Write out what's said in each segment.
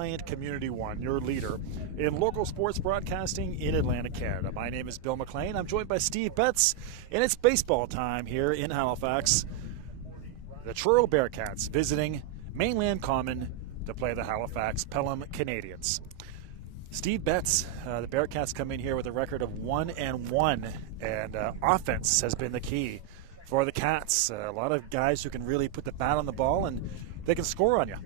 Community One, your leader in local sports broadcasting in Atlantic Canada. My name is Bill McLean. I'm joined by Steve Betts, and it's baseball time here in Halifax. The Truro Bearcats visiting Mainland Common to play the Halifax Pelham Canadians. Steve Betts, the Bearcats come in here with a record of 1-1, and offense has been the key for the Cats. A lot of guys who can really put the bat on the ball, and they can score on you.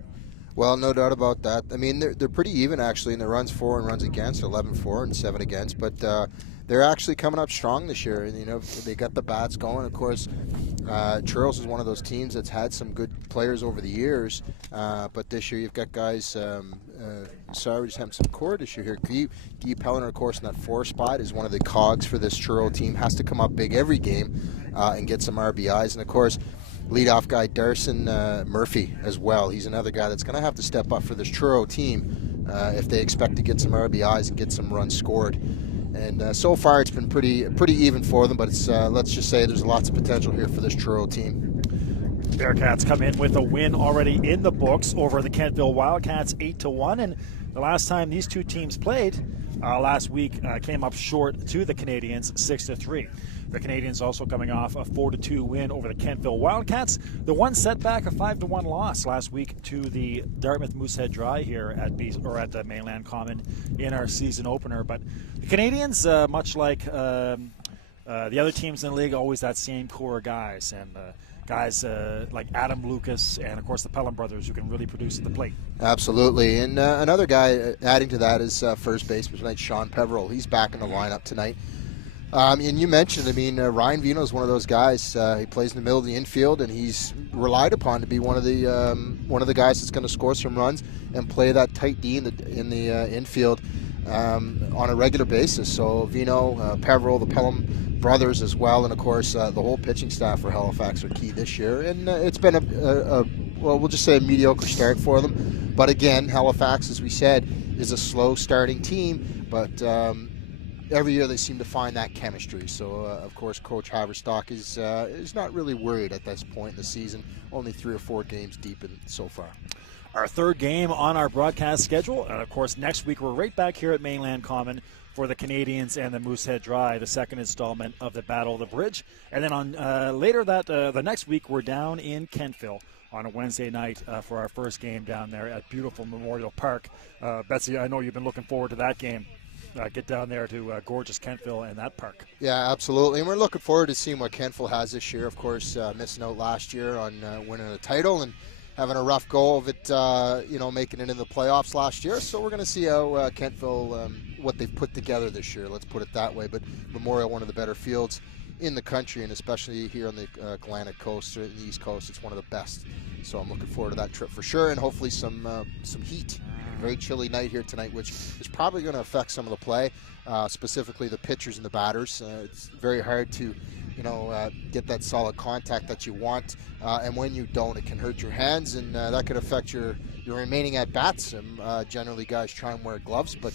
Well, no doubt about that. I mean, they're pretty even, actually, in the runs for and runs against, 11-4 and 7 against. But they're actually coming up strong this year. And, you know, they got the bats going. Of course, Turo's is one of those teams that's had some good players over the years. But this year you've got guys, sorry, we just have some core issue here. Guy Pelham, of course, in that 4 spot is one of the cogs for this Truro team. Has to come up big every game and get some RBIs. And, of course, leadoff guy Darcy Murphy as well. He's another guy that's going to have to step up for this Truro team if they expect to get some RBIs and get some runs scored. And so far it's been pretty even for them, but it's let's just say there's lots of potential here for this Truro team. Bearcats come in with a win already in the books over the Kentville Wildcats 8-1, and the last time these two teams played last week came up short to the Canadians 6-3. The Canadians also coming off a 4-2 win over the Kentville Wildcats. The one setback, a 5-1 loss last week to the Dartmouth Moosehead Dry here at the Mainland Common in our season opener. But the Canadians, much like the other teams in the league, always that same core of guys, and guys like Adam Lucas and, of course, the Pelham brothers who can really produce at the plate. Absolutely. And another guy adding to that is first baseman tonight, Sean Peveril. He's back in the lineup tonight. And you mentioned, I mean, Ryan Vino is one of those guys. He plays in the middle of the infield, and he's relied upon to be one of the guys that's going to score some runs and play that tight D in the infield on a regular basis. So Vino, Peveril, the Pelham brothers as well, and of course the whole pitching staff for Halifax are key this year. And it's been we'll just say a mediocre start for them. But again, Halifax, as we said, is a slow starting team, but every year they seem to find that chemistry. So, of course, Coach Haverstock is not really worried at this point in the season. Only 3 or 4 games deep so far. Our third game on our broadcast schedule. And, of course, next week we're right back here at Mainland Common for the Canadians and the Moosehead Dry, the second installment of the Battle of the Bridge. And then on the next week we're down in Kentville on a Wednesday night for our first game down there at beautiful Memorial Park. Betsy, I know you've been looking forward to that game. Get down there to gorgeous Kentville and that park. Yeah, absolutely. And we're looking forward to seeing what Kentville has this year. Of course, missing out last year on winning a title and having a rough go of it, making it in the playoffs last year. So we're going to see how Kentville, what they've put together this year, let's put it that way. But Memorial, one of the better fields in the country, and especially here on the Atlantic coast or in the East Coast, it's one of the best. So I'm looking forward to that trip for sure, and hopefully some heat. Very chilly night here tonight, which is probably going to affect some of the play, specifically the pitchers and the batters. It's very hard to, get that solid contact that you want, and when you don't, it can hurt your hands, and that could affect your remaining at bats. Generally, guys try and wear gloves, but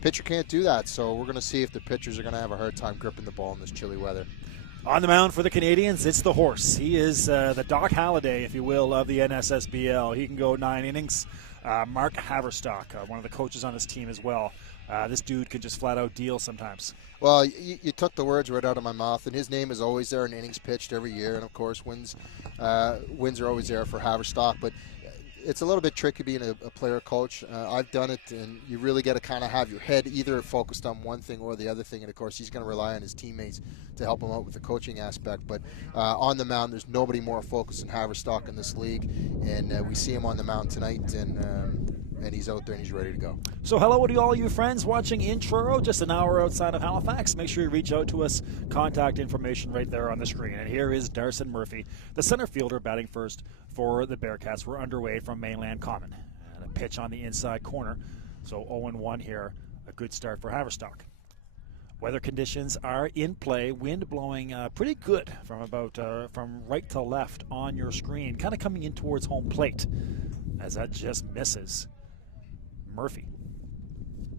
pitcher can't do that. So we're going to see if the pitchers are going to have a hard time gripping the ball in this chilly weather. On the mound for the Canadians, it's the horse. He is the Doc Halladay, if you will, of the NSSBL. He can go 9 innings. Mark Haverstock, one of the coaches on his team as well. This dude can just flat out deal sometimes. Well, you took the words right out of my mouth, and his name is always there in innings pitched every year, and of course wins are always there for Haverstock. But it's a little bit tricky being a player coach. I've done it, and you really got to kind of have your head either focused on one thing or the other thing. And, of course, he's going to rely on his teammates to help him out with the coaching aspect. But on the mound, there's nobody more focused than Haverstock in this league. And we see him on the mound tonight, and he's out there and he's ready to go. So hello to all you friends watching in Truro, just an hour outside of Halifax. Make sure you reach out to us. Contact information right there on the screen. And here is Darcy Murphy, the center fielder, batting first for the Bearcats. We're underway from Mainland Common. And a pitch on the inside corner. So 0-1 here. A good start for Haverstock. Weather conditions are in play. Wind blowing pretty good from right to left on your screen. Kind of coming in towards home plate as that just misses Murphy.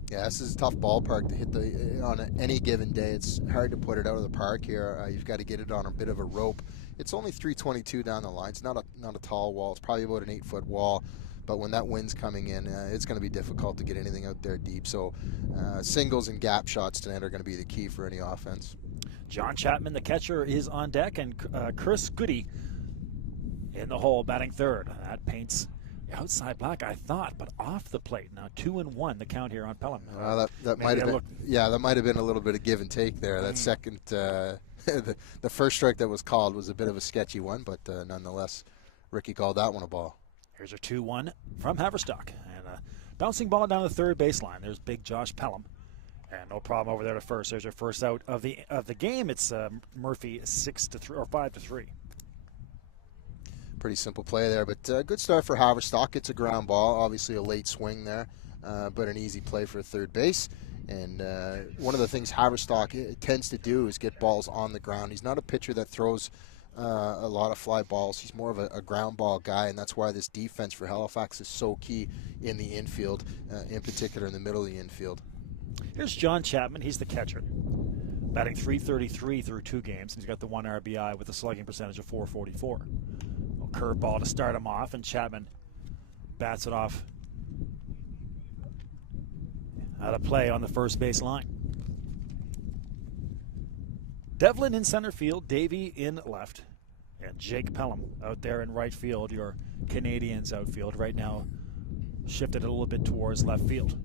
Yeah, this is a tough ballpark to hit on any given day. It's hard to put it out of the park here. You've got to get it on a bit of a rope. It's only 322 down the line. It's not a tall wall. It's probably about an 8-foot wall. but when that wind's coming in, it's going to be difficult to get anything out there deep. So singles and gap shots tonight are going to be the key for any offense. John Chapman, the catcher, is on deck, and Chris Goody in the hole, batting third. That paints outside black, I thought, but off the plate. Now 2-1 the count here on Pelham. That might have been, that might have been a little bit of give and take there. That second, the first strike that was called was a bit of a sketchy one, but nonetheless, Ricky called that one a ball. Here's a 2-1 from Haverstock, and a bouncing ball down the third baseline. There's big Josh Pelham, and no problem over there to first. There's your first out of the game. It's Murphy 6-3 or 5-3. Pretty simple play there, but good start for Haverstock. It's a ground ball, obviously a late swing there, but an easy play for third base. And one of the things Haverstock tends to do is get balls on the ground. He's not a pitcher that throws a lot of fly balls. He's more of a ground ball guy, and that's why this defense for Halifax is so key in the infield, in particular in the middle of the infield. Here's John Chapman. He's the catcher, batting .333 through 2 games. He's got the 1 RBI with a slugging percentage of .444. Curveball to start him off, and Chapman bats it off out of play on the first base line. Devlin in center field, Davey in left, and Jake Pelham out there in right field, your Canadians outfield. Right now shifted a little bit towards left field.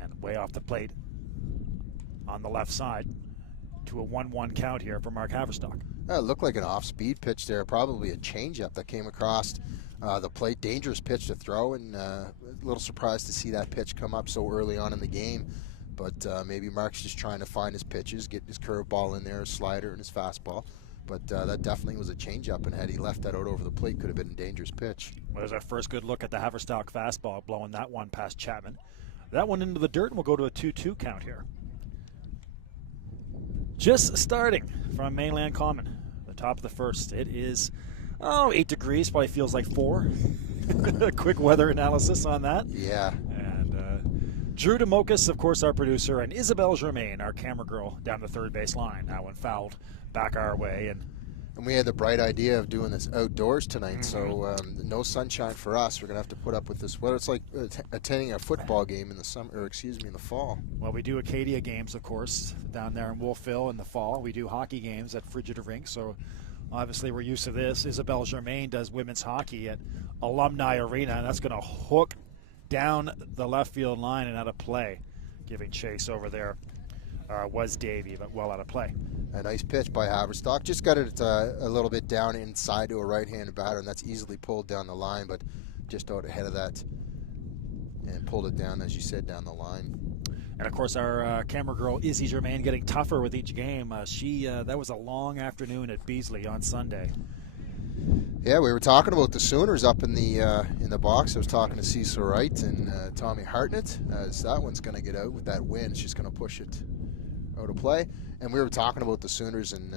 And way off the plate on the left side to a 1-1 count here for Mark Haverstock. It looked like an off-speed pitch there, probably a changeup that came across the plate. Dangerous pitch to throw, and a little surprised to see that pitch come up so early on in the game. But maybe Mark's just trying to find his pitches, get his curveball in there, his slider, and his fastball. But that definitely was a changeup, and had he left that out over the plate, could have been a dangerous pitch. Well, there's our first good look at the Haverstock fastball, blowing that one past Chapman. That one into the dirt, and we'll go to a 2-2 count here. Just starting from Mainland Common, the top of the first. It is, 8 degrees, probably feels like 4. Quick weather analysis on that. Yeah. And Drew DeMocus, of course, our producer, and Isabelle Germain, our camera girl, down the third base line. That one fouled back our way. And we had the bright idea of doing this outdoors tonight, so no sunshine for us. We're going to have to put up with this weather. It's like attending a football game in the summer, or excuse me, in the fall. Well, we do Acadia games, of course, down there in Wolfville in the fall. We do hockey games at Frigid Rink, so obviously we're used to this. Isabelle Germain does women's hockey at Alumni Arena, and that's going to hook down the left field line and out of play, giving chase over there. Was Davey, but well out of play. A nice pitch by Haverstock. Just got it a little bit down inside to a right-handed batter, and that's easily pulled down the line, but just out ahead of that and pulled it down, as you said, down the line. And, of course, our camera girl, Izzy Germain, getting tougher with each game. That was a long afternoon at Beasley on Sunday. Yeah, we were talking about the Sooners up in the box. I was talking to Cecil Wright and Tommy Hartnett, as that one's going to get out with that win. It's just going to push it out of play. And we were talking about the Sooners, and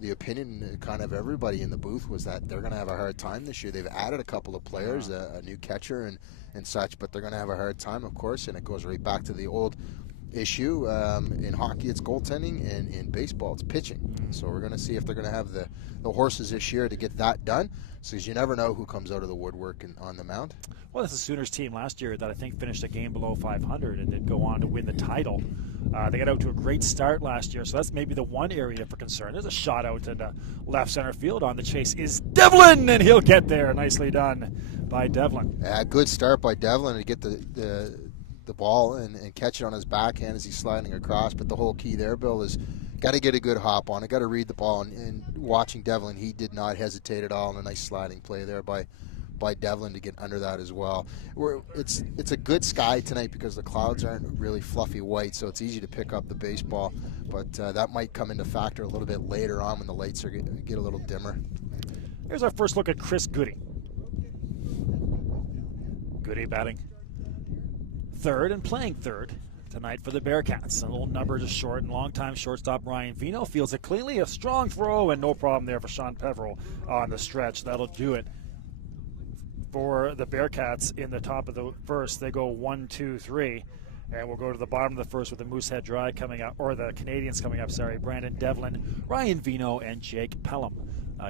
the opinion kind of everybody in the booth was that they're going to have a hard time this year. They've added a couple of players, a new catcher and such, but they're going to have a hard time, of course, and it goes right back to the old issue. In hockey, it's goaltending, and in baseball, it's pitching. So we're going to see if they're going to have the horses this year to get that done, because you never know who comes out of the woodwork on the mound. Well, that's the Sooners team last year that I think finished a game below 500 and did go on to win the title. They got out to a great start last year, so that's maybe the one area for concern. There's a shot out to left center field. On the chase is Devlin, and he'll get there. Nicely done by Devlin. Good start by Devlin to get the ball and catch it on his backhand as he's sliding across. But the whole key there, Bill, is got to get a good hop on it. Got to read the ball. And watching Devlin, he did not hesitate at all. And a nice sliding play there by Devlin to get under that as well. It's a good sky tonight because the clouds aren't really fluffy white, so it's easy to pick up the baseball. But that might come into factor a little bit later on when the lights get a little dimmer. Here's our first look at Chris Goody. Goody batting third and playing third tonight for the Bearcats. A little number just short, and longtime shortstop Ryan Vino fields it cleanly. A strong throw, and no problem there for Sean Peveril on the stretch. That'll do it for the Bearcats in the top of the first. They go 1-2-3, and we'll go to the bottom of the first with the Moosehead Drive coming up, or the Canadians coming up, sorry. Brandon Devlin, Ryan Vino, and Jake Pelham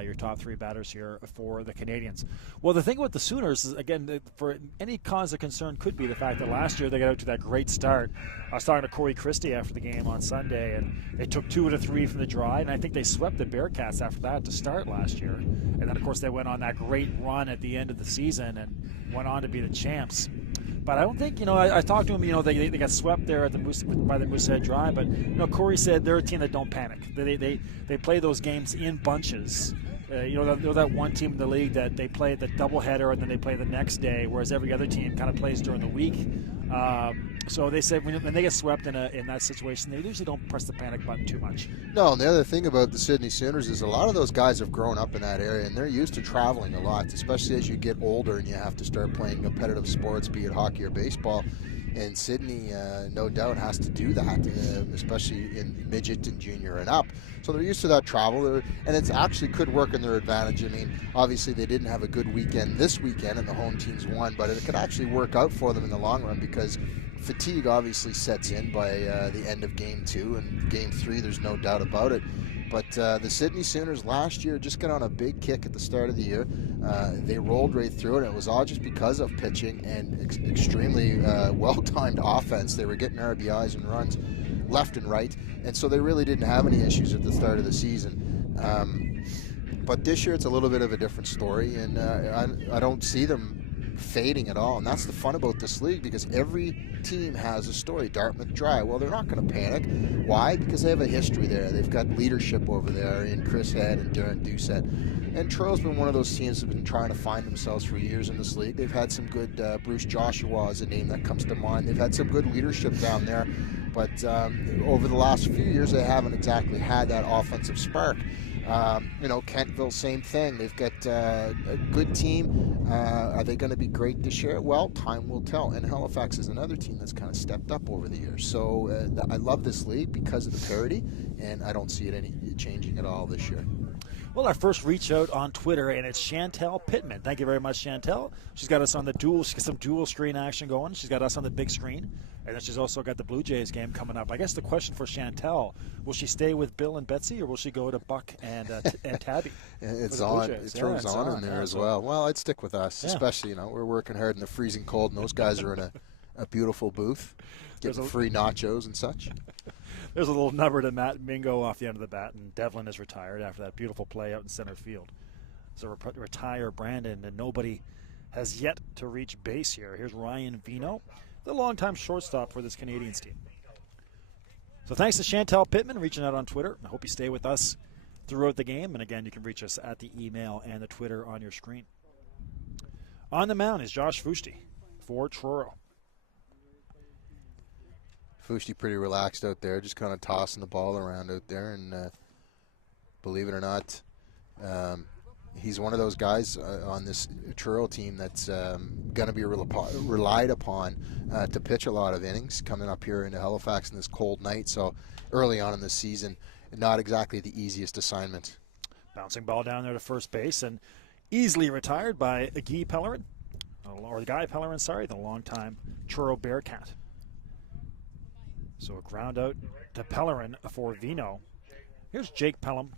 your top three batters here for the Canadians. Well, the thing with the Sooners is, again, for any cause of concern could be the fact that last year they got out to that great start. I was talking to Corey Christie after the game on Sunday, and they took 2 out of 3 from the dry, and I think they swept the Bearcats after that to start last year. And then, of course, they went on that great run at the end of the season and went on to be the champs. But I don't think, I talked to him, they got swept there at by the Moosehead Drive. But, Corey said they're a team that don't panic. They play those games in bunches. They're that one team in the league that they play the doubleheader and then they play the next day, whereas every other team kind of plays during the week. So they said when they get swept in that situation, they usually don't press the panic button too much. No, and the other thing about the Sydney Sooners is a lot of those guys have grown up in that area, and they're used to traveling a lot, especially as you get older and you have to start playing competitive sports, be it hockey or baseball. And Sydney, no doubt, has to do that, especially in midget and junior and up. So they're used to that travel, and it actually could work in their advantage. I mean, obviously they didn't have a good weekend this weekend, and the home teams won, but it could actually work out for them in the long run because fatigue obviously sets in by the end of Game 2, and Game 3, there's no doubt about it. But the Sydney Sooners last year just got on a big kick at the start of the year. They rolled right through it, and it was all just because of pitching and extremely well-timed offense. They were getting RBIs and runs left and right, and so they really didn't have any issues at the start of the season. But this year it's a little bit of a different story, and I don't see them fading at all, and that's the fun about this league because every team has a story. Dartmouth Dry, well, they're not going to panic. Why? Because they have a history there. They've got leadership over there in Chris Head and Darren Doucette. And Truro's been one of those teams that have been trying to find themselves for years in this league. They've had some good, Bruce Joshua is a name that comes to mind. They've had some good leadership down there, but over the last few years they haven't exactly had that offensive spark. Kentville, same thing. They've got a good team. Are they going to be great this year? Well, time will tell. And Halifax is another team that's kind of stepped up over the years. So I love this league because of the parity, and I don't see it changing at all this year. Well, our first reach out on Twitter, and it's Chantel Pittman. Thank you very much, Chantel. She's got us on the she's got some dual screen action going. She's got us on the big screen, and then she's also got the Blue Jays game coming up. I guess the question for Chantel, will she stay with Bill and Betsy, or will she go to Buck and Tabby? It's on. It turns on in there as well. Well, I'd stick with us, especially, we're working hard in the freezing cold, and those guys are in a beautiful booth, getting free nachos and such. There's a little number to Matt Mingo off the end of the bat, and Devlin is retired after that beautiful play out in center field. So retire Brandon, and nobody has yet to reach base here. Here's Ryan Vino, the longtime shortstop for this Canadians team. So thanks to Chantel Pittman reaching out on Twitter. I hope you stay with us throughout the game. And again, you can reach us at the email and the Twitter on your screen. On the mound is Josh Fusti for Truro. Fusti pretty relaxed out there, just kind of tossing the ball around out there, and believe it or not, he's one of those guys on this Truro team that's going to be relied upon to pitch a lot of innings coming up here into Halifax in this cold night. So early on in the season, not exactly the easiest assignment. Bouncing ball down there to first base, and easily retired by Guy Pellerin, the longtime Truro Bearcat. So a ground out to Pellerin for Vino. Here's Jake Pelham.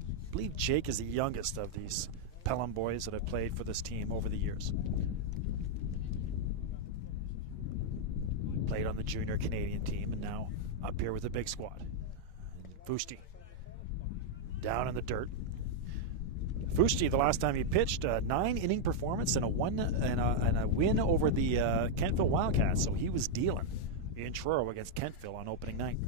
I believe Jake is the youngest of these Pelham boys that have played for this team over the years. Played on the junior Canadian team and now up here with the big squad. Fusti down in the dirt. Fusti, the last time he pitched, a 9-inning performance and a win over the Kentville Wildcats, so he was dealing in Truro against Kentville on opening night.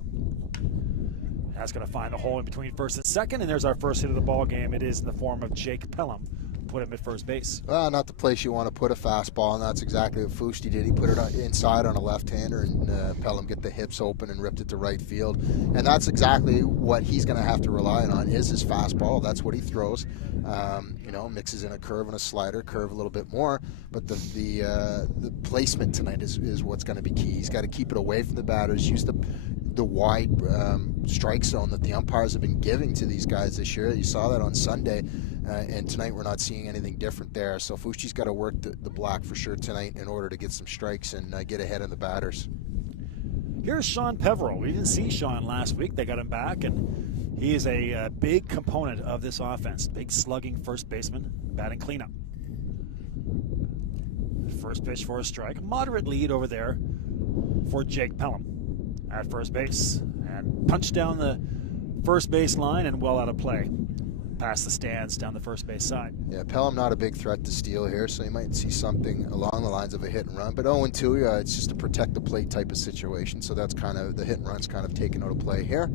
That's going to find the hole in between first and second, and there's our first hit of the ball game. It is in the form of Jake Pelham. Put him at first base. Well, not the place you want to put a fastball, and that's exactly what Fusti did. He put it inside on a left-hander, and Pelham get the hips open and ripped it to right field. And that's exactly what he's going to have to rely on is his fastball. That's what he throws. Mixes in a curve and a slider, curve a little bit more. But the placement tonight is what's going to be key. He's got to keep it away from the batters, use the wide strike zone that the umpires have been giving to these guys this year. You saw that on Sunday. And tonight we're not seeing anything different there. So Fusti's got to work the black for sure tonight in order to get some strikes and get ahead of the batters. Here's Sean Peveril. We didn't see Sean last week. They got him back, and He is a big component of this offense. Big slugging first baseman, batting cleanup. First pitch for a strike. Moderate lead over there for Jake Pelham at first base. And punched down the first base line and well out of play. Past the stands down the first base side. Yeah, Pelham not a big threat to steal here, so you might see something along the lines of a hit and run. But 0-2, it's just a protect the plate type of situation. So that's kind of the hit and run's kind of taken out of play here,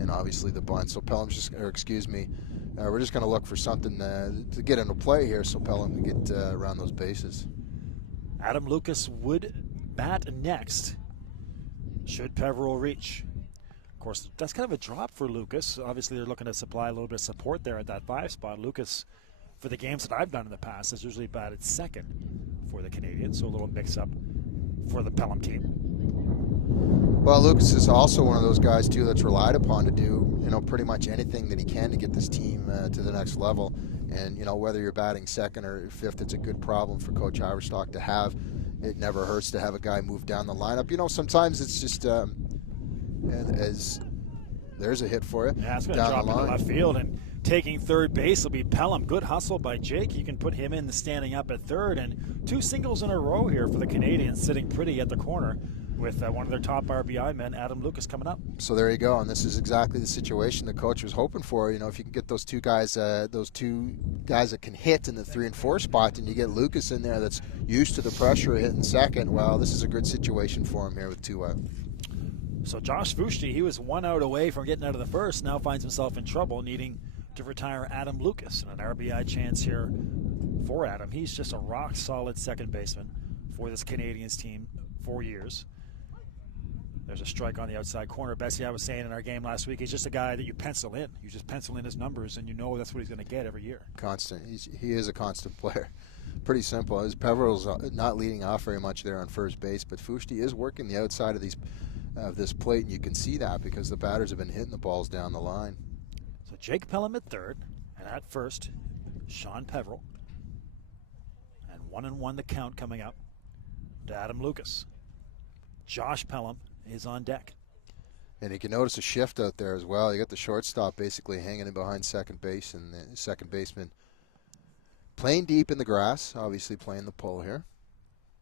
and obviously the bunt. So Pelham's just, or excuse me, we're just going to look for something to get into play here, so Pelham can get around those bases. Adam Lucas would bat next. Should Peveril reach? Of course, that's kind of a drop for Lucas. Obviously, they're looking to supply a little bit of support there at that 5 spot. Lucas, for the games that I've done in the past, has usually batted second for the Canadians, so a little mix-up for the Pelham team. Well, Lucas is also one of those guys, too, that's relied upon to do, pretty much anything that he can to get this team to the next level. And, whether you're batting second or fifth, it's a good problem for Coach Iverstock to have. It never hurts to have a guy move down the lineup. Sometimes it's just... and as there's a hit for it. Yeah, it's going to drop into left field, and taking third base will be Pelham. Good hustle by Jake. You can put him in the standing up at third, and 2 singles in a row here for the Canadians, sitting pretty at the corner with one of their top RBI men, Adam Lucas, coming up. So there you go, and this is exactly the situation the coach was hoping for. If you can get those two guys that can hit in the 3 and 4 spot, and you get Lucas in there that's used to the pressure of hitting second. Well, this is a good situation for him here with 2 out. So Josh Fushti, he was 1 out away from getting out of the first, now finds himself in trouble, needing to retire Adam Lucas. And an RBI chance here for Adam. He's just a rock-solid second baseman for this Canadians team for years. There's a strike on the outside corner. Bessie, I was saying in our game last week, he's just a guy that you pencil in. You just pencil in his numbers, and you know that's what he's going to get every year. Constant. He is a constant player. Pretty simple. As Peveril's not leading off very much there on first base, but Fushti is working the outside of this plate, and you can see that because the batters have been hitting the balls down the line. So Jake Pelham at third, and at first, Sean Peveril. And 1-1 the count coming up to Adam Lucas. Josh Pelham is on deck. And you can notice a shift out there as well. You got the shortstop basically hanging in behind second base, and the second baseman playing deep in the grass, obviously playing the pull here.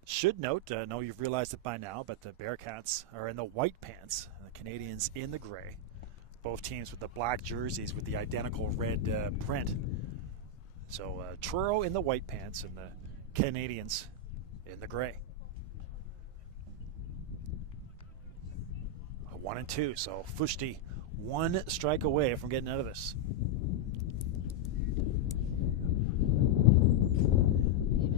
Should note, I know you've realized it by now, but the Bearcats are in the white pants, and the Canadians in the gray. Both teams with the black jerseys with the identical red print. So Truro in the white pants and the Canadians in the gray. 1-2, so Fushti 1 strike away from getting out of this.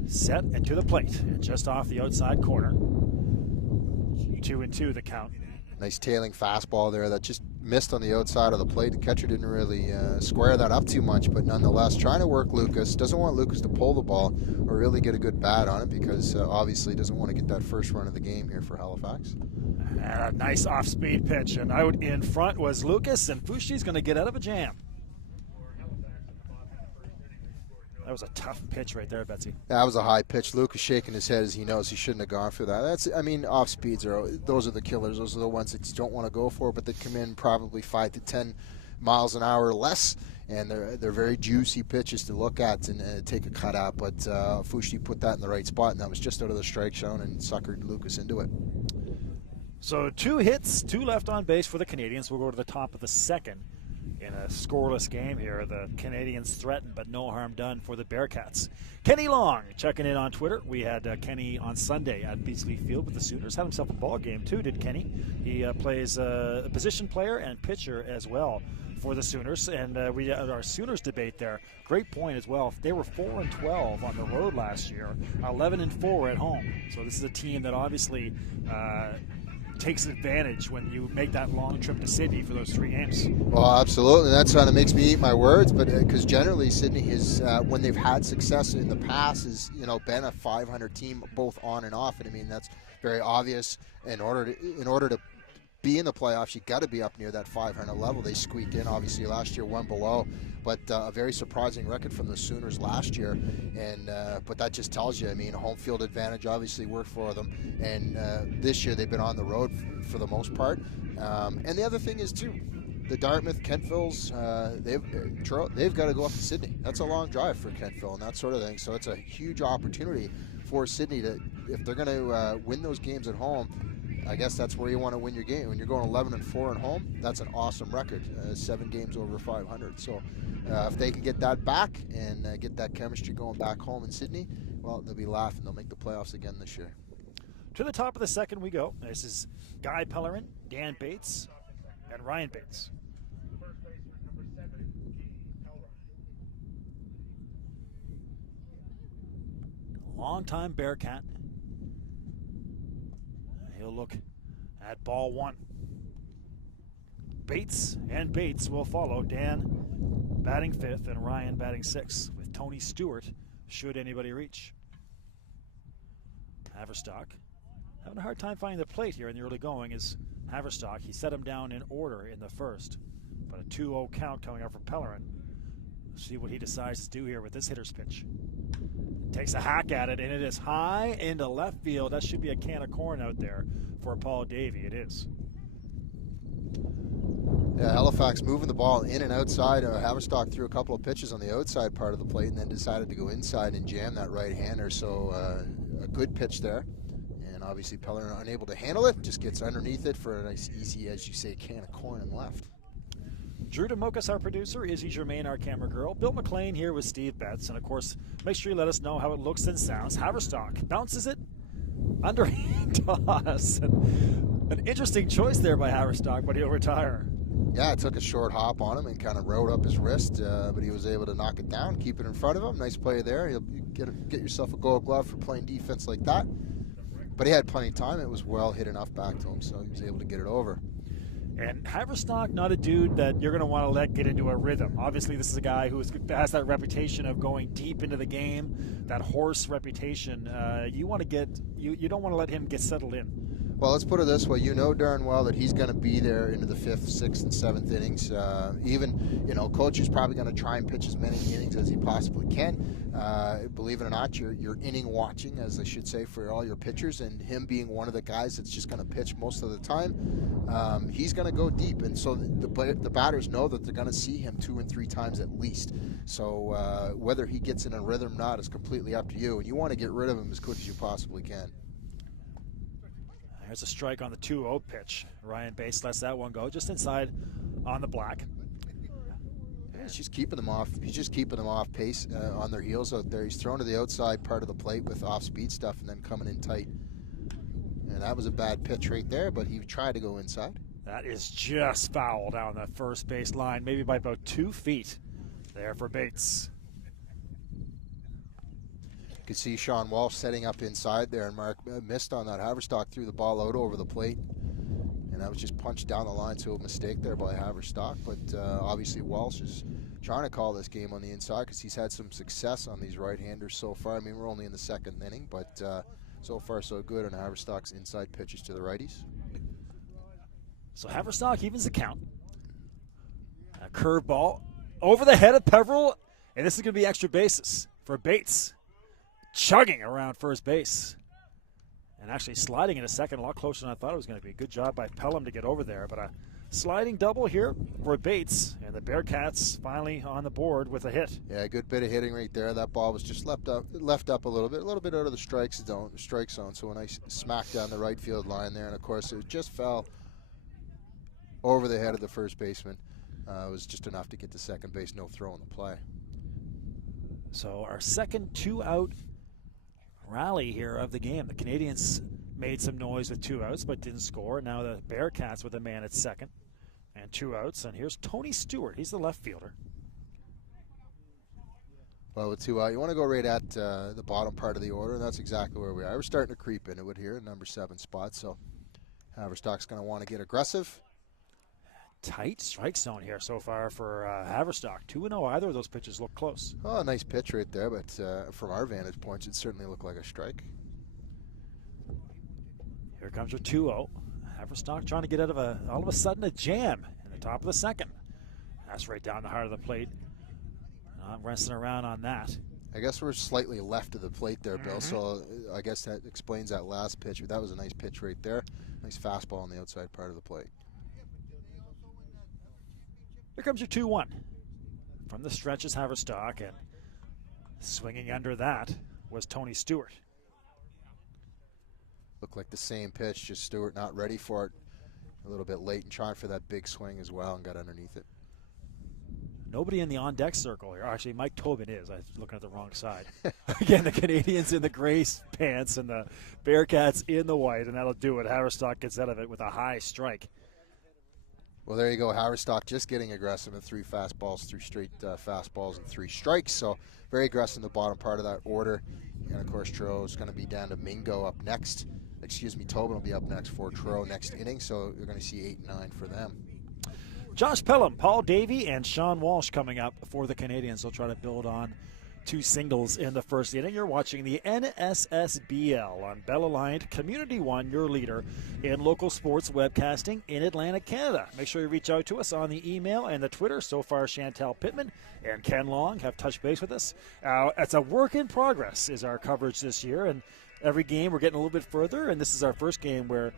Set and to the plate, and just off the outside corner. 2-2 the count. Nice tailing fastball there that just missed on the outside of the plate. The catcher didn't really square that up too much, but nonetheless trying to work Lucas. Doesn't want Lucas to pull the ball or really get a good bat on it because obviously doesn't want to get that first run of the game here for Halifax. And a nice off-speed pitch, and out in front was Lucas, and Fushti's going to get out of a jam. That was a tough pitch right there, Betsy. That was a high pitch. Lucas shaking his head as he knows he shouldn't have gone for that. Off speeds those are the killers. Those are the ones that you don't want to go for, but they come in probably 5 to 10 miles an hour or less, and they're very juicy pitches to look at and take a cut at. But Fushti put that in the right spot, and that was just out of the strike zone and suckered Lucas into it. So 2 hits, 2 left on base for the Canadians. We'll go to the top of the second. In a scoreless game here, the Canadians threatened, but no harm done for the Bearcats. Kenny Long checking in on Twitter. We had Kenny on Sunday at Beasley Field with the Sooners. Had himself a ball game too, did Kenny? He plays a position player and pitcher as well for the Sooners. And we had our Sooners debate there. Great point as well. They were 4-12 on the road last year, 11-4 at home. So this is a team that obviously takes advantage when you make that long trip to Sydney for those 3 games. Well, absolutely. That kind of makes me eat my words, but because generally Sydney is, when they've had success in the past, is been a 500 team both on and off, and I mean that's very obvious. In order to be in the playoffs, you got to be up near that 500 level. They squeaked in, obviously last year, 1 below, but a very surprising record from the Sooners last year. And but that just tells you, I mean, home field advantage obviously worked for them, and this year they've been on the road for the most part. And the other thing is too, the Dartmouth, Kentville's, they've got to go up to Sydney. That's a long drive for Kentville and that sort of thing. So it's a huge opportunity for Sydney to, if they're going to win those games at home. I guess that's where you want to win your game. When you're going 11-4 at home, that's an awesome record. 7 games over 500. So if they can get that back and get that chemistry going back home in Sydney, well, they'll be laughing. They'll make the playoffs again this year. To the top of the second we go. This is Guy Pellerin, Dan Bates, and Ryan Bates. Longtime Bearcat. He'll look at ball 1. Bates and Bates will follow. Dan batting 5th and Ryan batting 6th with Tony Stewart should anybody reach. Haverstock having a hard time finding the plate here in the early going is Haverstock. He set him down in order in the first, but a 2-0 count coming up for Pellerin. See what he decides to do here with this hitter's pitch. Takes a hack at it, and it is high into left field. That should be a can of corn out there for Paul Davey. It is. Yeah, Halifax moving the ball in and outside. Haverstock threw a couple of pitches on the outside part of the plate and then decided to go inside and jam that right-hander. So a good pitch there. And obviously Pellerin unable to handle it. Just gets underneath it for a nice, easy, as you say, can of corn and left. Drew DeMocas, our producer. Izzy Germain, our camera girl. Bill McLean here with Steve Betts. And, of course, make sure you let us know how it looks and sounds. Haverstock bounces it. Underhand toss. An interesting choice there by Haverstock, but he'll retire. Yeah, it took a short hop on him and kind of rode up his wrist, but he was able to knock it down, keep it in front of him. Nice play there. You'll get yourself a gold glove for playing defense like that. But he had plenty of time. It was well hit enough back to him, so he was able to get it over. And Haverstock, not a dude that you're going to want to let get into a rhythm. Obviously, this is a guy who has that reputation of going deep into the game, that horse reputation. You don't want to let him get settled in. Well, let's put it this way. You know darn well that he's going to be there into the 5th, 6th, and 7th innings. Coach is probably going to try and pitch as many innings as he possibly can. Believe it or not, you're inning watching, as I should say, for all your pitchers, and him being one of the guys that's just going to pitch most of the time, he's going to go deep, and so the batters know that they're going to see him 2 and 3 times at least. So whether he gets in a rhythm or not is completely up to you, and you want to get rid of him as quick as you possibly can. There's a strike on the 2-0 pitch. Ryan Bates lets that one go just inside on the black. Yeah, he's just keeping them off. He's just keeping them off pace on their heels out there. He's thrown to the outside part of the plate with off-speed stuff and then coming in tight. And that was a bad pitch right there, but he tried to go inside. That is just foul down the first base line, maybe by about 2 feet there for Bates. You could see Sean Walsh setting up inside there, and Mark missed on that. Haverstock threw the ball out over the plate, and that was just punched down the line, so a mistake there by Haverstock. But obviously Walsh is trying to call this game on the inside because he's had some success on these right-handers so far. I mean, we're only in the 2nd inning, but so far so good on Haverstock's inside pitches to the righties. So Haverstock evens the count. A curveball over the head of Peveril, and this is going to be extra bases for Bates. Chugging around first base and actually sliding into second a lot closer than I thought it was going to be. Good job by Pelham to get over there, but a sliding double here for Bates, and the Bearcats finally on the board with a hit. Yeah, a good bit of hitting right there. That ball was just left up a little bit out of the strike zone, so a nice smack down the right field line there, and of course it just fell over the head of the first baseman. It was just enough to get to second base, no throw in the play. So our second 2-out rally here of the game. The Canadians made some noise with 2 outs but didn't score. Now the Bearcats with a man at second and 2 outs. And here's Tony Stewart. He's the left fielder. Well, with 2 out, you want to go right at the bottom part of the order, and that's exactly where we are. We're starting to creep into it here in number 7 spot. So Haverstock's going to want to get aggressive. Tight strike zone here so far for Haverstock. 2-0. Either of those pitches look close. Oh, a nice pitch right there, but from our vantage points, it certainly looked like a strike. Here comes your 2-0. Haverstock trying to get out of all of a sudden a jam in the top of the second. That's right down the heart of the plate. I'm resting around on that. I guess we're slightly left of the plate there, Bill, so I guess that explains that last pitch. That was a nice pitch right there. Nice fastball on the outside part of the plate. Here comes your 2-1. From the stretch is Haverstock, and swinging under that was Tony Stewart. Looked like the same pitch, just Stewart not ready for it. A little bit late and trying for that big swing as well and got underneath it. Nobody in the on-deck circle here. Actually, Mike Tobin is. I was looking at the wrong side. Again, the Canadians in the gray pants and the Bearcats in the white, and that'll do it. Haverstock gets out of it with a high strike. Well, there you go. Haverstock just getting aggressive in 3 fastballs, 3 straight fastballs, and 3 strikes. So very aggressive in the bottom part of that order. And, of course, Truro is going to be down to Mingo up next. Tobin will be up next for Truro next inning. So you're going to see 8 and 9 for them. Josh Pelham, Paul Davey, and Sean Walsh coming up for the Canadians. They'll try to build on 2 singles in the first inning. You're watching the NSSBL on Bell Alliant Community One, your leader in local sports webcasting in Atlantic Canada. Make sure you reach out to us on the email and the Twitter. So far, Chantal Pittman and Ken Long have touched base with us. It's a work in progress is our coverage this year, and every game we're getting a little bit further, and this is our first game where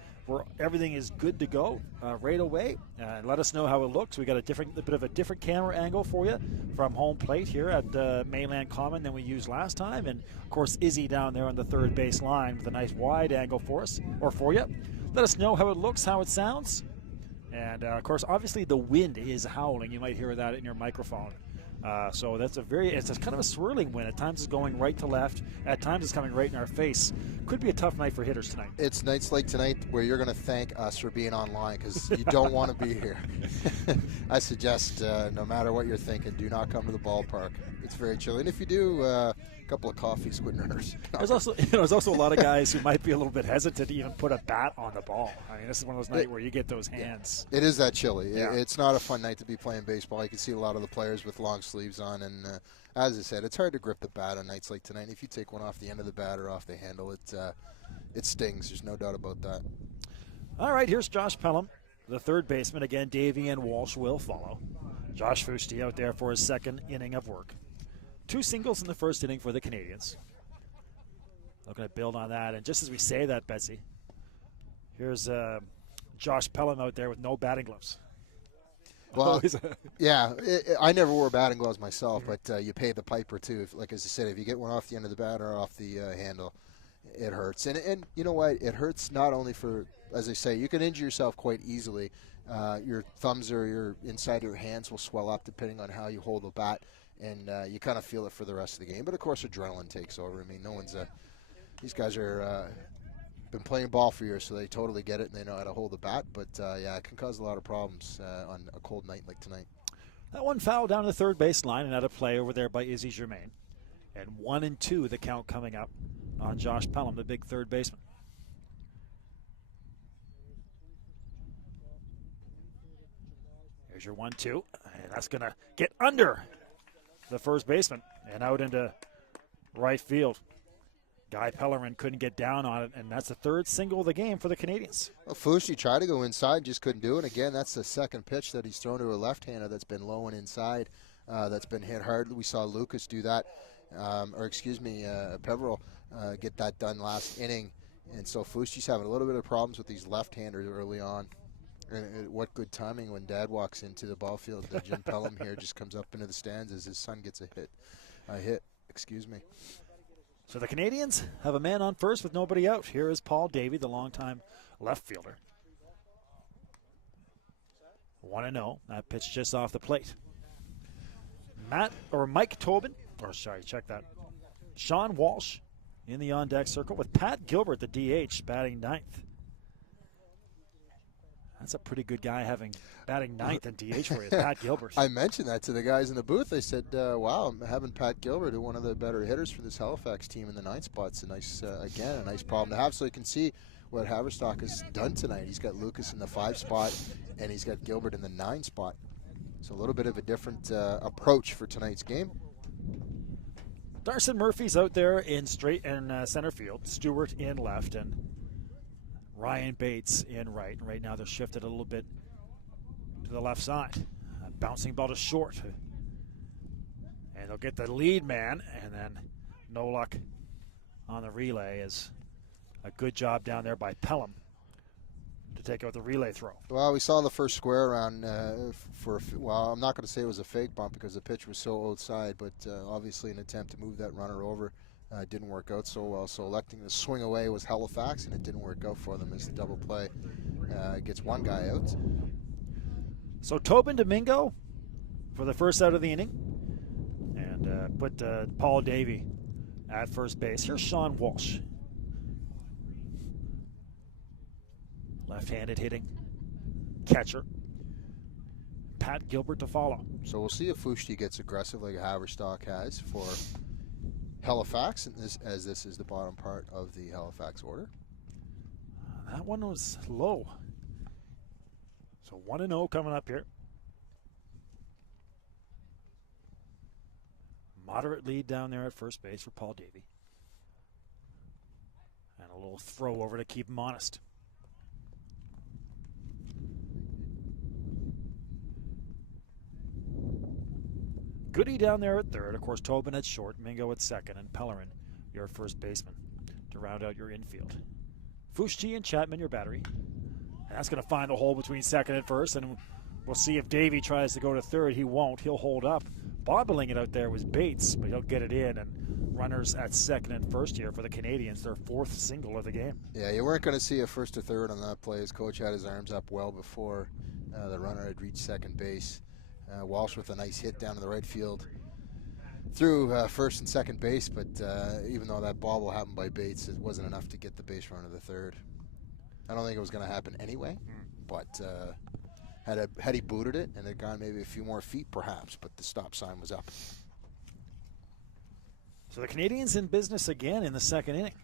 everything is good to go right away. Let us know how it looks. We got a bit of a different camera angle for you from home plate here at Mainland Common than we used last time, and of course Izzy down there on the third base line with a nice wide angle for us or for you. Let us know how it looks, how it sounds, and of course, obviously the wind is howling. You might hear that in your microphone. So it's a kind of a swirling wind. At times it's going right to left. At times it's coming right in our face. Could be a tough night for hitters tonight. It's nights like tonight where you're going to thank us for being online because you don't want to be here. I suggest no matter what you're thinking, do not come to the ballpark. It's very chilly. And if you do, a couple of coffees would nurse. There's also a lot of guys who might be a little bit hesitant to even put a bat on the ball. I mean, this is one of those nights where you get those hands. It is that chilly. Yeah. It's not a fun night to be playing baseball. You can see a lot of the players with long sleeves on, and as I said, it's hard to grip the bat on nights like tonight. If you take one off the end of the bat or off the handle, it stings. There's no doubt about that. All right, here's Josh Pelham, the third baseman. Again, Davey and Walsh will follow. Josh Fusti out there for his second inning of work. 2 singles in the first inning for the Canadians. Looking to build on that. And just as we say that, Betsy, here's Josh Pelham out there with no batting gloves. Well, yeah, I never wore batting gloves myself, but you pay the piper too. Like as I said, if you get one off the end of the bat or off the handle, it hurts. And you know what? It hurts not only for, as I say, you can injure yourself quite easily. Your thumbs or your inside your hands will swell up depending on how you hold the bat, and you kind of feel it for the rest of the game. But of course, adrenaline takes over. I mean, these guys are been playing ball for years, so they totally get it and they know how to hold the bat. But yeah, it can cause a lot of problems on a cold night like tonight. That one foul down the third base line and out of play over there by Izzy Germain. And 1-2 the count coming up on Josh Pelham, the big third baseman. Here's your 1-2, and that's going to get under the first baseman and out into right field. Guy Pellerin couldn't get down on it, and that's the third single of the game for the Canadians. Well, Fushi tried to go inside, just couldn't do it. Again, that's the second pitch that he's thrown to a left-hander that's been low and inside, that's been hit hard. We saw Lucas do that, Peveril get that done last inning. And so Fushi's having a little bit of problems with these left-handers early on. And what good timing when Dad walks into the ball field. Jim Pelham here just comes up into the stands as his son gets a hit. So the Canadians have a man on first with nobody out. Here is Paul Davey, the longtime left fielder. 1-0. That pitch just off the plate. Mike Tobin, Sean Walsh in the on-deck circle with Pat Gilbert, the DH, batting ninth. That's a pretty good guy batting ninth and DH for you, Pat Gilbert. I mentioned that to the guys in the booth. I said, wow, having Pat Gilbert, one of the better hitters for this Halifax team in the ninth spot's a nice problem to have. So you can see what Haverstock has done tonight. He's got Lucas in the 5 spot, and he's got Gilbert in the 9 spot. So a little bit of a different approach for tonight's game. Darcy Murphy's out there in center field. Stewart in left, and Ryan Bates in right. Right now they're shifted a little bit to the left side. A bouncing ball to short. And they'll get the lead man, and then no luck on the relay is a good job down there by Pelham to to take out the relay throw. Well, we saw the first square around I'm not going to say it was a fake bunt because the pitch was so outside, but obviously an attempt to move that runner over didn't work out so well. So electing to swing away was Halifax, and it didn't work out for them as the double play gets one guy out. So Tobin Domingo for the first out of the inning, and put Paul Davey at first base. Here's Sean Walsh. Left-handed hitting catcher. Pat Gilbert to follow. So we'll see if Fushti gets aggressive like Haverstock has for Halifax, and this is the bottom part of the Halifax order. That one was low. So 1-0 coming up here. Moderate lead down there at first base for Paul Davey. And a little throw over to keep him honest. Goody down there at third. Of course, Tobin at short, Mingo at second, and Pellerin, your first baseman, to round out your infield. Fushti and Chapman, your battery. And that's going to find a hole between second and first, and we'll see if Davey tries to go to third. He won't. He'll hold up. Bobbling it out there was Bates, but he'll get it in, and runners at second and first here for the Canadians, their fourth single of the game. Yeah, you weren't going to see a first or third on that play. His coach had his arms up well before the runner had reached second base. Walsh with a nice hit down to the right field through first and second base, but even though that ball will happen by Bates, it wasn't enough to get the base runner to third. I don't think it was going to happen anyway, but had he booted it and had gone maybe a few more feet perhaps, but the stop sign was up. So the Canadians in business again in the second inning.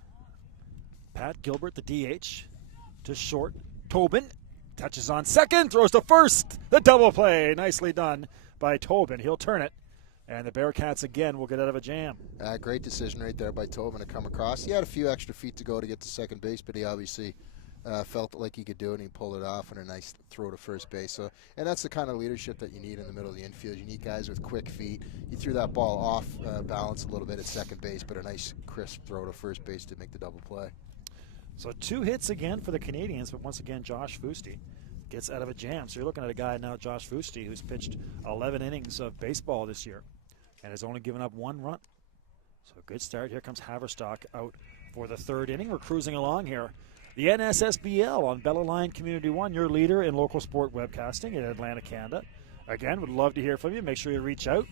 Pat Gilbert, the DH, to short. Tobin touches on second, throws to first. The double play, nicely done by Tobin. He'll turn it, and the Bearcats again will get out of a jam. Great decision right there by Tobin to come across. He had a few extra feet to go to get to second base, but he obviously felt like he could do it, and he pulled it off and a nice throw to first base. So, and that's the kind of leadership that you need in the middle of the infield. You need guys with quick feet. He threw that ball off balance a little bit at second base, but a nice crisp throw to first base to make the double play. So 2 hits again for the Canadians, but once again Josh Fushti gets out of a jam. So you're looking at a guy now, Josh Fushti, who's pitched 11 innings of baseball this year and has only given up 1 run. So a good start. Here comes Haverstock out for the third inning. We're cruising along here. The NSSBL on Bella Line Community 1, your leader in local sport webcasting in Atlantic, Canada. Again, would love to hear from you. Make sure you reach out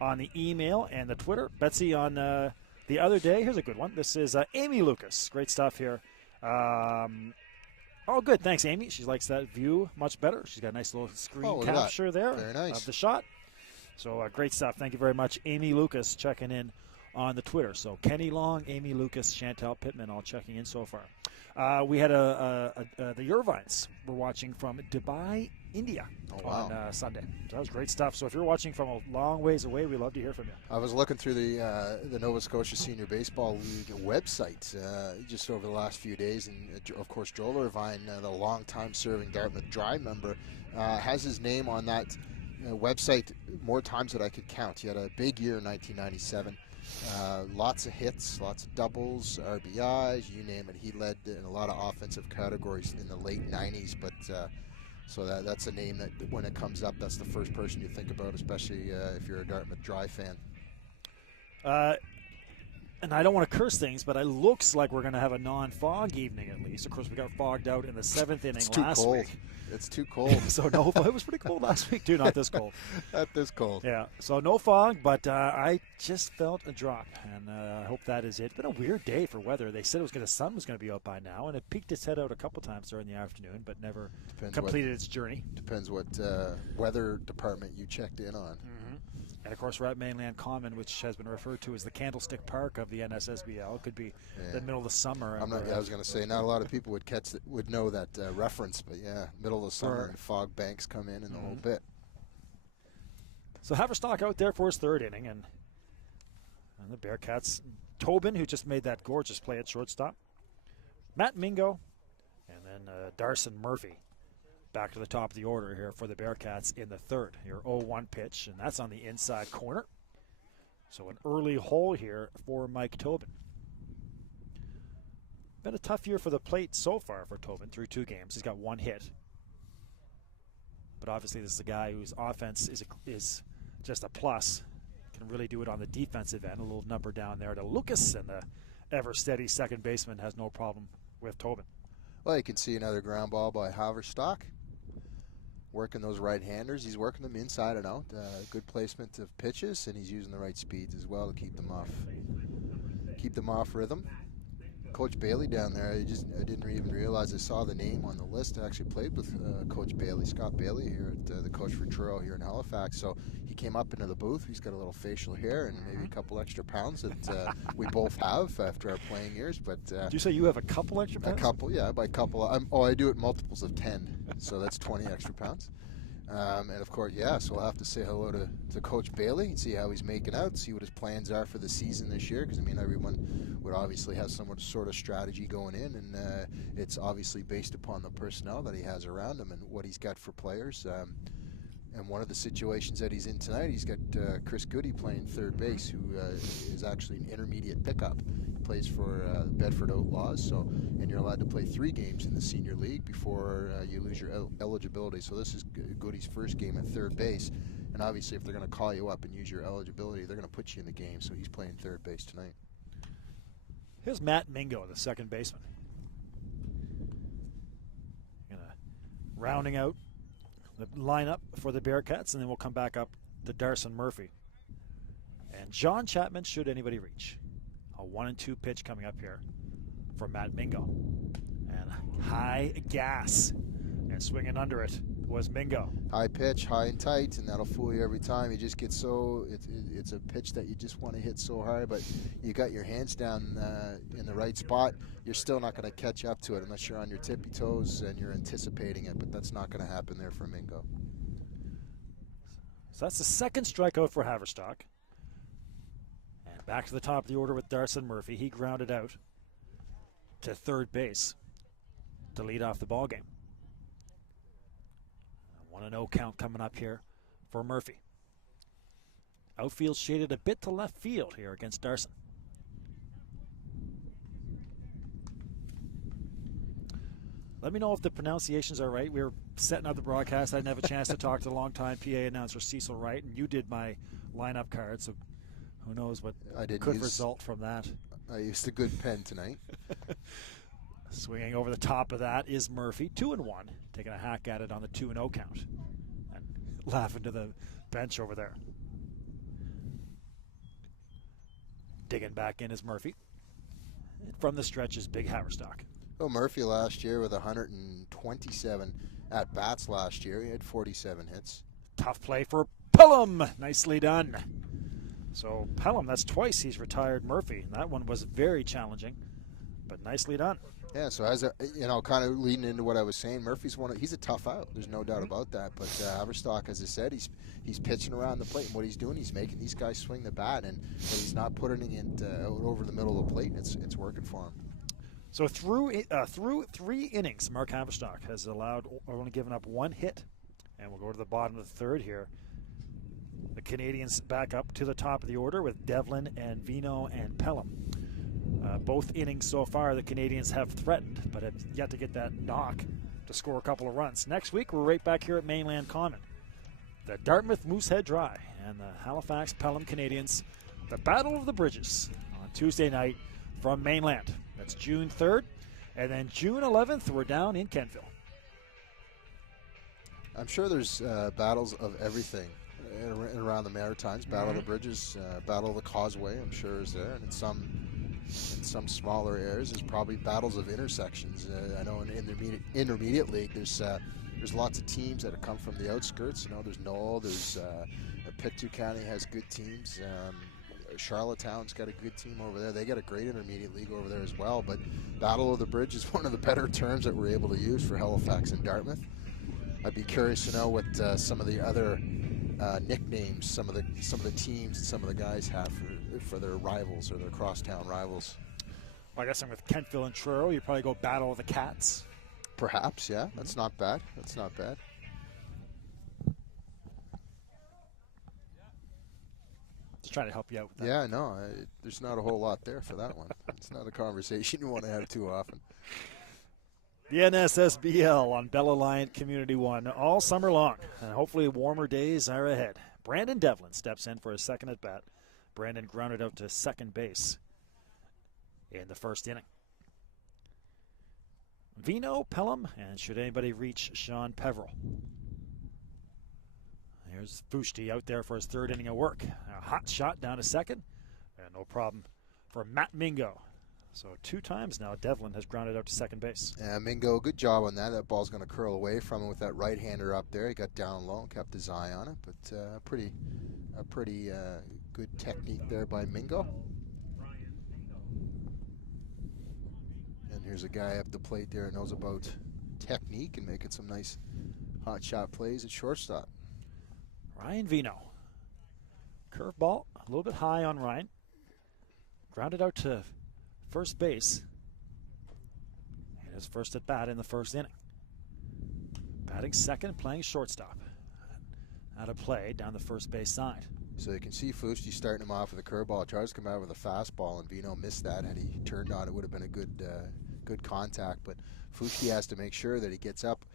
on the email and the Twitter. Betsy on the other day. Here's a good one. This is Amy Lucas. Great stuff here. Oh, good. Thanks, Amy. She likes that view much better. She's got a nice little screen capture there of the shot. So great stuff. Thank you very much, Amy Lucas, checking in on the Twitter. So Kenny Long, Amy Lucas, Chantal Pittman, all checking in so far. We had the Irvines were watching from Dubai, India on Sunday. So that was great stuff. So if you're watching from a long ways away, we'd love to hear from you. I was looking through the Nova Scotia Senior Baseball League website just over the last few days, and of course Joel Irvine, the longtime serving Dartmouth Drive member, has his name on that website more times than I could count. He had a big year in 1997. Lots of hits, lots of doubles, RBIs, you name it. He led in a lot of offensive categories in the late 90s, but so that's a name that when it comes up, that's the first person you think about, especially if you're a Dartmouth Drive fan. And I don't want to curse things, but it looks like we're going to have a non-fog evening at least. Of course, we got fogged out in the 7th inning last week. It's too cold. So no, it was pretty cold last week too. Not this cold. Not this cold. Yeah. So no fog, but I just felt a drop, and I hope that is it. It's been a weird day for weather. They said the sun was going to be out by now, and it peeked its head out a couple times during the afternoon, but never completed its journey. Depends what weather department you checked in on. And, of course, we're at Mainland Common, which has been referred to as the Candlestick Park of the NSSBL. It could be the middle of the summer. I was going to say, not a lot of people would know that reference, but yeah, middle of the summer and fog banks come in and the whole bit. So Haverstock out there for his third inning, and the Bearcats, Tobin, who just made that gorgeous play at shortstop, Matt Mingo, and then Darson Murphy. Back to the top of the order here for the Bearcats in the third. Your 0-1 pitch, and that's on the inside corner. So an early hole here for Mike Tobin. Been a tough year for the plate so far for Tobin through 2 games. He's got 1 hit. But obviously this is a guy whose offense is just a plus. Can really do it on the defensive end. A little number down there to Lucas, and the ever-steady second baseman has no problem with Tobin. Well, you can see another ground ball by Haverstock. Working those right-handers. He's working them inside and out. Good placement of pitches, and he's using the right speeds as well to keep them off rhythm. Coach Bailey down there, I didn't even realize I saw the name on the list. I actually played with Coach Bailey, Scott Bailey, here at the coach for Truro here in Halifax. So he came up into the booth. He's got a little facial hair and maybe a couple extra pounds that we both have after our playing years. But did you say you have a couple extra pounds? A couple, yeah, by couple. I do it multiples of 10, so that's 20 extra pounds. And of course, yeah, so we'll have to say hello to Coach Bailey and see how he's making out, see what his plans are for the season this year, because I mean everyone would obviously have some sort of strategy going in, and it's obviously based upon the personnel that he has around him and what he's got for players. And one of the situations that he's in tonight, he's got Chris Goody playing third base, who is actually an intermediate pickup. He plays for Bedford Outlaws, and you're allowed to play 3 games in the senior league before you lose your eligibility. So this is Goody's first game at third base, and obviously if they're going to call you up and use your eligibility, they're going to put you in the game. So he's playing third base tonight. Here's Matt Mingo, the second baseman. Rounding out the lineup for the Bearcats, and then we'll come back up to Darson Murphy. And John Chapman, should anybody reach. A 1-2 pitch coming up here for Matt Mingo. And high gas. And swinging under it was Mingo. High pitch, high and tight, and that'll fool you every time. You just get so, it's a pitch that you just want to hit so hard, but you got your hands down in the right spot. You're still not going to catch up to it unless you're on your tippy toes and you're anticipating it, but that's not going to happen there for Mingo. So that's the second strikeout for Haverstock. And back to the top of the order with Darson Murphy. He grounded out to third base to lead off the ballgame. 1-0 count coming up here for Murphy. Outfield shaded a bit to left field here against Darson. Let me know if the pronunciations are right. We were setting up the broadcast. I didn't have a chance to talk to the longtime PA announcer Cecil Wright, and you did my lineup card, so who knows what could result from that. I used a good pen tonight. Swinging over the top of that is Murphy, 2-1, taking a hack at it on the 2-0 count, and laughing to the bench over there. Digging back in is Murphy. And from the stretch is Big Haverstock. Well, Murphy last year with 127 at-bats last year. He had 47 hits. Tough play for Pelham. Nicely done. So Pelham, that's twice he's retired Murphy. That one was very challenging, but nicely done. Yeah, so as kind of leading into what I was saying, Murphy's he's a tough out. There's no doubt about that. But Haverstock, as I said, he's pitching around the plate, and what he's doing, he's making these guys swing the bat, and he's not putting it out over the middle of the plate. It's working for him. So through 3 innings, Mark Haverstock has only given up 1 hit, and we'll go to the bottom of the third here. The Canadians back up to the top of the order with Devlin and Vino and Pelham. Both innings so far, the Canadians have threatened, but have yet to get that knock to score a couple of runs. Next week, we're right back here at Mainland Common. The Dartmouth Moosehead Dry and the Halifax Pelham Canadians, the Battle of the Bridges on Tuesday night from Mainland. That's June 3rd. And then June 11th, we're down in Kentville. I'm sure there's battles of everything around the Maritimes. Battle of the Bridges, Battle of the Causeway, I'm sure is there. And in some smaller areas, there's probably battles of intersections. I know in the intermediate league, there's lots of teams that have come from the outskirts. There's Knoll, there's Pictou County has good teams. Charlottetown's got a good team over there. They got a great intermediate league over there as well. But Battle of the Bridge is one of the better terms that we're able to use for Halifax and Dartmouth. I'd be curious to know what some of the other nicknames some of the teams and some of the guys have for their rivals or their crosstown rivals. Well, I guess I'm with Kentville and Truro. You'd probably go Battle of the Cats. Perhaps, yeah. That's not bad. Just trying to help you out with that. Yeah, no, there's not a whole lot there for that one. It's not a conversation you want to have too often. The NSSBL on Bell Alliant Community 1 all summer long, and hopefully warmer days are ahead. Brandon Devlin steps in for his second at bat. Brandon grounded out to second base in the first inning. Vino, Pelham, and should anybody reach Sean Peveril. Here's Fushti out there for his third inning of work. A hot shot down to second, and no problem for Matt Mingo. So 2 times now Devlin has grounded out to second base. Yeah, Mingo, good job on that. That ball's going to curl away from him with that right-hander up there. He got down low, kept his eye on it, but a pretty good technique there by Mingo. And here's a guy up the plate there that knows about technique and making some nice hot shot plays at shortstop. Ryan Vino. Curveball, a little bit high on Ryan. Grounded out to first base. And his first at bat in the first inning. Batting second, playing shortstop. Out of play down the first base side. So you can see Fushti starting him off with a curveball. Tries to come out with a fastball, and Vino missed that. Had he turned on, it would have been a good contact. But Fushti has to make sure that he gets up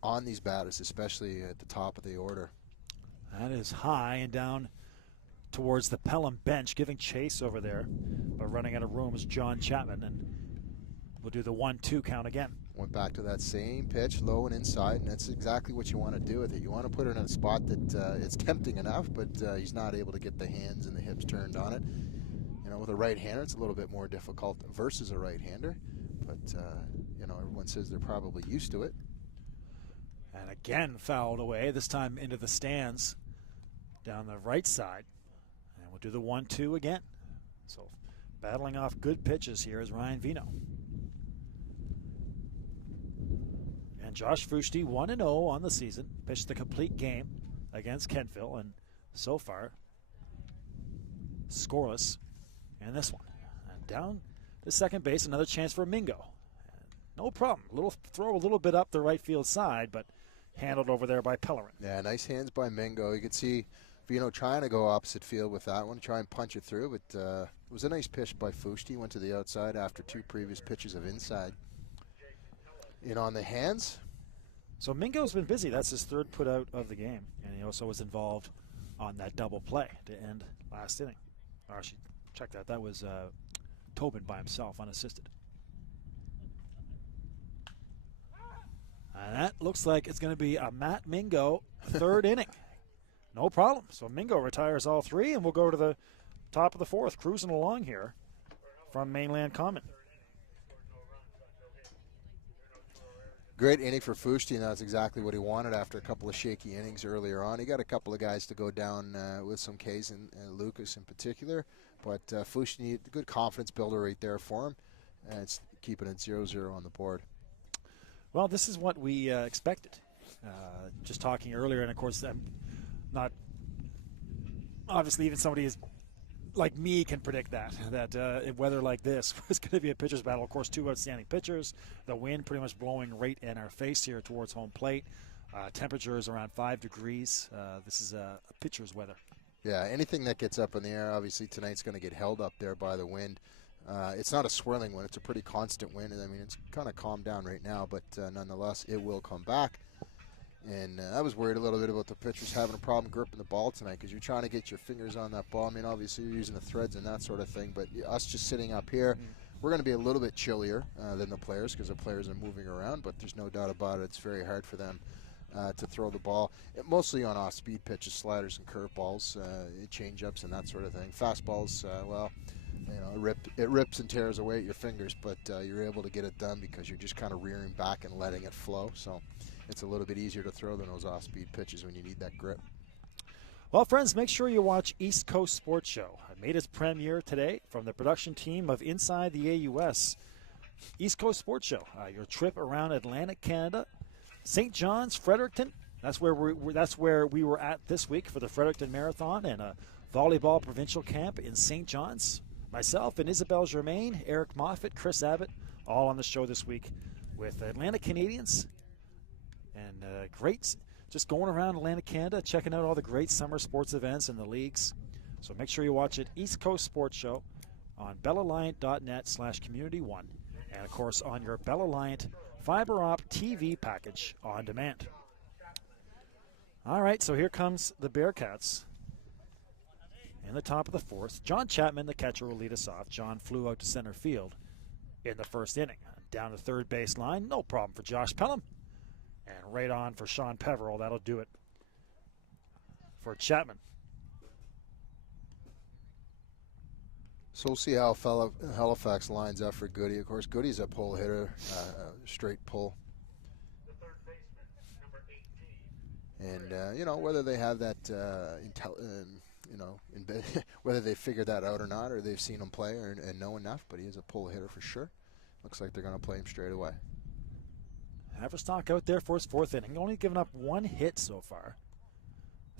on these batters, especially at the top of the order. That is high and down towards the Pelham bench, giving chase over there. But running out of room is John Chapman, and we'll do the 1-2 count again. Went back to that same pitch, low and inside, and that's exactly what you want to do with it. You want to put it in a spot that it's tempting enough, but he's not able to get the hands and the hips turned on it. You know, with a right-hander, it's a little bit more difficult versus a right-hander, but you know, everyone says they're probably used to it. And again fouled away, this time into the stands down the right side. And we'll do the 1-2 again. So battling off good pitches here is Ryan Vino. And Josh Fushti 1-0 on the season. Pitched the complete game against Kentville, and so far scoreless in this one. And down to second base, another chance for Mingo. And no problem. Throw a little bit up the right field side, but handled over there by Pellerin. Yeah, nice hands by Mingo. You could see Vino trying to go opposite field with that one, try and punch it through, but it was a nice pitch by Fushti. Went to the outside after 2 previous pitches of inside. In on the hands. So Mingo's been busy. That's his third put out of the game, and he also was involved on that double play to end last inning. Or actually, check that. That was Tobin by himself, unassisted. And that looks like it's going to be a Matt Mingo third inning. No problem. So Mingo retires all 3, and we'll go to the top of the 4th, cruising along here from Mainland Common. Great inning for Fushti, and that's exactly what he wanted after a couple of shaky innings earlier on. He got a couple of guys to go down with some Ks, and Lucas in particular. But Fushti needed a good confidence builder right there for him, and it's keeping it 0-0 on the board. Well, this is what we expected. Just talking earlier, and of course, I'm not obviously even somebody like me can predict that weather like this was going to be a pitcher's battle. Of course, 2 outstanding pitchers. The wind pretty much blowing right in our face here towards home plate. Temperature is around 5 degrees. This is a pitcher's weather. Yeah, anything that gets up in the air, obviously tonight's going to get held up there by the wind. It's not a swirling wind. It's a pretty constant wind. I mean, it's kind of calmed down right now, but nonetheless, it will come back. And I was worried a little bit about the pitchers having a problem gripping the ball tonight because you're trying to get your fingers on that ball. I mean, obviously you're using the threads and that sort of thing, but us just sitting up here, we're going to be a little bit chillier than the players because the players are moving around, but there's no doubt about it. It's very hard for them to throw the ball, mostly on off-speed pitches, sliders and curveballs, change-ups and that sort of thing. Fastballs, well, you know, it rips and tears away at your fingers, but you're able to get it done because you're just kind of rearing back and letting it flow. So it's a little bit easier to throw than those off-speed pitches when you need that grip. Well, friends, make sure you watch East Coast Sports Show. It made its premiere today from the production team of Inside the AUS. East Coast Sports Show, your trip around Atlantic Canada, St. John's, Fredericton. That's where we were at this week for the Fredericton Marathon and a volleyball provincial camp in St. John's. Myself and Isabelle Germain, Eric Moffat, Chris Abbott, all on the show this week with Atlantic Canadians. And great, just going around Atlantic Canada, checking out all the great summer sports events and the leagues. So make sure you watch it, East Coast Sports Show, on bellalliant.net/community1, and of course on your Bell Alliant Fiber Op TV package on demand. All right, so here comes the Bearcats in the top of the fourth. John Chapman, the catcher, will lead us off. John flew out to center field in the first inning. Down to third base line, no problem for Josh Pelham. And right on for Sean Peveril. That'll do it for Chapman. So we'll see how Halifax lines up for Goody. Of course, Goody's a pull hitter, straight pull. And, whether they have that, whether they figured that out or not, or they've seen him play and know enough, but he is a pull hitter for sure. Looks like they're going to play him straight away. Haverstock out there for his fourth inning. Only given up one hit so far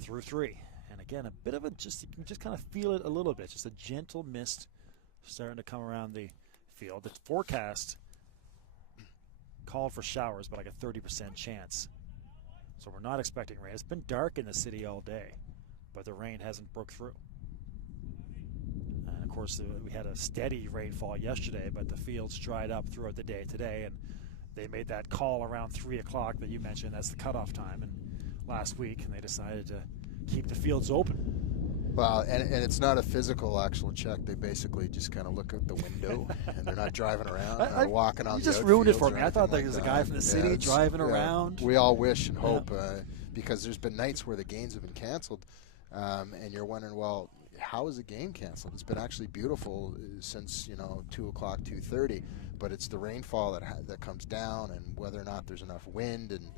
through three. And again, a bit of you can just kind of feel it a little bit. Just a gentle mist starting to come around the field. The forecast called for showers, but like a 30% chance. So we're not expecting rain. It's been dark in the city all day, but the rain hasn't broke through. And of course, we had a steady rainfall yesterday, but the fields dried up throughout the day today, and they made that call around 3 o'clock that you mentioned. That's the cutoff time, and last week, and they decided to keep the fields open. Well, and it's not a physical actual check. They basically just kind of look out the window, and they're not driving around or walking on the outfields. You just ruined it for me. I thought there was a guy from the city driving around. We all wish and hope, because there's been nights where the games have been canceled, and you're wondering, well, how is the game canceled? It's been actually beautiful since 2 o'clock, 2:30, but it's the rainfall that comes down, and whether or not there's enough wind, and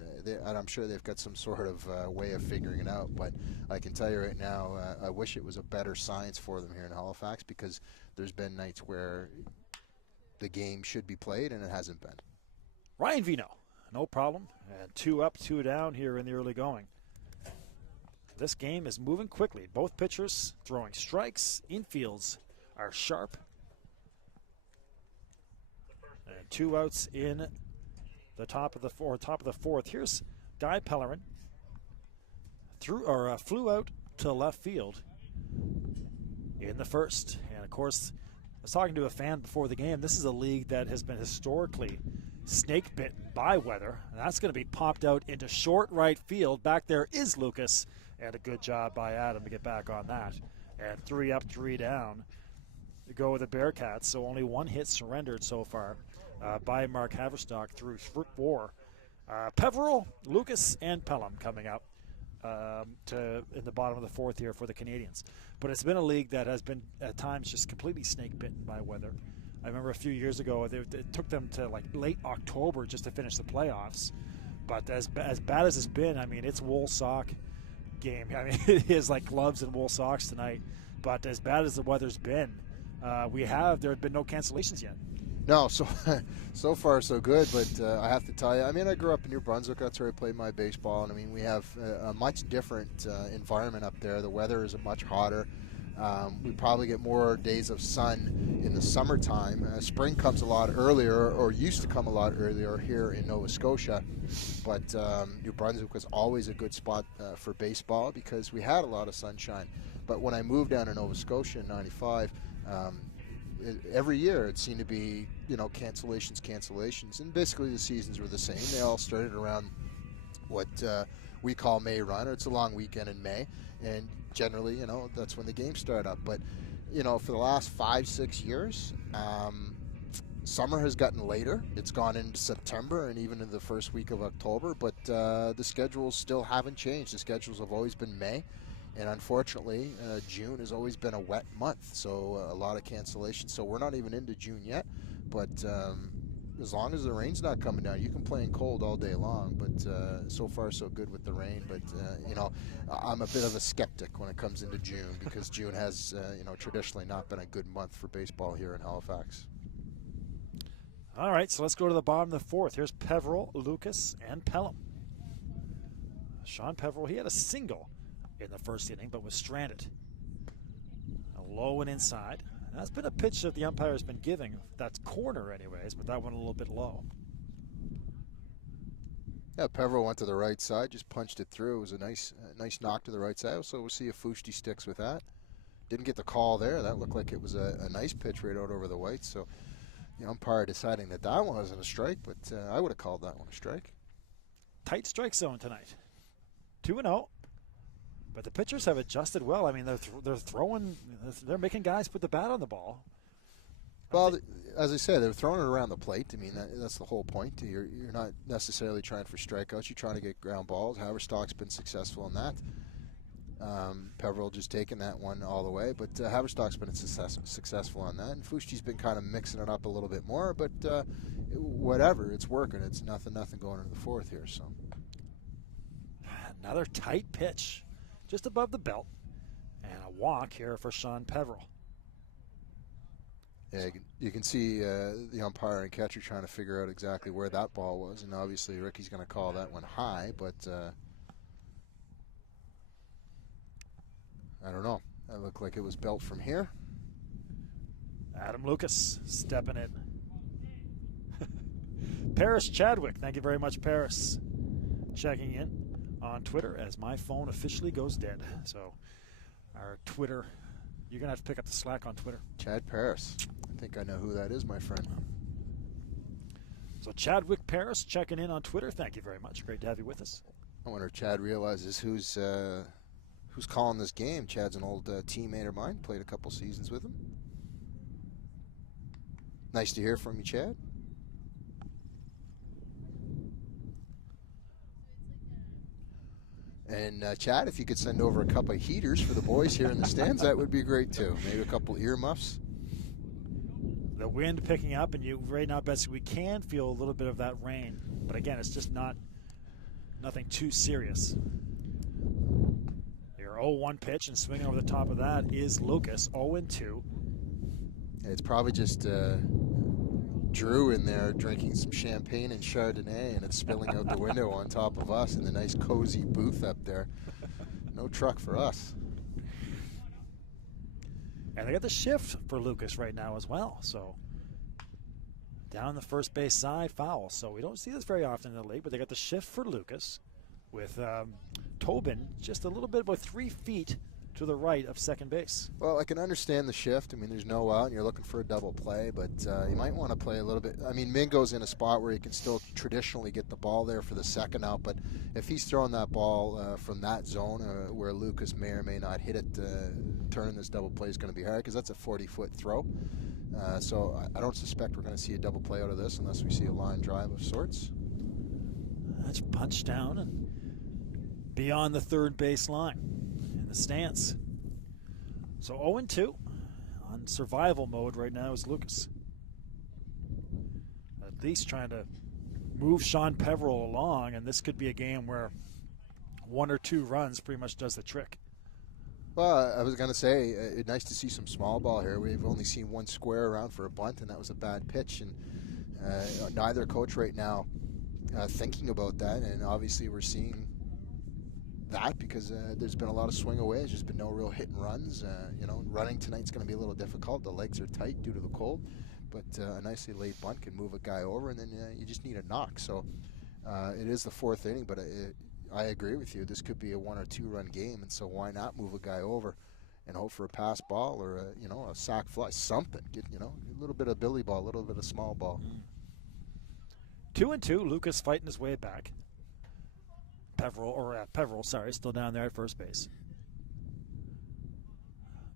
I'm sure they've got some sort of way of figuring it out. But I can tell you right now, I wish it was a better science for them here in Halifax, because there's been nights where the game should be played and it hasn't been. Ryan Vino, no problem, and 2 up, 2 down here in the early going. This game is moving quickly. Both pitchers throwing strikes. Infields are sharp. And 2 outs in the top of the fourth. Here's Guy Pellerin. Flew out to left field in the first. And of course, I was talking to a fan before the game. This is a league that has been historically snake bitten by weather. And that's going to be popped out into short right field. Back there is Lucas. And a good job by Adam to get back on that. And 3 up, 3 down to go with the Bearcats. So only 1 hit surrendered so far by Mark Haverstock through 4. Peveril, Lucas, and Pelham coming up in the bottom of the fourth here for the Canadians. But it's been a league that has been at times just completely snake bitten by weather. I remember a few years ago it took them to like late October just to finish the playoffs. But as bad as it's been, I mean, it's wool sock game. I mean, it is like gloves and wool socks tonight. But as bad as the weather's been, there have been no cancellations yet. No, so far so good. But I have to tell you, I mean, I grew up in New Brunswick. That's where I played my baseball. And I mean, we have a much different environment up there. The weather is much hotter. We probably get more days of sun in the summertime. Spring comes a lot earlier, or used to come a lot earlier here in Nova Scotia. But New Brunswick was always a good spot for baseball because we had a lot of sunshine. But when I moved down to Nova Scotia in '95, every year it seemed to be, cancellations. And basically the seasons were the same. They all started around what we call May run, or it's a long weekend in May. And generally, that's when the games start up. But, for the last 5-6 years, summer has gotten later. It's gone into September and even in the first week of October. But the schedules still haven't changed. The schedules have always been May. And unfortunately, June has always been a wet month. So a lot of cancellations. So we're not even into June yet. But as long as the rain's not coming down, you can play in cold all day long. But so far, so good with the rain. But, I'm a bit of a skeptic when it comes into June because June has, traditionally not been a good month for baseball here in Halifax. All right, so let's go to the bottom of the fourth. Here's Peveril, Lucas, and Pelham. Sean Peveril, he had a single in the first inning, but was stranded. Low and inside. That's been a pitch that the umpire's been giving. That's corner anyways, but that one a little bit low. Yeah, Peveril went to the right side, just punched it through. It was a nice knock to the right side. So we'll see if Fushti sticks with that. didn't get the call there. That looked like it was a nice pitch right out over the white. So the umpire deciding that that one wasn't a strike, but I would have called that one a strike. Tight strike zone tonight. 2-0. But the pitchers have adjusted well. I mean, they're throwing, they're making guys put the bat on the ball. Well, as I said, they're throwing it around the plate. I mean, that's the whole point. You're not necessarily trying for strikeouts. You're trying to get ground balls. Haverstock's been successful in that. Peveril just taking that one all the way, but Haverstock's been successful on that. And Fushti's been kind of mixing it up a little bit more, but whatever, it's working. It's nothing going into the fourth here. So another tight pitch, just above the belt, and a walk here for Sean Peveril. Yeah, you can see the umpire and catcher trying to figure out exactly where that ball was, and obviously Ricky's going to call that one high, but I don't know. That looked like it was belt from here. Adam Lucas stepping in. Paris Chadwick, thank you very much, Paris, checking in on Twitter as my phone officially goes dead. So our Twitter, you're going to have to pick up the slack on Twitter. Chad Paris. I think I know who that is, my friend. So Chadwick Paris checking in on Twitter. Thank you very much. Great to have you with us. I wonder if Chad realizes who's calling this game. Chad's an old teammate of mine. Played a couple seasons with him. Nice to hear from you, Chad. And Chad, if you could send over a couple of heaters for the boys here in the stands, that would be great too. Maybe a couple earmuffs. The wind picking up, and you right now, Betsy, we can feel a little bit of that rain. But again, it's just nothing too serious. Your 0-1 pitch, and swinging over the top of that is Lucas, 0-2. It's probably just Drew in there drinking some champagne and Chardonnay, and it's spilling out the window on top of us in the nice cozy booth up there. No truck for us. And they got the shift for Lucas right now as well. So down the first base side, foul. So we don't see this very often in the league, but they got the shift for Lucas with Tobin just a little bit about 3 feet to the right of second base. Well, I can understand the shift. I mean, there's no out, and you're looking for a double play, but you might want to play a little bit. I mean, Mingo's in a spot where he can still traditionally get the ball there for the second out, but if he's throwing that ball from that zone where Lucas may or may not hit it, turning this double play is going to be hard because that's a 40-foot throw. So I don't suspect we're going to see a double play out of this unless we see a line drive of sorts. That's punched down and beyond the third base line in the stance. So 0-2 on survival mode right now is Lucas. At least trying to move Sean Peveril along, and this could be a game where 1 or 2 runs pretty much does the trick. Well, I was going to say, it's nice to see some small ball here. We've only seen 1 square around for a bunt, and that was a bad pitch. And neither coach right now thinking about that, and obviously we're seeing that because there's been a lot of swing away. There's just been no real hit and runs. Running tonight's going to be a little difficult. The legs are tight due to the cold, but a nicely laid bunt can move a guy over, and then you just need a knock. So it is the 4th inning, but I agree with you. This could be a 1 or 2 run game, and so why not move a guy over and hope for a pass ball or a sac fly, something. Get a little bit of billy ball, a little bit of small ball. 2-2. Lucas fighting his way back. Peveril, still down there at first base.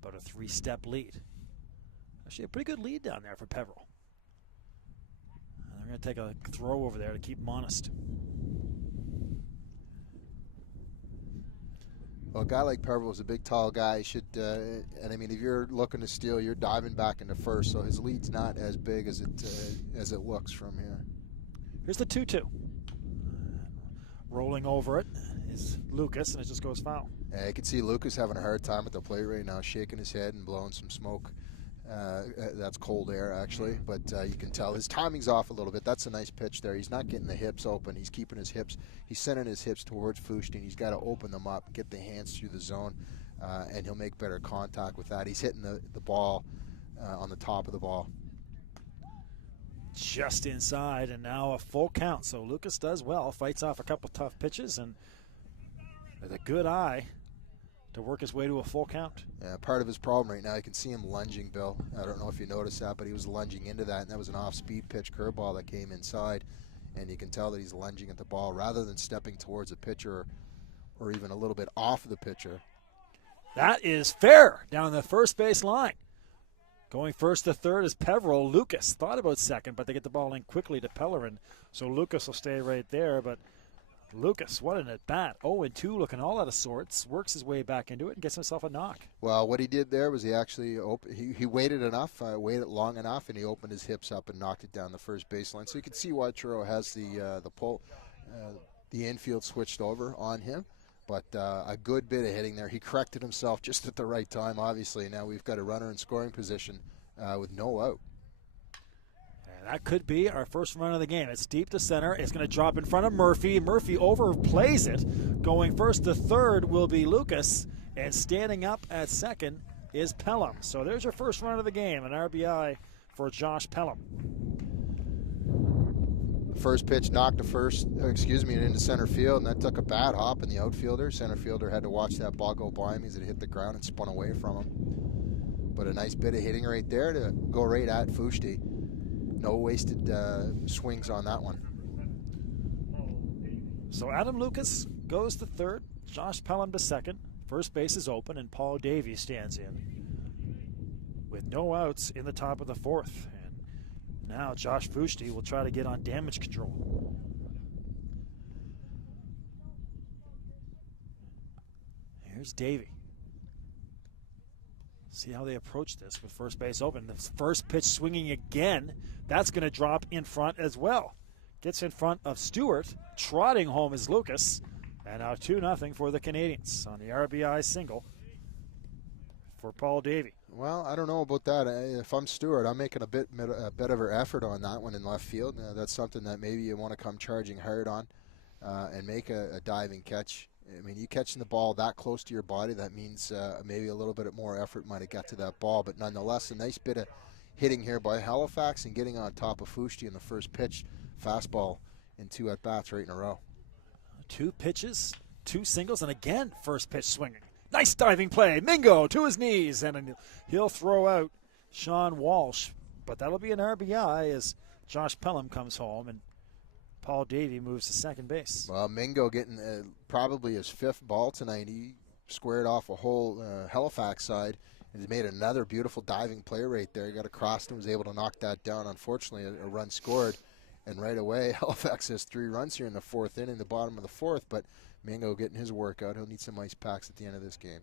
About a 3-step lead. Actually, a pretty good lead down there for Peveril. They're going to take a throw over there to keep him honest. Well, a guy like Peveril is a big, tall guy. He should, and I mean, if you're looking to steal, you're diving back into first. So his lead's not as big as it looks from here. Here's the 2-2. Rolling over it is Lucas, and it just goes foul. Yeah, you can see Lucas having a hard time at the plate right now, shaking his head and blowing some smoke. That's cold air, actually, but you can tell his timing's off a little bit. That's a nice pitch there. He's not getting the hips open. He's keeping his hips. He's sending his hips towards Fushti, and he's got to open them up, get the hands through the zone, and he'll make better contact with that. He's hitting the ball on the top of the ball. Just inside, and now a full count. So Lucas does well, fights off a couple tough pitches, and with a good eye to work his way to a full count. Yeah, part of his problem right now, you can see him lunging, Bill. I don't know if you noticed that, but he was lunging into that, and that was an off-speed pitch curveball that came inside, and you can tell that he's lunging at the ball rather than stepping towards a pitcher or even a little bit off of the pitcher. That is fair down the first base line. Going first to third is Peveril. Lucas thought about second, but they get the ball in quickly to Pellerin, so Lucas will stay right there, but Lucas, what an at-bat. 0-2, looking all out of sorts, works his way back into it and gets himself a knock. Well, what he did there was he actually he waited enough, waited long enough, and he opened his hips up and knocked it down the first baseline. So you can see why Truro has the pull, the infield switched over on him. But a good bit of hitting there. He corrected himself just at the right time, obviously. Now we've got a runner in scoring position with no out. That could be our first run of the game. It's deep to center. It's going to drop in front of Murphy. Murphy overplays it. Going first to third will be Lucas. And standing up at second is Pelham. So there's your first run of the game, an RBI for Josh Pelham. First pitch knocked into center field, and that took a bad hop in the outfielder. Center fielder had to watch that ball go by him as it hit the ground and spun away from him. But a nice bit of hitting right there to go right at Fushti. No wasted swings on that one. So Adam Lucas goes to third, Josh Pelham to second. First base is open, and Paul Davey stands in with no outs in the top of the fourth. And now Josh Fushti will try to get on damage control. Here's Davey. See how they approach this with first base open. The first pitch swinging again. That's going to drop in front as well. Gets in front of Stewart. Trotting home is Lucas. And now 2-0 for the Canadians on the RBI single for Paul Davey. Well, I don't know about that. If I'm Stewart, I'm making a bit of an effort on that one in left field. That's something that maybe you want to come charging hard on and make a diving catch. I mean, you catching the ball that close to your body, that means maybe a little bit more effort might have got to that ball. But nonetheless, a nice bit of hitting here by Halifax and getting on top of Fushti in the first pitch. Fastball in 2 at-bats right in a row. 2 pitches, 2 singles, and again, first pitch swinging. Nice diving play. Mingo to his knees, and he'll throw out Sean Walsh. But that'll be an RBI as Josh Pelham comes home, and Paul Davey moves to second base. Well, Mingo getting probably his 5th ball tonight. He squared off a whole Halifax side and he made another beautiful diving play right there. He got across and was able to knock that down. Unfortunately, a run scored. And right away, Halifax has 3 runs here in the 4th inning, the bottom of the 4th. But Mingo getting his workout. He'll need some ice packs at the end of this game.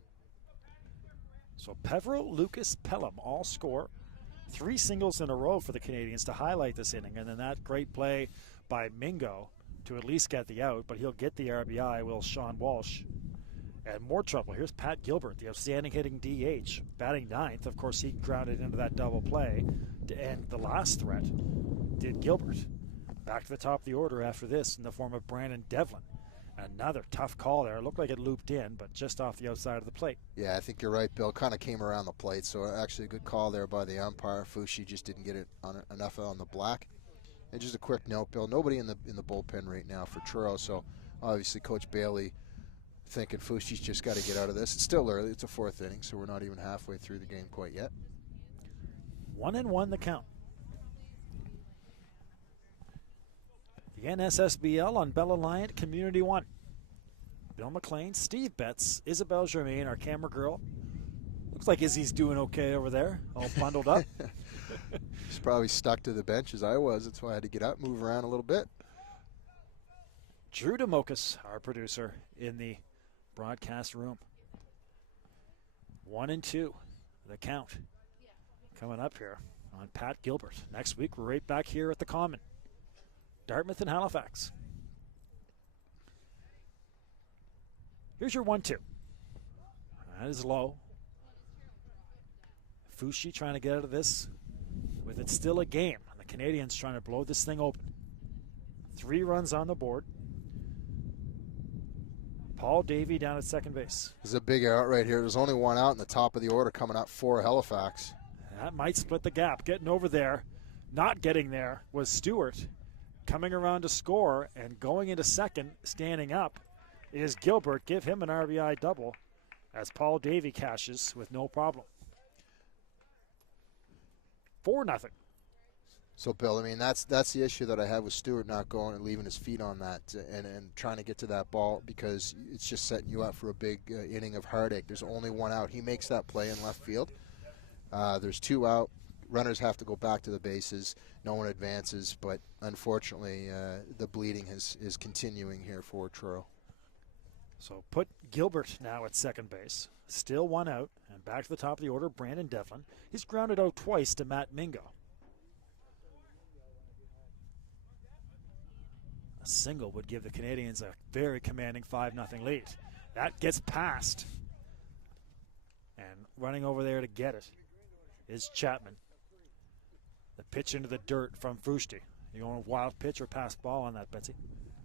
So Peveril, Lucas, Pelham all score. 3 singles in a row for the Canadians to highlight this inning. And then that great play by Mingo to at least get the out. But he'll get the RBI, will Sean Walsh. And more trouble. Here's Pat Gilbert, the outstanding hitting DH, batting 9th. Of course, he grounded into that double play to end the last threat. Did Gilbert. Back to the top of the order after this in the form of Brandon Devlin. Another tough call there. It looked like it looped in, but just off the outside of the plate. Yeah, I think you're right, Bill. Kind of came around the plate, so actually a good call there by the umpire. Fushi just didn't get it enough on the black. And just a quick note, Bill, nobody in the bullpen right now for Truro, so obviously Coach Bailey thinking Fushi's just got to get out of this. It's still early. It's a 4th inning, so we're not even halfway through the game quite yet. 1-1 the count. The NSSBL on Bell Alliant Community 1. Bill McLean, Steve Betts, Isabel Germain, our camera girl. Looks like Izzy's doing okay over there, all bundled up. She's probably stuck to the bench as I was. That's why I had to get up, move around a little bit. Drew DeMocas, our producer, in the broadcast room. 1-2, the count. Coming up here on Pat Gilbert. Next week, we're right back here at the Common. Dartmouth and Halifax. Here's your 1-2. That is low. Fushi trying to get out of this with it still a game. And the Canadians trying to blow this thing open. 3 runs on the board. Paul Davey down at second base. There's a big out right here. There's only 1 out in the top of the order coming up for Halifax. That might split the gap. Getting over there, not getting there was Stewart. Coming around to score and going into second, standing up, is Gilbert. Give him an RBI double. as Paul Davey cashes with no problem. 4-0. So, Bill, I mean, that's the issue that I have with Stewart not going and leaving his feet on that and trying to get to that ball, because it's just setting you up for a big inning of heartache. There's only one out. He makes that play in left field. There's 2 out. Runners have to go back to the bases. No one advances, but unfortunately, the bleeding is continuing here for Truro. So put Gilbert now at second base. Still 1 out, and back to the top of the order, Brandon Devlin. He's grounded out twice to Matt Mingo. A single would give the Canadians a very commanding 5-0 lead. That gets past. And running over there to get it is Chapman. The pitch into the dirt from Fushti. You going a wild pitch or pass ball on that, Betsy?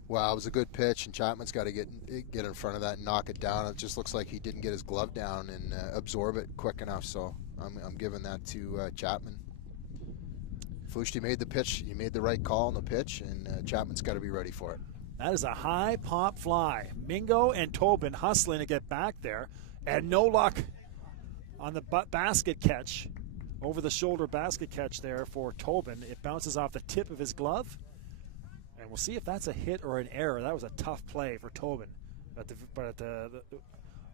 Well, it was a good pitch, and Chapman's got to get in front of that and knock it down. It just looks like he didn't get his glove down and absorb it quick enough, so I'm giving that to Chapman. Fushti made the pitch. He made the right call on the pitch, and Chapman's got to be ready for it. That is a high pop fly. Mingo and Tobin hustling to get back there, and no luck on the basket catch, over-the-shoulder basket catch there for Tobin. It bounces off the tip of his glove, and we'll see if that's a hit or an error. That was a tough play for Tobin, but at the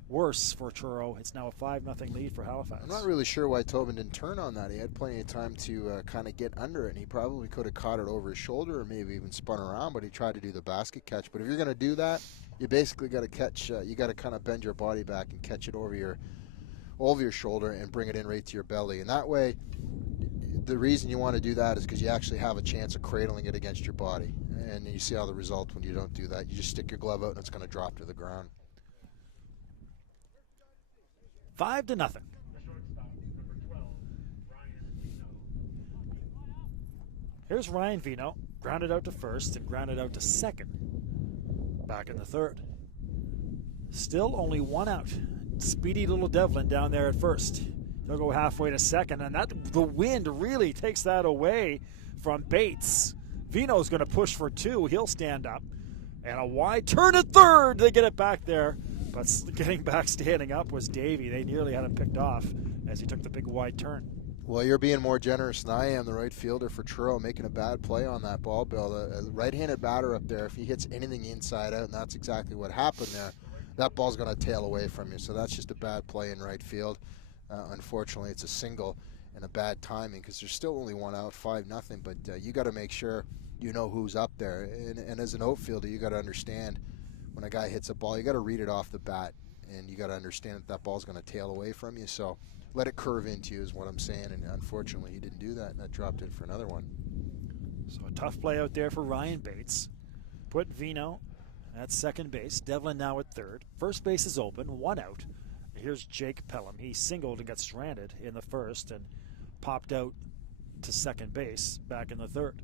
worse for Truro. It's now a 5-0 lead for Halifax. I'm not really sure why Tobin didn't turn on that. He had plenty of time to kind of get under it, and he probably could have caught it over his shoulder or maybe even spun around, but he tried to do the basket catch. But if you're going to do that, you basically got to catch, you got to kind of bend your body back and catch it over your shoulder and bring it in right to your belly. And that way, the reason you want to do that is because you actually have a chance of cradling it against your body. And you see how the result when you don't do that. You just stick your glove out and it's going to drop to the ground. 5-0. Here's Ryan Vino, grounded out to first and grounded out to second. Back in the third. Still only 1 out. Speedy little Devlin down there at first. He'll go halfway to second, and the wind really takes that away from Bates. Vino's going to push for 2. He'll stand up. And a wide turn at third. They get it back there. But getting back standing up was Davey. They nearly had him picked off as he took the big wide turn. Well, you're being more generous than I am, the right fielder for Truro, making a bad play on that ball, Bill. The right-handed batter up there, if he hits anything inside out, and that's exactly what happened there, that ball's going to tail away from you. So that's just a bad play in right field. Unfortunately, it's a single and a bad timing because there's still only 1 out, 5-0. But you got to make sure you know who's up there. And as an outfielder, you got to understand when a guy hits a ball, you got to read it off the bat, and you got to understand that ball's going to tail away from you. So let it curve into you is what I'm saying. And unfortunately, he didn't do that, and that dropped in for another one. So a tough play out there for Ryan Bates. Put Vino at second base. Devlin now at third. First base is open, 1 out. Here's Jake Pelham. He singled and got stranded in the first and popped out to second base back in the third.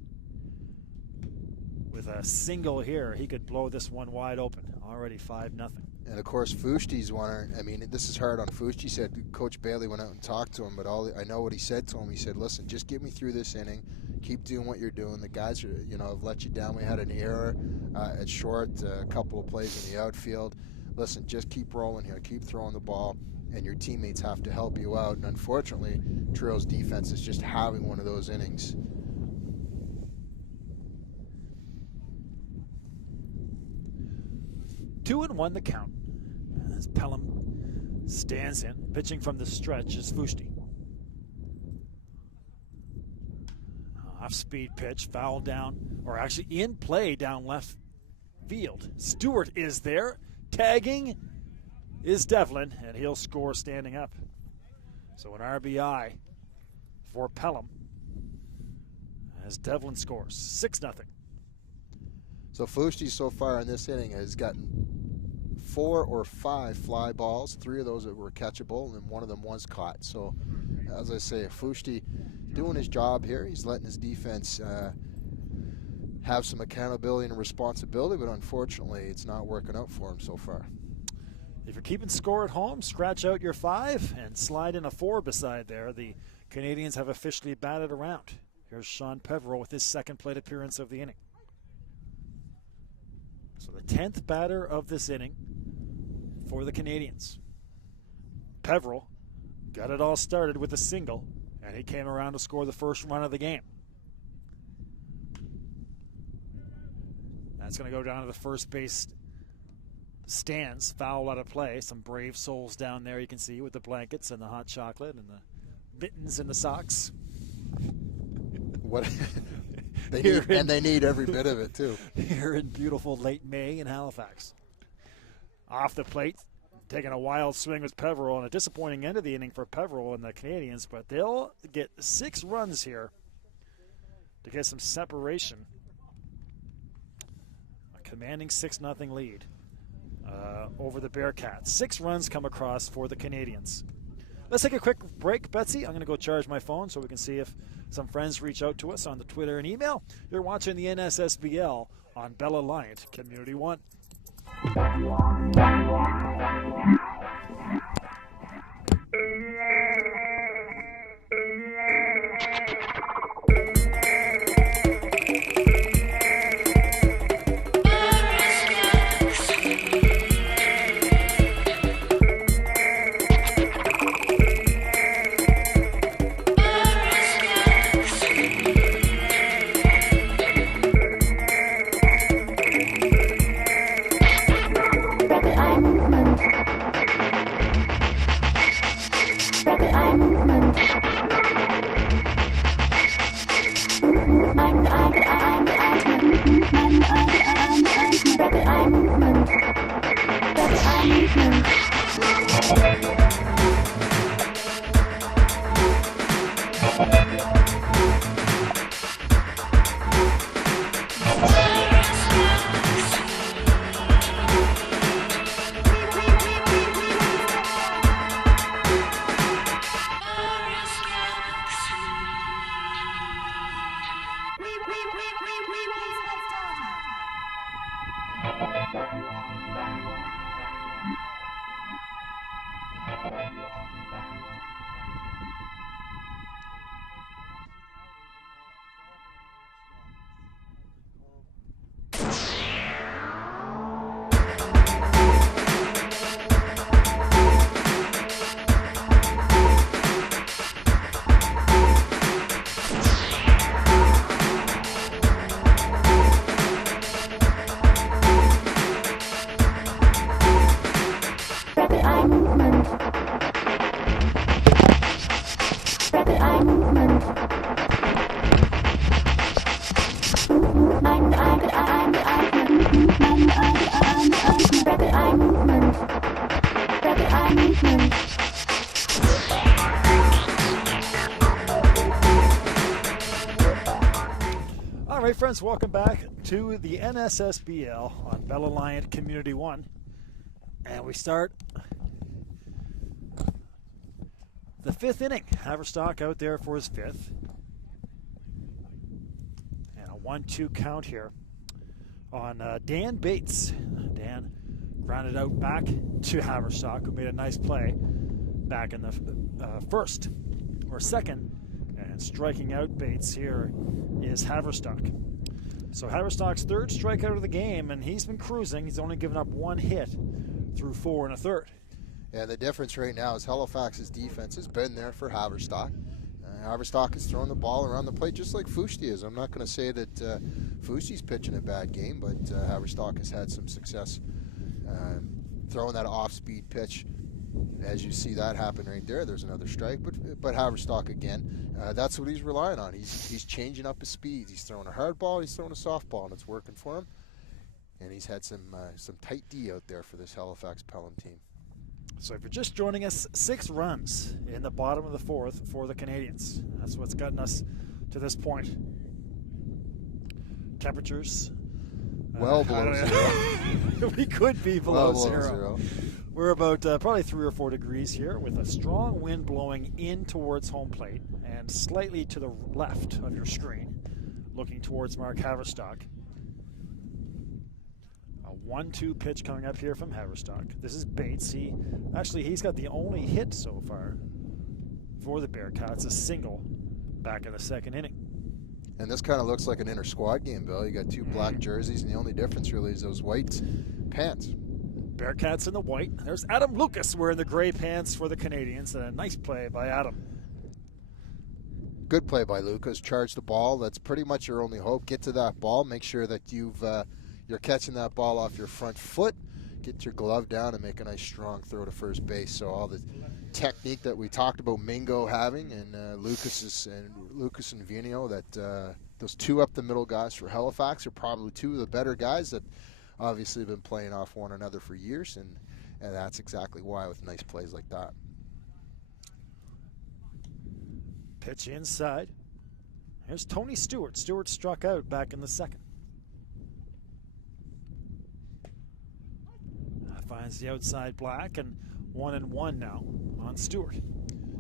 With a single here, he could blow this one wide open. Already 5-0. And of course, Fushti's one. I mean, this is hard on Fushti. He said Coach Bailey went out and talked to him, but I know what he said to him. He said, "Listen, just get me through this inning. Keep doing what you're doing. The guys are, have let you down. We had an error at short, a couple of plays in the outfield. Listen, just keep rolling here. Keep throwing the ball, and your teammates have to help you out." And unfortunately, Truro's defense is just having one of those innings. 2-1 the count. As Pelham stands in, pitching from the stretch is Fushti. Off-speed pitch, foul down, or actually in play down left field. Stewart is there. Tagging is Devlin, and he'll score standing up. So an RBI for Pelham as Devlin scores. 6-0. So Fushti so far in this inning has gotten 4 or 5 fly balls. 3 of those that were catchable, and one of them was caught. So, as I say, Fushti doing his job here. He's letting his defense have some accountability and responsibility, but unfortunately, it's not working out for him so far. If you're keeping score at home, scratch out your 5 and slide in a 4 beside there. The Canadians have officially batted around. Here's Sean Peveril with his second plate appearance of the inning. So the 10th batter of this inning for the Canadians. Peveril got it all started with a single, and he came around to score the first run of the game. That's going to go down to the first base stands. Foul out of play. Some brave souls down there you can see with the blankets and the hot chocolate and the mittens and the socks. What they need every bit of it too. Here in beautiful late May in Halifax. Off the plate, taking a wild swing with Peveril, and a disappointing end of the inning for Peveril and the Canadians, but they'll get 6 runs here to get some separation. A commanding 6-0 lead over the Bearcats. 6 runs come across for the Canadians. Let's take a quick break, Betsy. I'm going to go charge my phone so we can see if some friends reach out to us on the Twitter and email. You're watching the NSSBL on Bell Alliant Community One. All right, friends, welcome back to the NSSBL on Bell Alliant Community One. And we start the 5th inning. Haverstock out there for his 5th. And a 1-2 count here on Dan Bates. Dan grounded out back to Haverstock, who made a nice play back in the first or second. And striking out Bates here is Haverstock. So Haverstock's 3rd strikeout of the game, and he's been cruising. He's only given up 1 hit through 4 1/3. Yeah, the difference right now is Halifax's defense has been there for Haverstock. Haverstock is throwing the ball around the plate just like Fusti is. I'm not going to say that Fusti's pitching a bad game, but Haverstock has had some success throwing that off-speed pitch. As you see that happen right there, there's another strike. But Haverstock again, that's what he's relying on. He's changing up his speeds. He's throwing a hard ball, he's throwing a soft ball, and it's working for him. And he's had some tight D out there for this Halifax Pelham team. So if you're just joining us, 6 runs in the bottom of the 4th for the Canadians. That's what's gotten us to this point. Temperatures well below 0. We could be below zero. 0. We're about probably 3 or 4 degrees here with a strong wind blowing in towards home plate and slightly to the left of your screen, looking towards Mark Haverstock. A 1-2 pitch coming up here from Haverstock. This is Bates. He's got the only hit so far for the Bearcats, a single back in the 2nd inning. And this kind of looks like an inter-squad game, Bill. You got 2 black jerseys, and the only difference really is those white pants. Bearcats in the white. There's Adam Lucas wearing the gray pants for the Canadians. And a nice play by Adam. Good play by Lucas. Charge the ball. That's pretty much your only hope. Get to that ball. Make sure that you're catching that ball off your front foot. Get your glove down and make a nice strong throw to first base. So all the technique that we talked about Mingo having and Lucas and Vino, that those two up the middle guys for Halifax are probably two of the better guys that obviously have been playing off one another for years, and that's exactly why with nice plays like that. Pitch inside. Here's Tony Stewart. Stewart struck out back in the second. Finds the outside black, and 1-1 now on Stewart.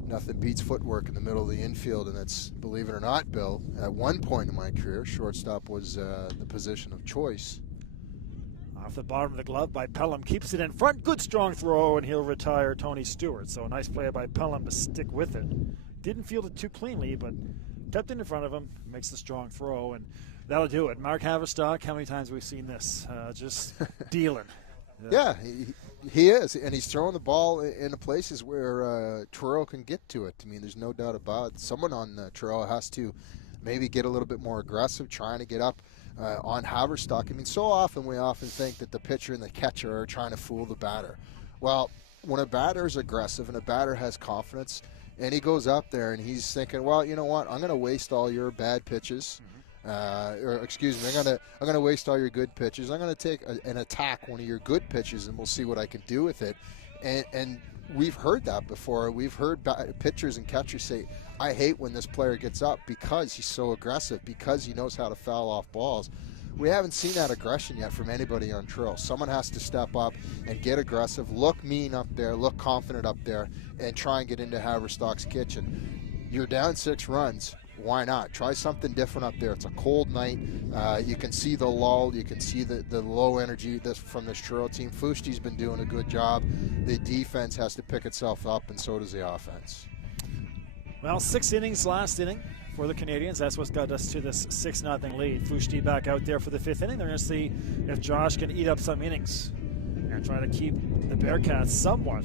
Nothing beats footwork in the middle of the infield, and that's, believe it or not, Bill, at one point in my career, shortstop was the position of choice. Off the bottom of the glove by Pelham, keeps it in front. Good strong throw, and he'll retire Tony Stewart. So a nice play by Pelham to stick with it. Didn't field it too cleanly, but kept it in front of him, makes the strong throw, and that'll do it. Mark Haverstock, how many times have we seen this? Just dealing. Yeah, he is, and he's throwing the ball into places where Truro can get to it. I mean, there's no doubt about it. Someone on Truro has to maybe get a little bit more aggressive, trying to get up on Haverstock. I mean, so often we often think that the pitcher and the catcher are trying to fool the batter. Well, when a batter is aggressive and a batter has confidence, and he goes up there and he's thinking, well, you know what, I'm going to waste all your bad pitches. I'm gonna waste all your good pitches. I'm gonna take an attack one of your good pitches, and we'll see what I can do with it. And we've heard that before. We've heard pitchers and catchers say, "I hate when this player gets up because he's so aggressive, because he knows how to foul off balls." We haven't seen that aggression yet from anybody on Truro. Someone has to step up and get aggressive, look mean up there, look confident up there, and try and get into Haverstock's kitchen. You're down 6 runs. Why not? Try something different up there. It's a cold night. You can see the lull. You can see the low energy from this Truro team. Fusti's been doing a good job. The defense has to pick itself up, and so does the offense. Well, 6 innings last inning for the Canadians. That's what's got us to this 6-0 lead. Fusti back out there for the 5th inning. They're going to see if Josh can eat up some innings and try to keep the Bearcats somewhat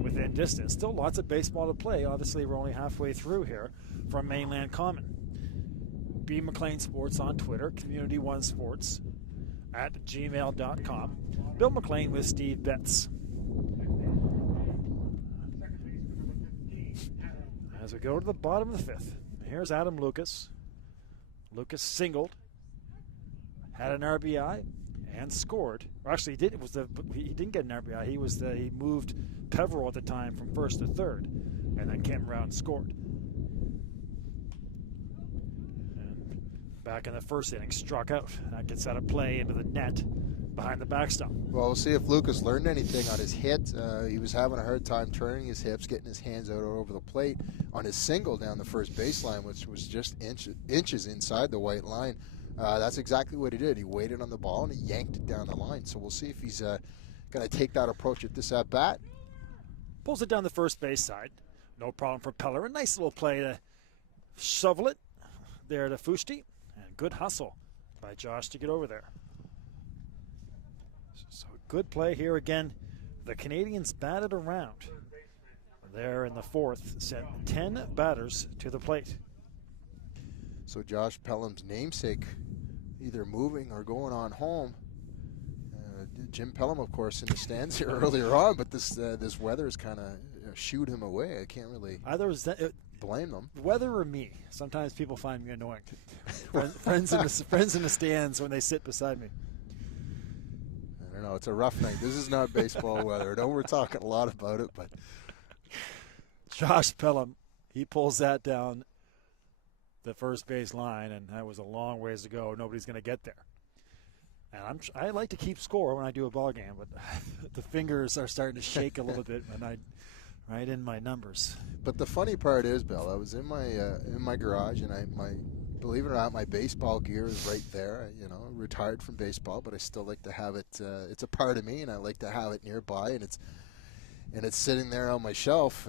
within distance. Still lots of baseball to play. Obviously, we're only halfway through here from Mainland Common. B. McLean Sports on Twitter, Community One Sports at gmail.com. Bill McLean with Steve Betts. As we go to the bottom of the 5th, here's Adam Lucas. Lucas singled, had an RBI, and scored. Or actually, he didn't get an RBI. He moved Peveril at the time from 1st to 3rd, and then came around and scored. Back in the 1st inning, struck out. That gets out of play into the net behind the backstop. Well, we'll see if Lucas learned anything on his hit. He was having a hard time turning his hips, getting his hands out over the plate on his single down the first baseline, which was just inches inside the white line. That's exactly what he did. He waited on the ball and he yanked it down the line. So we'll see if he's going to take that approach at this at-bat. Pulls it down the first base side. No problem for Peller. A nice little play to shovel it there to Fusti. And good hustle by Josh to get over there. So good play here again. The Canadians batted around there in the 4th, sent 10 batters to the plate. So Josh Pelham's namesake either moving or going on home. Jim Pelham, of course, in the stands here earlier on, but this weather has kind of shooed him away. I can't really blame them. Weather or me. Sometimes people find me annoying. friends in the stands when they sit beside me. I don't know. It's a rough night. This is not baseball weather. I know we're talking a lot about it, but Josh Pelham, he pulls that down the first base line, and that was a long ways to go. Nobody's going to get there. And I like to keep score when I do a ball game, but the fingers are starting to shake a little bit when I write in my numbers. But the funny part is, Bill, I was in my garage, and believe it or not, my baseball gear is right there. Retired from baseball, but I still like to have it. It's a part of me, and I like to have it nearby, and it's sitting there on my shelf.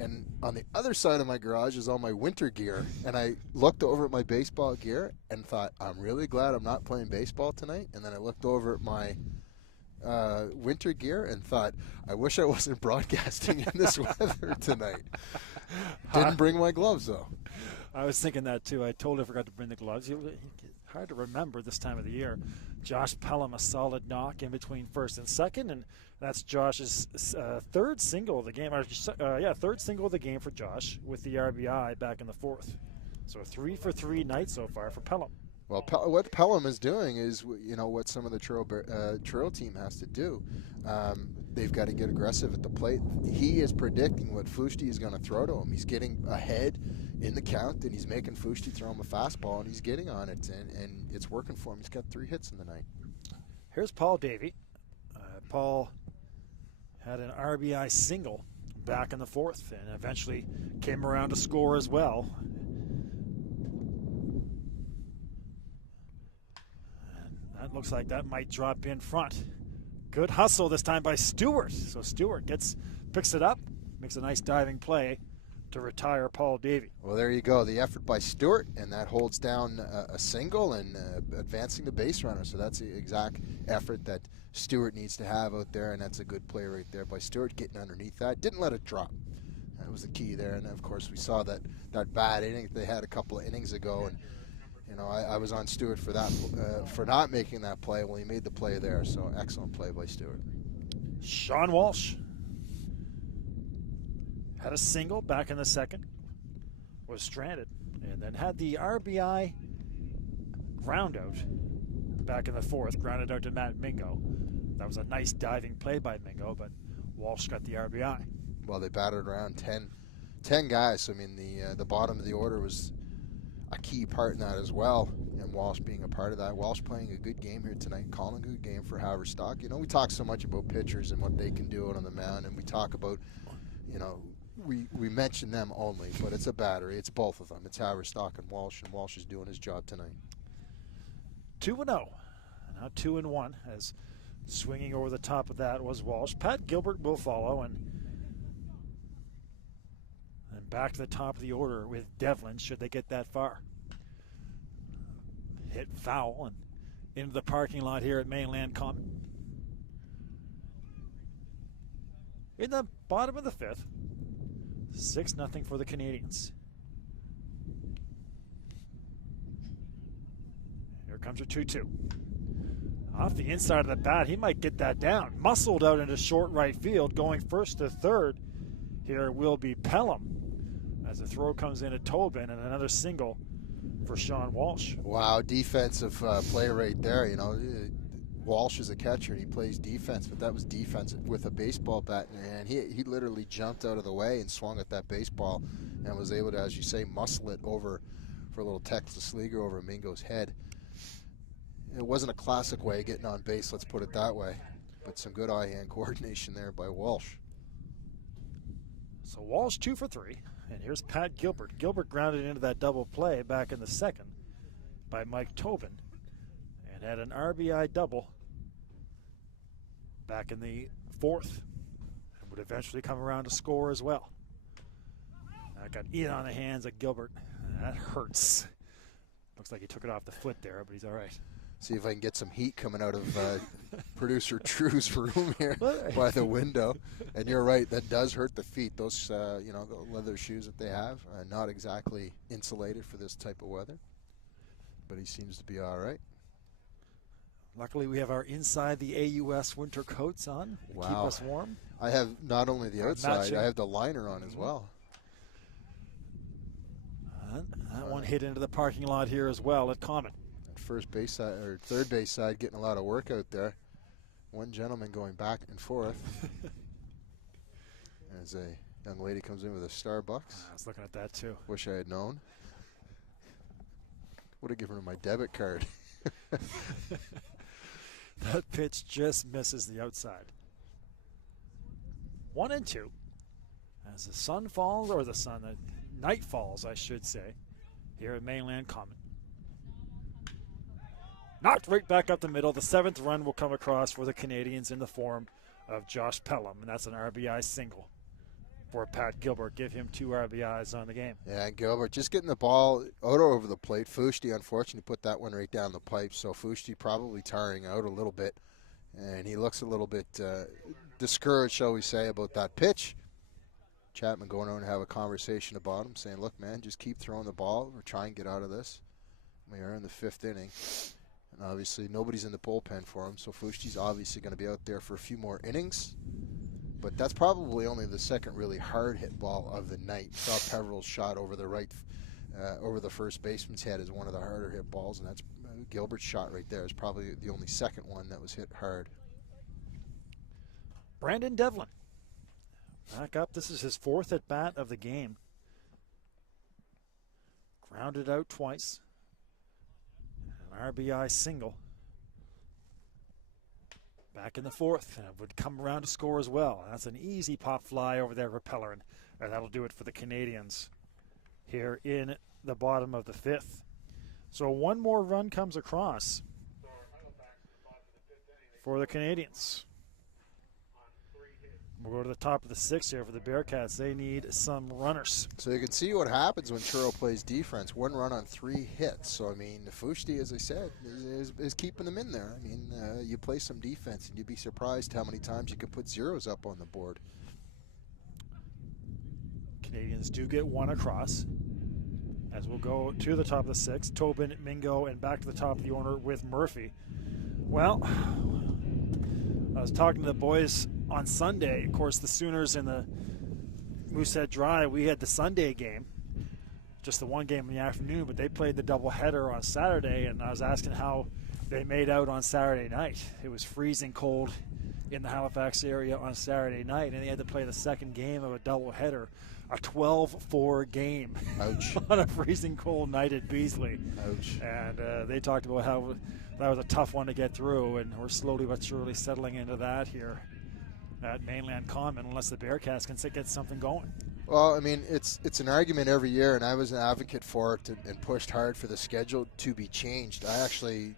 And on the other side of my garage is all my winter gear. And I looked over at my baseball gear and thought, I'm really glad I'm not playing baseball tonight. And then I looked over at my winter gear and thought, I wish I wasn't broadcasting in this weather tonight. Didn't bring my gloves, though. I was thinking that, too. I totally forgot to bring the gloves. Hard to remember this time of the year. Josh Pelham, a solid knock in between first and second, and that's Josh's third single of the game. Third single of the game for Josh with the RBI back in the fourth. So 3 for 3 night so far for Pelham. Well, what Pelham is doing is, what some of the Truro team has to do. They've got to get aggressive at the plate. He is predicting what Fusti is going to throw to him. He's getting ahead in the count, and he's making Fusti throw him a fastball, and he's getting on it, and it's working for him. He's got 3 hits in the night. Here's Paul Davey. Paul had an RBI single back in the fourth, and eventually came around to score as well. That looks like that might drop in front. Good hustle this time by Stewart. So Stewart picks it up, makes a nice diving play to retire Paul Davey. Well, there you go. The effort by Stewart, and that holds down a single and advancing the base runner. So that's the exact effort that Stewart needs to have out there, and that's a good play right there by Stewart, getting underneath that. Didn't let it drop. That was the key there. And, of course, we saw that bad inning they had a couple of innings ago, and I was on Stewart for that, for not making that play. Well, he made the play there, so excellent play by Stewart. Sean Walsh had a single back in the second, was stranded, and then had the RBI groundout back in the fourth, grounded out to Matt Mingo. That was a nice diving play by Mingo, but Walsh got the RBI. Well, they batted around 10 guys. So, I mean, the bottom of the order was a key part in that as well, and Walsh being a part of that. Walsh playing a good game here tonight, calling a good game for Haverstock. We talk so much about pitchers and what they can do out on the mound, and we talk about, we mention them only, but it's a battery. It's both of them. It's Haverstock and Walsh is doing his job tonight. 2-0, now 2-1, as swinging over the top of that was Walsh. Pat Gilbert will follow, and back to the top of the order with Devlin, should they get that far. Hit foul and into the parking lot here at Mainland Common. In the bottom of the fifth, 6-0 for the Canadians. Here comes your 2-2. Off the inside of the bat, he might get that down. Muscled out into short right field, going first to third. Here will be Pelham, as the throw comes in at Tobin, and another single for Sean Walsh. Wow, defensive play right there. Walsh is a catcher, and he plays defense, but that was defense with a baseball bat, and he literally jumped out of the way and swung at that baseball and was able to, as you say, muscle it over for a little Texas leaguer over Mingo's head. It wasn't a classic way of getting on base, let's put it that way, but some good eye-hand coordination there by Walsh. So Walsh 2 for 3. And here's Pat Gilbert. Gilbert grounded into that double play back in the second by Mike Tobin, and had an RBI double back in the fourth, and would eventually come around to score as well. That got in on the hands of Gilbert. That hurts. Looks like he took it off the foot there, but he's all right. See if I can get some heat coming out of producer True's room here by the window. And you're right, that does hurt the feet. Those, the leather shoes that they have, not exactly insulated for this type of weather. But he seems to be all right. Luckily, we have our inside the AUS winter coats on to keep us warm. I have not only the outside, I have the liner on as well. That one hit into the parking lot here as well at Common. First base side or third base side getting a lot of work out there. One gentleman going back and forth as a young lady comes in with a Starbucks. I was looking at that too. Wish I had known. Would have given her my debit card. That pitch just misses the outside. 1-2. As the sun falls, or the night falls, I should say, here at Mainland Common. Knocked right back up the middle. The seventh run will come across for the Canadians in the form of Josh Pelham, and that's an RBI single for Pat Gilbert. Give him 2 RBIs on the game. Yeah, Gilbert just getting the ball out over the plate. Fusti, unfortunately, put that one right down the pipe, so Fusti probably tiring out a little bit. And he looks a little bit discouraged, shall we say, about that pitch. Chapman going over and have a conversation about him, saying, look, man, just keep throwing the ball. We're trying to get out of this. We are in the 5th inning. And obviously nobody's in the bullpen for him, so Fushti's obviously going to be out there for a few more innings. But that's probably only the second really hard hit ball of the night. Saw Peveril's shot over the over the first baseman's head is one of the harder hit balls, and that's Gilbert's shot right there is probably the only second one that was hit hard. Brandon Devlin back up. This is his 4th at bat of the game. Grounded out twice. An RBI single. Back in the 4th, and it would come around to score as well. That's an easy pop fly over there for Pellerin, and that'll do it for the Canadians here in the bottom of the 5th. So one more run comes across for the Canadians. We'll go to the top of the 6th here for the Bearcats. They need some runners. So you can see what happens when Truro plays defense. 1 run on 3 hits. So, I mean, Fushti, as I said, is keeping them in there. I mean, you play some defense, and you'd be surprised how many times you could put zeros up on the board. Canadians do get 1 across. As we'll go to the top of the 6th. Tobin, Mingo, and back to the top of the order with Murphy. Well, I was talking to the boys on Sunday. Of course, the Sooners in the Moosehead Drive, we had the Sunday game, just the one game in the afternoon, but they played the doubleheader on Saturday, and I was asking how they made out on Saturday night. It was freezing cold in the Halifax area on Saturday night, and they had to play the second game of a doubleheader, a 12-4 game. Ouch. On a freezing cold night at Beasley. Ouch. And they talked about how that was a tough one to get through, and we're slowly but surely settling into that here at Mainland Common, unless the Bearcats can get something going. Well, I mean, it's an argument every year, and I was an advocate for it and pushed hard for the schedule to be changed. I actually,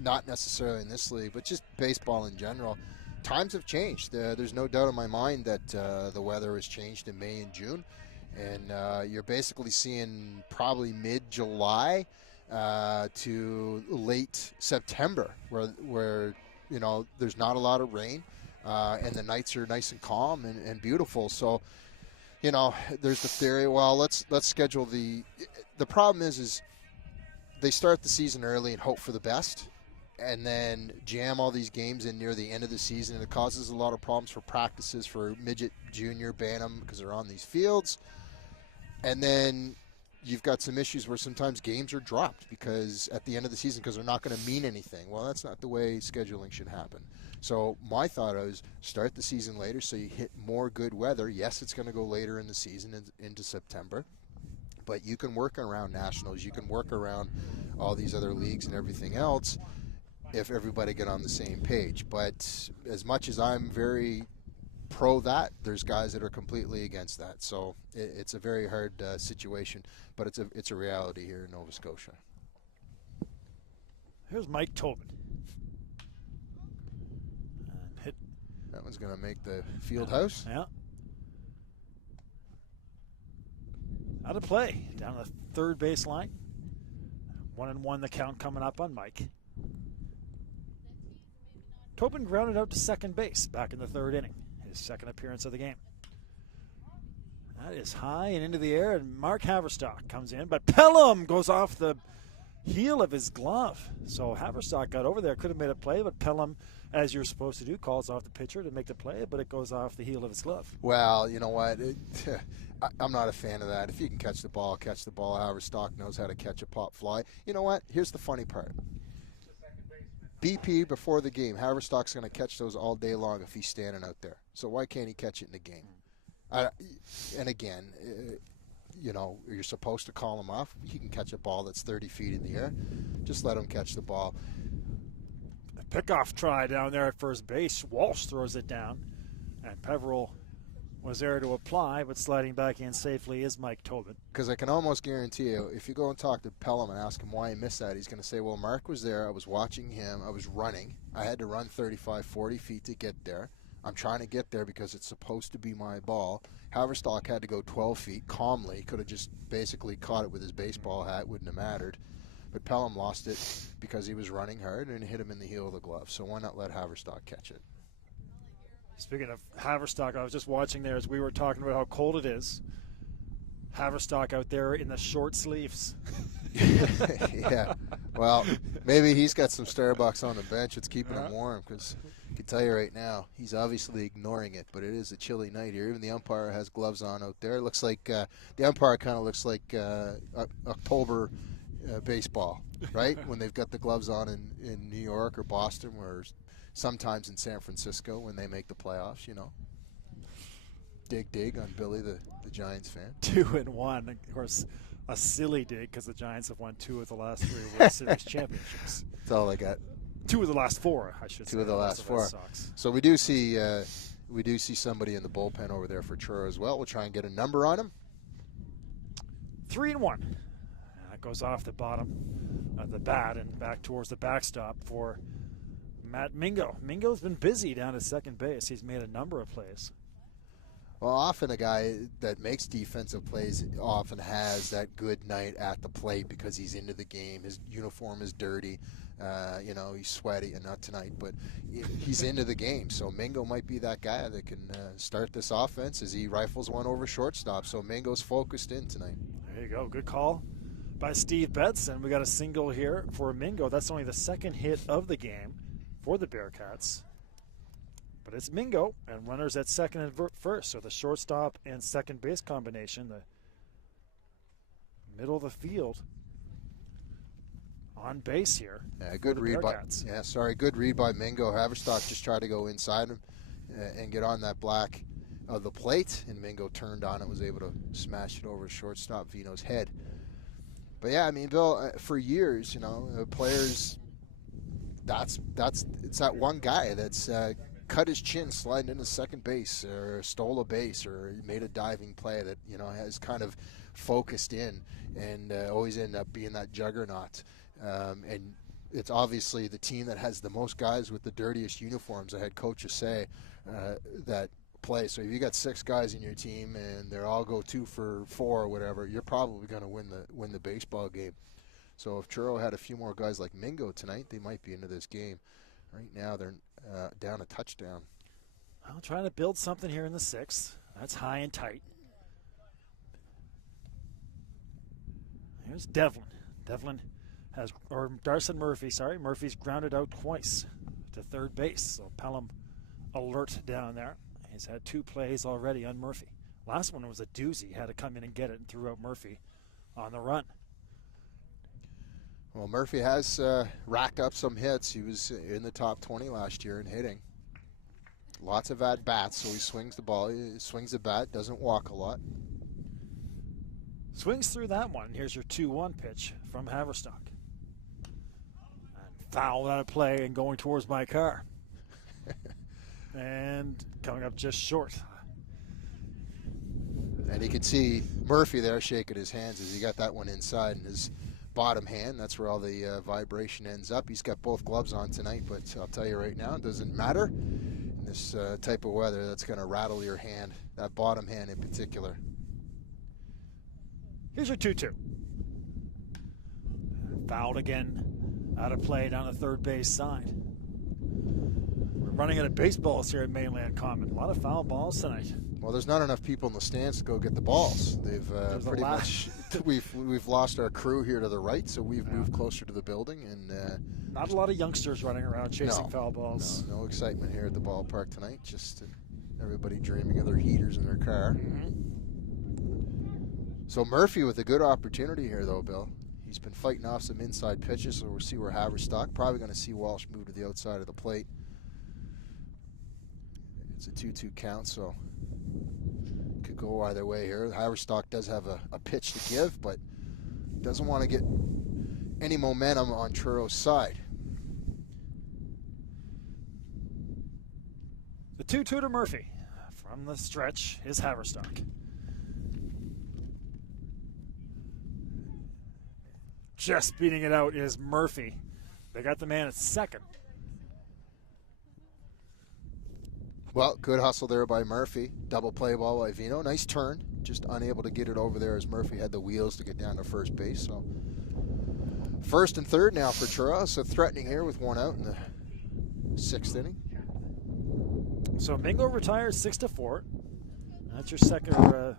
not necessarily in this league, but just baseball in general, times have changed. There's no doubt in my mind that the weather has changed in May and June, and you're basically seeing probably mid-July to late September where there's not a lot of rain. And the nights are nice and calm and beautiful. So, there's the theory. Well, let's schedule the problem is they start the season early and hope for the best, and then jam all these games in near the end of the season, and it causes a lot of problems for practices for midget, junior, bantam because they're on these fields, and then you've got some issues where sometimes games are dropped because at the end of the season because they're not going to mean anything. Well, that's not the way scheduling should happen. So my thought was start the season later so you hit more good weather. Yes, it's going to go later in the season into September, but you can work around nationals. You can work around all these other leagues and everything else if everybody get on the same page. But as much as I'm very pro that, there's guys that are completely against that. So it's a very hard situation, but it's a reality here in Nova Scotia. Here's Mike Tobin. That one's going to make the field house. Yeah. Out of play. Down the third baseline. 1-1 the count coming up on Mike. Tobin grounded out to second base back in the 3rd inning. His 2nd appearance of the game. That is high and into the air, and Mark Haverstock comes in, but Pelham goes off the heel of his glove. So Haverstock got over there, could have made a play, but Pelham, as you're supposed to do, calls off the pitcher to make the play, but it goes off the heel of his glove. Well, you know what? I'm not a fan of that. If you can catch the ball, catch the ball. Haverstock knows how to catch a pop fly. You know what? Here's the funny part. BP before the game, Haverstock's going to catch those all day long if he's standing out there. So why can't he catch it in the game? And again, you're supposed to call him off. He can catch a ball that's 30 feet in the air. Just let him catch the ball. A pickoff try down there at first base. Walsh throws it down, and Peveril was there to apply, but sliding back in safely is Mike Tobin. Because I can almost guarantee you, if you go and talk to Pelham and ask him why he missed that, he's going to say, well, Mark was there. I was watching him. I was running. I had to run 35, 40 feet to get there. I'm trying to get there because it's supposed to be my ball. Haverstock had to go 12 feet calmly. Could have just basically caught it with his baseball hat. Wouldn't have mattered. But Pelham lost it because he was running hard and hit him in the heel of the glove. So why not let Haverstock catch it? Speaking of Haverstock, I was just watching there as we were talking about how cold it is. Haverstock out there in the short sleeves. Yeah. Well, maybe he's got some Starbucks on the bench. It's keeping him warm, because I can tell you right now, he's obviously ignoring it, but it is a chilly night here. Even the umpire has gloves on out there. It looks like the umpire kind of looks like October baseball, right? When they've got the gloves on in New York or Boston, or sometimes in San Francisco when they make the playoffs, you know. Dig on Billy, the Giants fan. 2-1. Of course, a silly dig because the Giants have won 2 of the last 3 World Series championships. That's all I got. 2 of the last 4, I should say. 2 of the last 4. So we do see somebody in the bullpen over there for Truro as well. We'll try and get a number on him. 3-1. That goes off the bottom of the bat and back towards the backstop for Matt Mingo. Mingo's been busy down at second base. He's made a number of plays. Well, often a guy that makes defensive plays often has that good night at the plate because he's into the game. His uniform is dirty. He's sweaty, and not tonight, but he's into the game. So Mingo might be that guy that can start this offense as he rifles one over shortstop. So Mingo's focused in tonight. There you go. Good call by Steve Betts. And we got a single here for Mingo. That's only the second hit of the game for the Bearcats. But it's Mingo, and runners at second and first. So the shortstop and second base combination, the middle of the field on base here. Yeah, good read by Mingo. Haverstock just tried to go inside him and get on that black of the plate, and Mingo turned on it, was able to smash it over shortstop Vino's head. But yeah, I mean, Bill, for years, players, it's that one guy that's cut his chin sliding into second base, or stole a base, or made a diving play that has kind of focused in and always end up being that juggernaut. And it's obviously the team that has the most guys with the dirtiest uniforms. I had coaches say that play. So if you got 6 guys in your team and they all go 2 for 4 or whatever, you're probably going to win the baseball game. So if Truro had a few more guys like Mingo tonight, they might be into this game. Right now they're down a touchdown. Well, trying to build something here in the 6th. That's high and tight. Here's Devlin. Darson Murphy, Murphy's grounded out twice to third base. So Pelham alert down there. He's had 2 plays already on Murphy. Last one was a doozy. Had to come in and get it and threw out Murphy on the run. Well, Murphy has racked up some hits. He was in the top 20 last year in hitting. Lots of at-bats, so he swings the ball. He swings the bat, doesn't walk a lot. Swings through that one. Here's your 2-1 pitch from Haverstock. And foul out of play and going towards my car. And coming up just short. And you can see Murphy there shaking his hands as he got that one inside in his bottom hand. That's where all the vibration ends up. He's got both gloves on tonight, but I'll tell you right now, it doesn't matter. In this type of weather, that's going to rattle your hand, that bottom hand in particular. Here's your 2-2. Fouled again, out of play down the third base side. We're running out of baseballs here at Mainland Common. A lot of foul balls tonight. Well, there's not enough people in the stands to go get the balls. They've pretty much we've lost our crew here to the right, so we've moved closer to the building, and not a lot of youngsters running around chasing foul balls. No excitement here at the ballpark tonight. Just everybody dreaming of their heaters in their car. Mm-hmm. So Murphy with a good opportunity here, though, Bill. He's been fighting off some inside pitches, so we'll see where Haverstock. Probably going to see Walsh move to the outside of the plate. It's a 2-2 count, so could go either way here. Haverstock does have a pitch to give, but doesn't want to get any momentum on Truro's side. The 2-2 to Murphy. From the stretch is Haverstock. Just beating it out is Murphy. They got the man at second. Well, good hustle there by Murphy. Double play ball by Vino. Nice turn. Just unable to get it over there as Murphy had the wheels to get down to first base. So First and third now for Truro, so threatening here with one out in the 6th inning. So Mingo retires 6-4. That's your second out.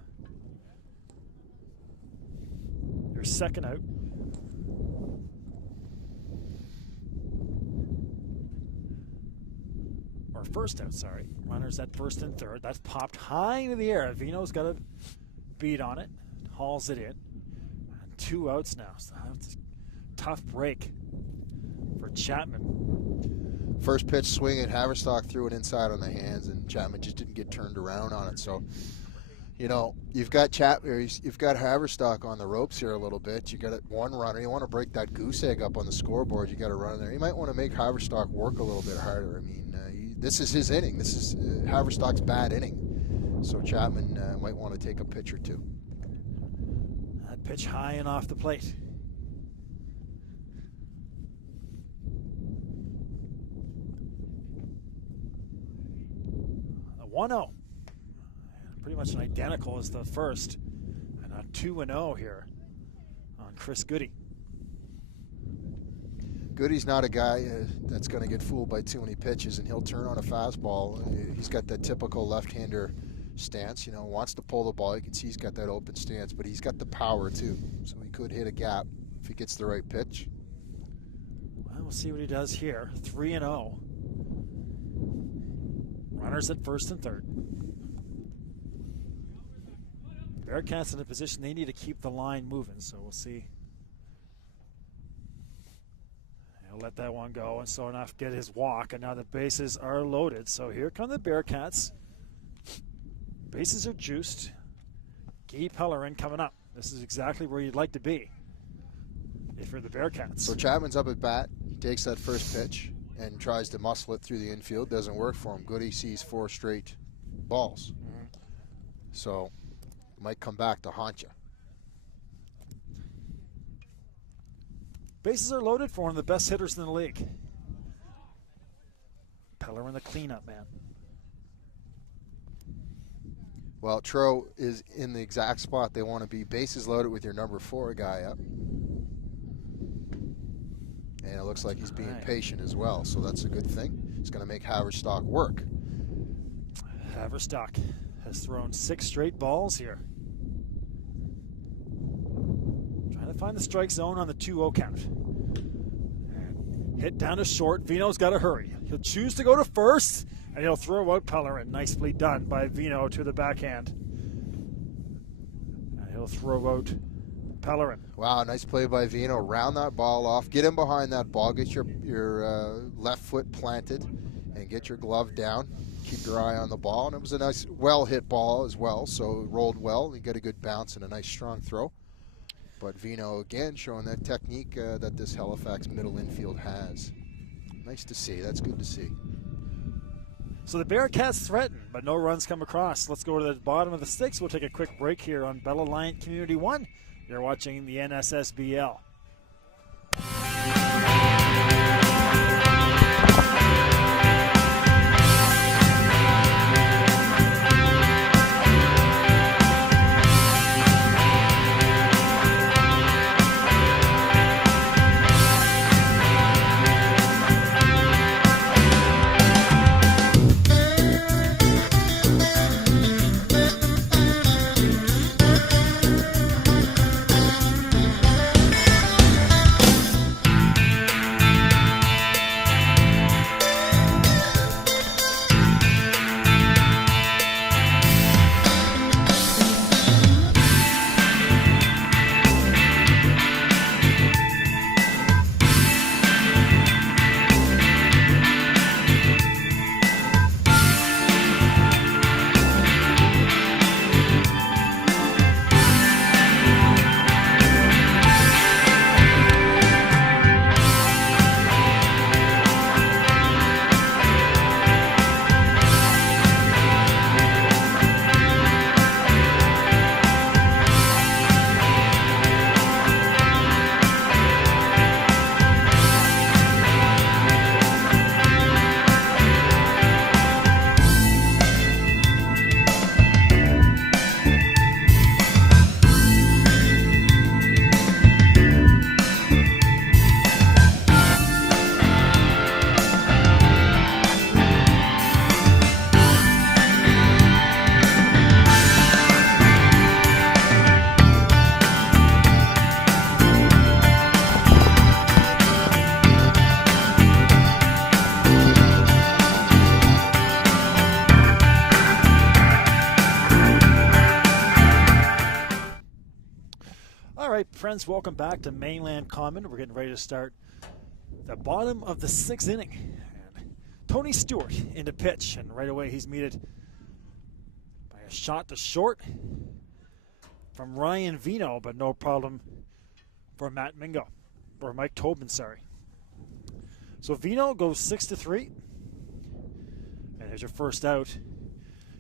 Or first out, sorry. Runners at first and third. That's popped high into the air. Vino's got a beat on it. Hauls it in. And 2 outs now. So that's a tough break for Chapman. First pitch swing at Haverstock threw it inside on the hands, and Chapman just didn't get turned around on it. So, you know, you've got Haverstock on the ropes here a little bit. You got one runner. You want to break that goose egg up on the scoreboard. You got to run in there. You might want to make Haverstock work a little bit harder. I mean, this is his inning. This is Haverstock's bad inning. So Chapman might want to take a pitch or two. That pitch high and off the plate. A 1-0. Pretty much an identical as the first. And a 2-0 here on Chris Goody. Goody's not a guy that's going to get fooled by too many pitches, and he'll turn on a fastball. He's got that typical left-hander stance, you know, wants to pull the ball. You can see he's got that open stance, but he's got the power too, so he could hit a gap if he gets the right pitch. Well, we'll see what he does here. 3-0. Runners at first and third. Bearcats in a position they need to keep the line moving, so we'll see. He'll let that one go, and so enough get his walk, and now the bases are loaded. So here come the Bearcats. Bases are juiced. Guy Pellerin coming up. This is exactly where you'd like to be if you're the Bearcats. So Chapman's up at bat. He takes that first pitch and tries to muscle it through the infield. Doesn't work for him. Goody sees 4 straight balls. Mm-hmm. So might come back to haunt you. Bases are loaded for one of the best hitters in the league. Pellerin, the cleanup man. Well, Truro is in the exact spot they want to be. Bases loaded with your number 4 guy up. And it looks like he's being patient as well, so that's a good thing. It's going to make Haverstock work. Haverstock has thrown 6 straight balls here. Trying to find the strike zone on the 2-0 count. And hit down to short. Vino's got to hurry. He'll choose to go to first, and he'll throw out Pellerin. Nicely done by Vino to the backhand. And he'll throw out Pellerin. Wow, nice play by Vino. Round that ball off. Get in behind that ball. Get your left foot planted and get your glove down. Keep your eye on the ball. And it was a nice, well-hit ball as well, so it rolled well. You get a good bounce and a nice, strong throw. But Vino, again, showing that technique that this Halifax middle infield has. Nice to see. That's good to see. So the Bearcats threaten, but no runs come across. Let's go to the bottom of the 6th. We'll take a quick break here on Bell Alliant Community 1. You're watching the NSSBL. right, friends, welcome back to Mainland Common. We're getting ready to start the bottom of the 6th inning. And Tony Stewart into pitch, and right away he's meted by a shot to short from Ryan Vino, but no problem for Matt Mingo, or Mike Tobin, sorry. So Vino goes 6-3, and there's your first out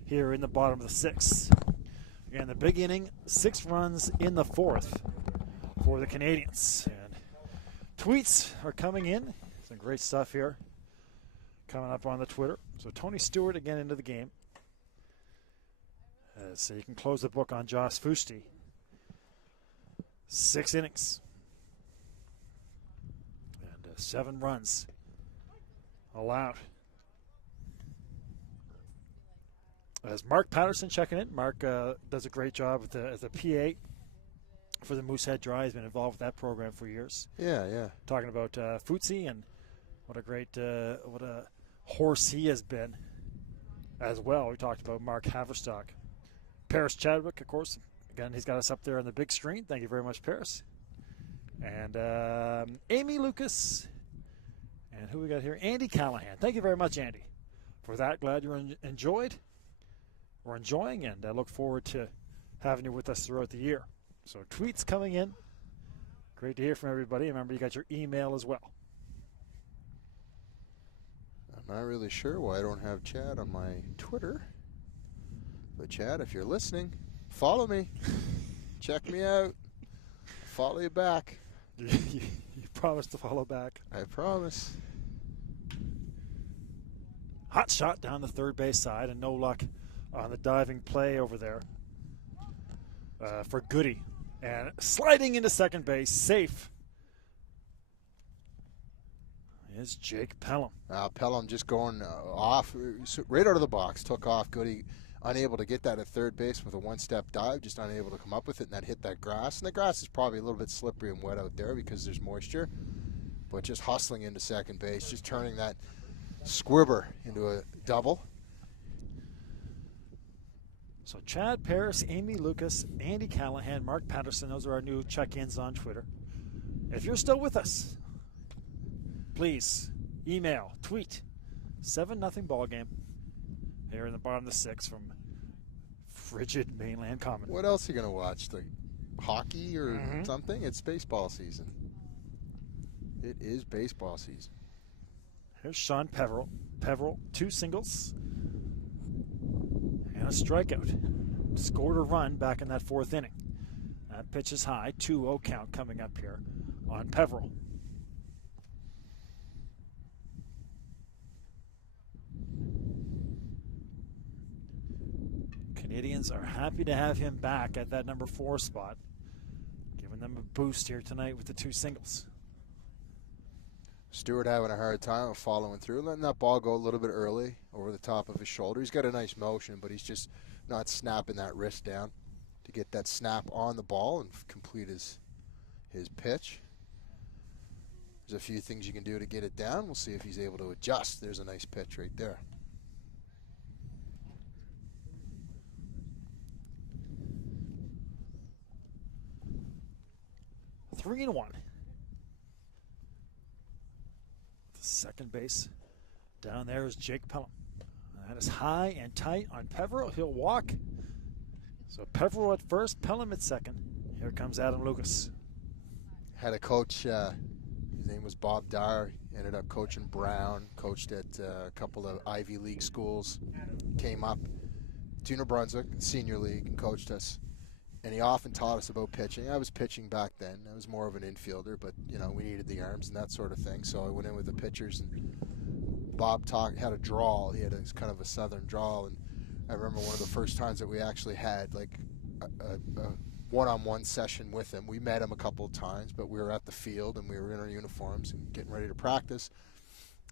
here in the bottom of the 6th. Again, the big inning, 6 runs in the 4th for the Canadians. And tweets are coming in. Some great stuff here coming up on the Twitter. So Tony Stewart again into the game. So you can close the book on Josh Fusti. 6 innings. And 7 runs allowed. As Mark Patterson checking in. Mark does a great job as a PA for the Moosehead Dry. He's been involved with that program for years. Yeah. Talking about Futsi and what a horse he has been as well. We talked about Mark Haverstock. Paris Chadwick, of course. Again, he's got us up there on the big screen. Thank you very much, Paris. And Amy Lucas. And who we got here? Andy Callahan. Thank you very much, Andy, for that. Glad you enjoyed. We're enjoying, and I look forward to having you with us throughout the year. So tweets coming in. Great to hear from everybody. Remember, you got your email as well. I'm not really sure why I don't have Chad on my Twitter. But Chad, if you're listening, follow me. Check me out. Follow you back. You promised to follow back. I promise. Hot shot down the third base side, and no luck on the diving play over there for Goody. And sliding into second base, safe, is Jake Pelham. Pelham just going off, right out of the box, took off. Goody unable to get that at third base with a one-step dive, just unable to come up with it, and that hit that grass. And the grass is probably a little bit slippery and wet out there because there's moisture. But just hustling into second base, just turning that squibber into a double. So Chad, Paris, Amy Lucas, Andy Callahan, Mark Patterson, those are our new check-ins on Twitter. If you're still with us, please email, tweet, 7-0 ballgame here in the bottom of the 6th from frigid Mainland Common. What else are you going to watch? Like hockey or something? It's baseball season. It is baseball season. Here's Sean Peveril. Peveril, 2 singles and a strikeout. Scored a run back in that 4th inning. That pitch is high. 2-0 count coming up here on Peveril. Canadians are happy to have him back at that number 4 spot, giving them a boost here tonight with the 2 singles. Stewart having a hard time following through, letting that ball go a little bit early over the top of his shoulder. He's got a nice motion, but he's just not snapping that wrist down to get that snap on the ball and complete his pitch. There's a few things you can do to get it down. We'll see if he's able to adjust. There's a nice pitch right there. Three and 1. Second base down there is Jake Pelham. That is high and tight on Peveril. He'll walk. So Peveril at first, Pelham at second. Here comes Adam Lucas. Had a coach, his name was Bob Dyer, ended up coaching Brown, coached at a couple of Ivy League schools, came up to New Brunswick, senior league, and coached us. And he often taught us about pitching. I was pitching back then. I was more of an infielder, but, you know, we needed the arms and that sort of thing. So I went in with the pitchers, and Bob had a drawl. He had kind of a southern drawl. And I remember one of the first times that we actually had, like, a one-on-one session with him. We met him a couple of times, but we were at the field, and we were in our uniforms and getting ready to practice.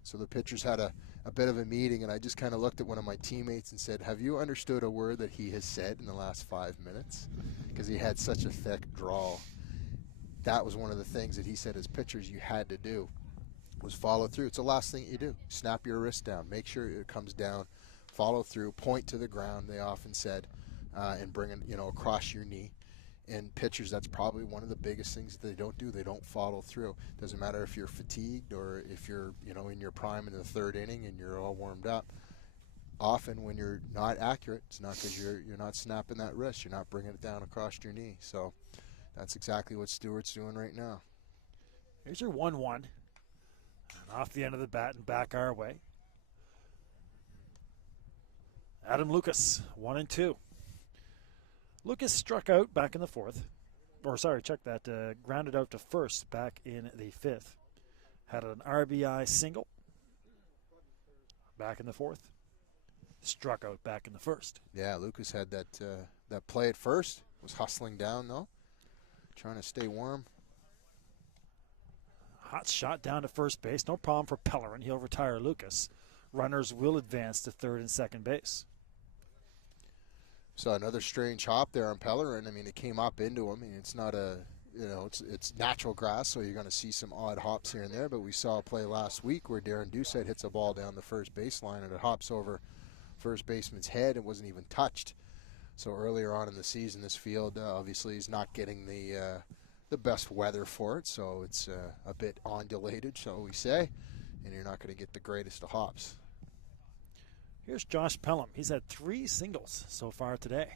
So the pitchers had a bit of a meeting, and I just kind of looked at one of my teammates and said, have you understood a word that he has said in the last 5 minutes? Because he had such a thick drawl. That was one of the things that he said as pitchers you had to do, was follow through. It's the last thing you do. Snap your wrist down. Make sure it comes down. Follow through. Point to the ground, they often said, and bring it, across your knee. And pitchers, that's probably one of the biggest things that they don't do. They don't follow through. Doesn't matter if you're fatigued or if you're, in your prime in the third inning and you're all warmed up. Often when you're not accurate, it's not because you're not snapping that wrist. You're not bringing it down across your knee. So that's exactly what Stewart's doing right now. Here's your 1-1. And off the end of the bat and back our way. Adam Lucas, 1-2. Lucas struck out back in the fourth. Grounded out to first back in the fifth. Had an RBI single back in the fourth. Struck out back in the first. Yeah, Lucas had that play at first. Was hustling down, though. Trying to stay warm. Hot shot down to first base. No problem for Pellerin. He'll retire Lucas. Runners will advance to third and second base. So another strange hop there on Pellerin. I mean, it came up into him. I mean, it's not it's natural grass, so you're going to see some odd hops here and there. But we saw a play last week where Darren Doucette hits a ball down the first baseline and it hops over first baseman's head. It wasn't even touched. So earlier on in the season, this field obviously is not getting the best weather for it. So it's a bit ondulated, shall we say, and you're not going to get the greatest of hops. Here's Josh Pelham. He's had 3 singles so far today.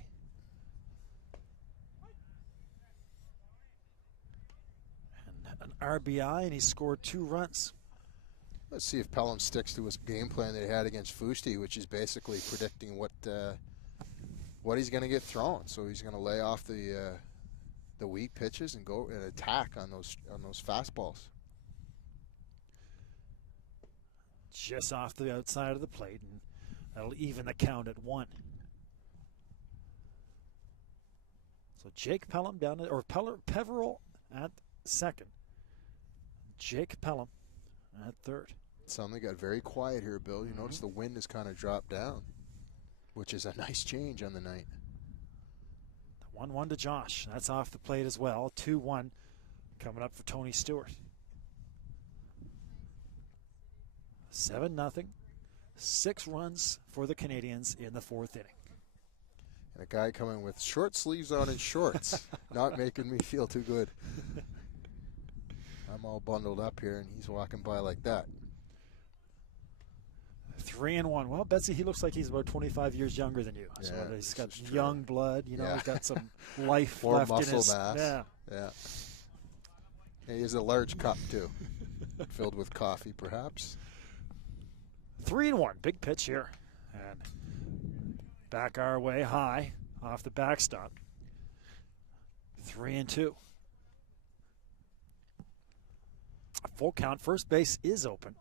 And an RBI, and he scored 2 runs. Let's see if Pelham sticks to his game plan that he had against Fusti, which is basically predicting what he's going to get thrown. So he's going to lay off the weak pitches and go and attack on those fastballs. Just off the outside of the plate, and that'll even the count at 1. So Jake Pelham down at, or Peveril at second. Jake Pelham at third. Suddenly got very quiet here, Bill. You notice the wind has kind of dropped down, which is a nice change on the night. 1-1 to Josh. That's off the plate as well. 2-1 coming up for Tony Stewart. 7-0. 6 runs for the Canadians in the 4th inning. And a guy coming with short sleeves on and shorts, not making me feel too good. I'm all bundled up here, and he's walking by like that. 3-1. Well, Betsy, he looks like he's about 25 years younger than you. Yeah, So he's got young blood. He's got some life more left muscle in his mass. Yeah. He has a large cup too, filled with coffee, perhaps. 3-1. Big pitch here, and back our way high off the backstop. 3-2. Full count. First base is open.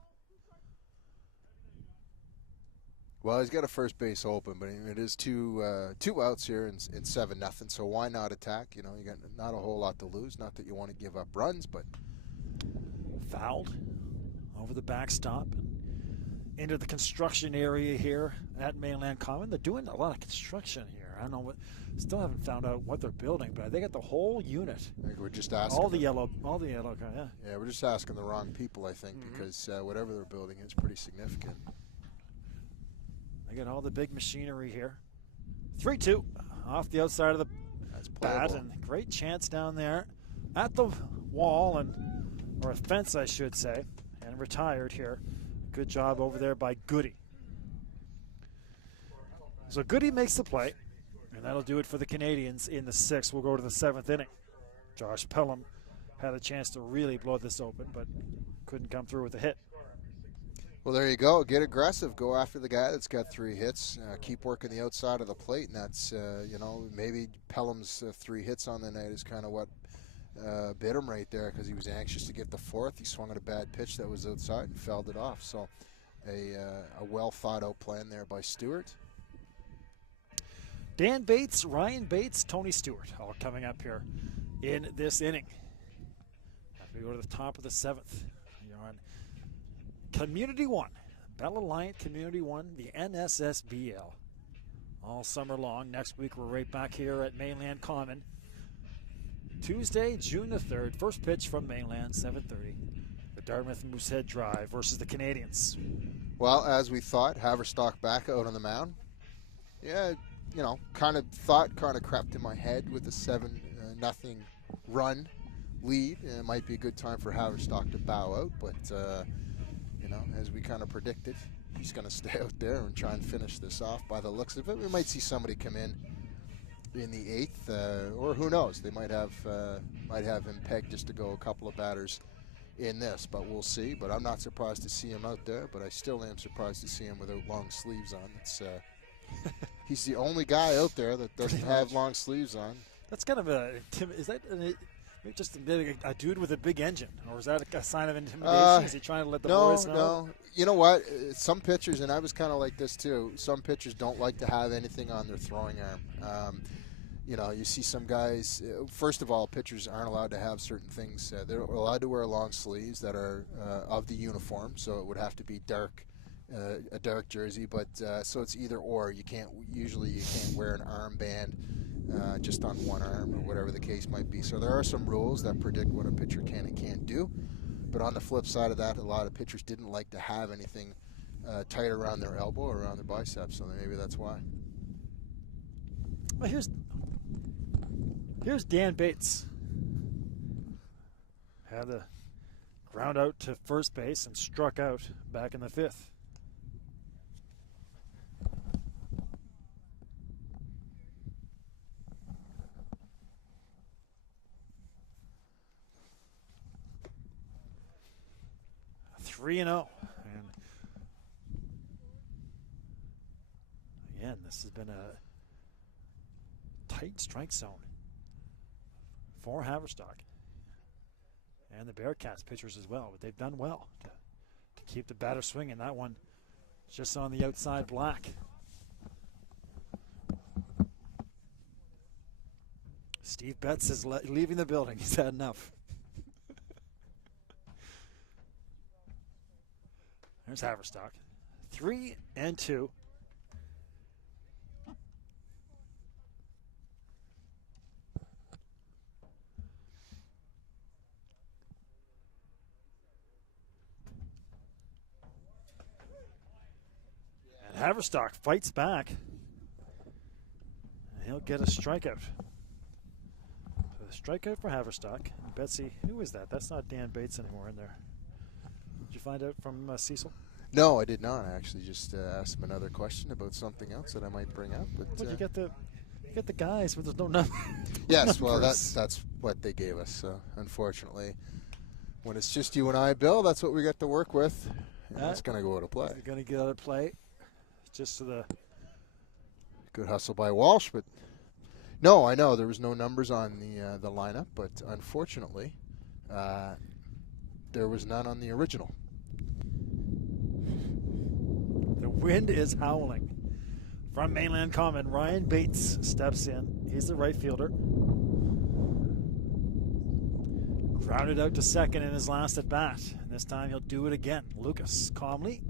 Well, he's got a first base open, but it is two outs here and 7-0. So why not attack? You got not a whole lot to lose. Not that you want to give up runs, but Fouled over the backstop into the construction area here at Mainland Common. They're doing a lot of construction here. I don't know still haven't found out what they're building, but they got the whole unit. I think we're just asking. All the yellow. Yeah. Yeah, we're just asking the wrong people, I think, because whatever they're building is pretty significant. They got all the big machinery here. 3-2 off the outside of the bat, and great chance down there at the wall, or a fence, I should say, and retired here. Good job over there by Goody. So Goody makes the play, and that'll do it for the Canadians in the 6th. We'll go to the 7th inning. Josh Pelham had a chance to really blow this open, but couldn't come through with a hit. Well, there you go. Get aggressive. Go after the guy that's got 3 hits. Keep working the outside of the plate, and that's, maybe Pelham's 3 hits on the night is kind of what bit him right there, because he was anxious to get the 4th. He swung at a bad pitch that was outside and fouled it off. So a well-thought-out plan there by Stewart. Dan Bates, Ryan Bates, Tony Stewart, all coming up here in this inning. As we go to the top of the 7th, you're on Community 1, Bell Alliant Community 1, the NSSBL. All summer long. Next week we're right back here at Mainland Common. Tuesday, June the 3rd, first pitch from Mainland, 7:30. The Dartmouth Moosehead Drive versus the Canadians. Well, as we thought, Haverstock back out on the mound. Yeah, kind of crept in my head with the 7-0 8-0 run lead. And it might be a good time for Haverstock to bow out, but as we kind of predicted, he's going to stay out there and try and finish this off. By the looks of it, we might see somebody come in the 8th, or who knows? They might have him pegged just to go a couple of batters in this, but we'll see. But I'm not surprised to see him out there, but I still am surprised to see him without long sleeves on. It's he's the only guy out there that doesn't have long sleeves on. That's kind of is that just a dude with a big engine, or is that a sign of intimidation? Is he trying to let the boys know? No. You know what? Some pitchers, and I was kind of like this too, some pitchers don't like to have anything on their throwing arm. You see some guys, first of all, pitchers aren't allowed to have certain things. They're allowed to wear long sleeves that are of the uniform, so it would have to be a dark jersey, but so it's either or. You can't wear an armband just on one arm or whatever the case might be. So there are some rules that predict what a pitcher can and can't do. But on the flip side of that, a lot of pitchers didn't like to have anything tight around their elbow or around their biceps, so maybe that's why. Well, here's Dan Bates. Had a ground out to first base and struck out back in the 5th. Three and 0, and again, this has been a tight strike zone for Haverstock and the Bearcats pitchers as well. But they've done well to keep the batter swinging. That one just on the outside black. Steve Betts is leaving the building. He's had enough. There's Haverstock. 3 and 2. And Haverstock fights back. And he'll get a strikeout. So a strikeout for Haverstock. And Betsy, who is that? That's not Dan Bates anymore in there. Did you find out from Cecil? No, I did not. I actually just asked him another question about something else that I might bring up. But you get the guys, but there's no number. Yes, well, that's what they gave us. So unfortunately, when it's just you and I, Bill, that's what we got to work with. And that's going to go out of play. It's going to get out of play. Just to the good hustle by Walsh, but no, I know there was no numbers on the lineup, but unfortunately, there was none on the original. The wind is howling. From Mainland Common, Ryan Bates steps in. He's the right fielder. Grounded out to second in his last at bat. And this time he'll do it again. Lucas calmly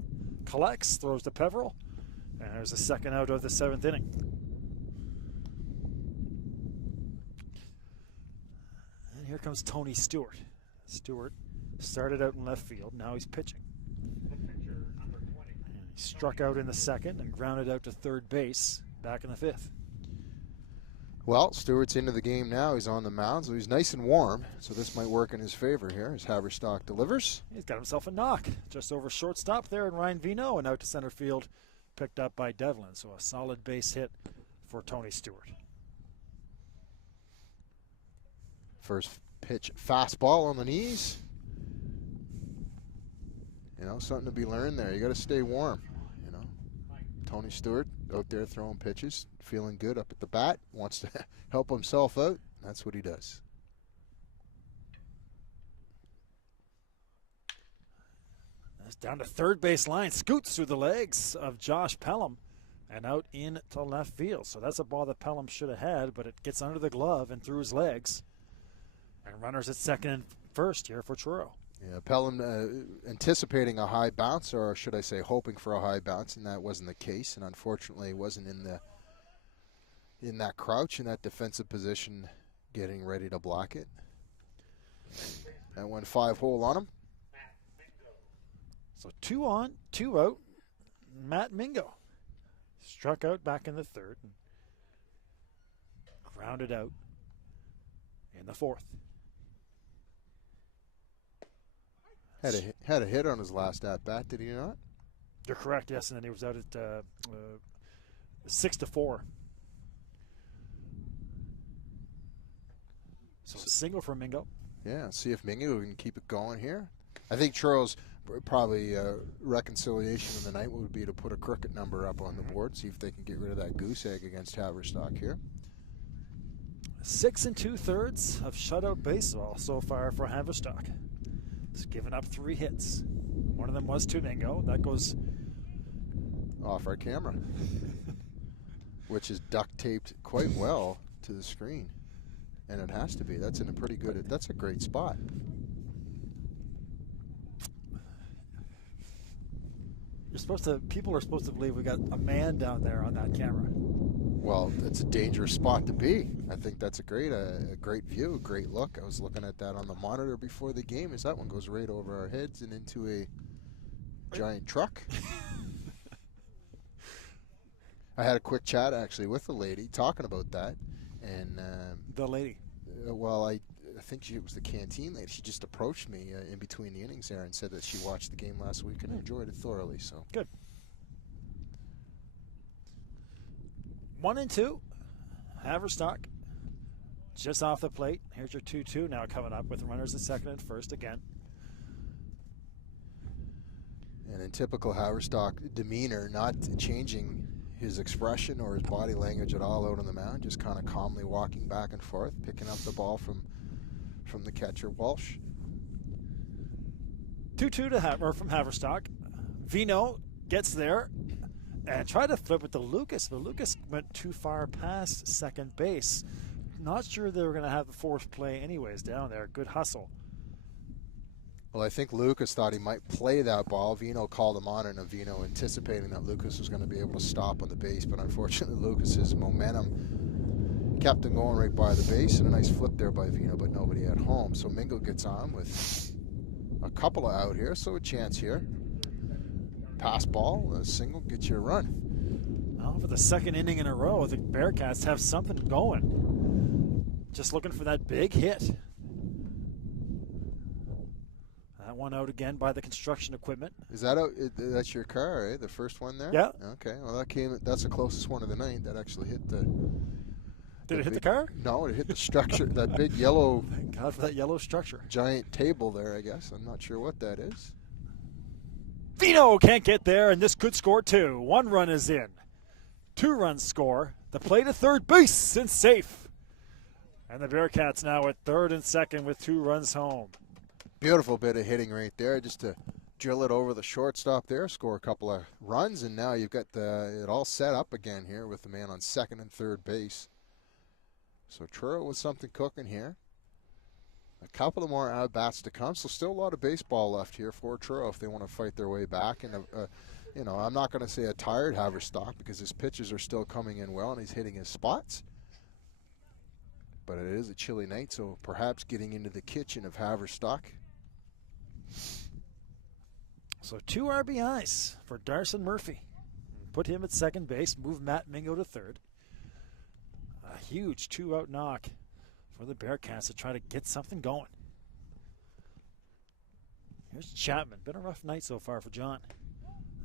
collects, throws to Peveril. And there's a second out of the 7th inning. And here comes Tony Stewart. Stewart started out in left field. Now he's pitching. He struck out in the 2nd and grounded out to third base back in the 5th. Well, Stewart's into the game now. He's on the mound, so he's nice and warm. So this might work in his favor here as Haverstock delivers. He's got himself a knock just over shortstop there, and Ryan Vino, and out to center field, picked up by Devlin. So a solid base hit for Tony Stewart. First pitch, fastball on the knees. Something to be learned there. You got to stay warm. Tony Stewart out there throwing pitches, feeling good up at the bat, wants to help himself out. That's what he does. That's down to third base line, scoots through the legs of Josh Pelham and out into left field. So that's a ball that Pelham should have had, but it gets under the glove and through his legs. And runners at second and first here for Truro. Yeah, Pelham anticipating a high bounce, or should I say hoping for a high bounce, and that wasn't the case. And unfortunately, wasn't in that crouch, in that defensive position, getting ready to block it. That went 5-hole on him. So 2 on, 2 out. Matt Mingo struck out back in the 3rd and grounded out in the fourth. Had a hit on his last at-bat, did he not? You're correct, yes, and then he was out at 6-4. So a single for Mingo. Yeah, see if Mingo can keep it going here. I think Truro's probably reconciliation of the night would be to put a crooked number up on the board, see if they can get rid of that goose egg against Haverstock here. 6 2/3 of shutout baseball so far for Haverstock. He's given up 3 hits. One of them was to Mingo. That goes off our camera, which is duct taped quite well to the screen, and it has to be. That's in a pretty good. That's a great spot. People are supposed to believe we got a man down there on that camera. Well, it's a dangerous spot to be. I think that's a great view, a great look. I was looking at that on the monitor before the game. As that one goes right over our heads and into a giant truck. I had a quick chat actually with the lady talking about that, and the lady. Well, I think it was the canteen lady. She just approached me in between the innings there and said that she watched the game last week and enjoyed it thoroughly. So good. 1-2, Haverstock, just off the plate. Here's your 2-2 now coming up with runners at second and first again. And in typical Haverstock demeanor, not changing his expression or his body language at all out on the mound, just kind of calmly walking back and forth, picking up the ball from the catcher, Walsh. 2-2 from Haverstock. Vino gets there and tried to flip it to Lucas, but Lucas went too far past second base. Not sure they were going to have the force play anyways down there. Good hustle. Well, I think Lucas thought he might play that ball. Vino called him on it, and Vino anticipating that Lucas was going to be able to stop on the base, but unfortunately Lucas's momentum kept him going right by the base, and a nice flip there by Vino, but nobody at home. So Mingo gets on with a couple of out here, so a chance here. Pass ball, a single, gets you a run. Well, for the second inning in a row, the Bearcats have something going. Just looking for that big hit. That one out again by the construction equipment. Is that out? That's your car, eh? The first one there? Yeah. Okay. Well, that's the closest one of the night. That actually hit the. Did it hit the car? No, it hit the structure. That big yellow. Thank God for that yellow structure. Giant table there, I guess. I'm not sure what that is. Vino can't get there, and this could score 2. 1 run is in. 2 runs score. The play to third base and safe. And the Bearcats now at third and second with 2 runs home. Beautiful bit of hitting right there, just to drill it over the shortstop there, score a couple of runs, and now you've got it all set up again here with the man on second and third base. So Truro with something cooking here. A couple of more at-bats to come, so still a lot of baseball left here for Truro if they want to fight their way back. And, I'm not going to say a tired Haverstock because his pitches are still coming in well and he's hitting his spots. But it is a chilly night, so perhaps getting into the kitchen of Haverstock. So 2 RBIs for Darcy Murphy. Put him at second base, move Matt Mingo to third. A huge 2-out knock for the Bearcats to try to get something going. Here's Chapman. Been a rough night so far for John.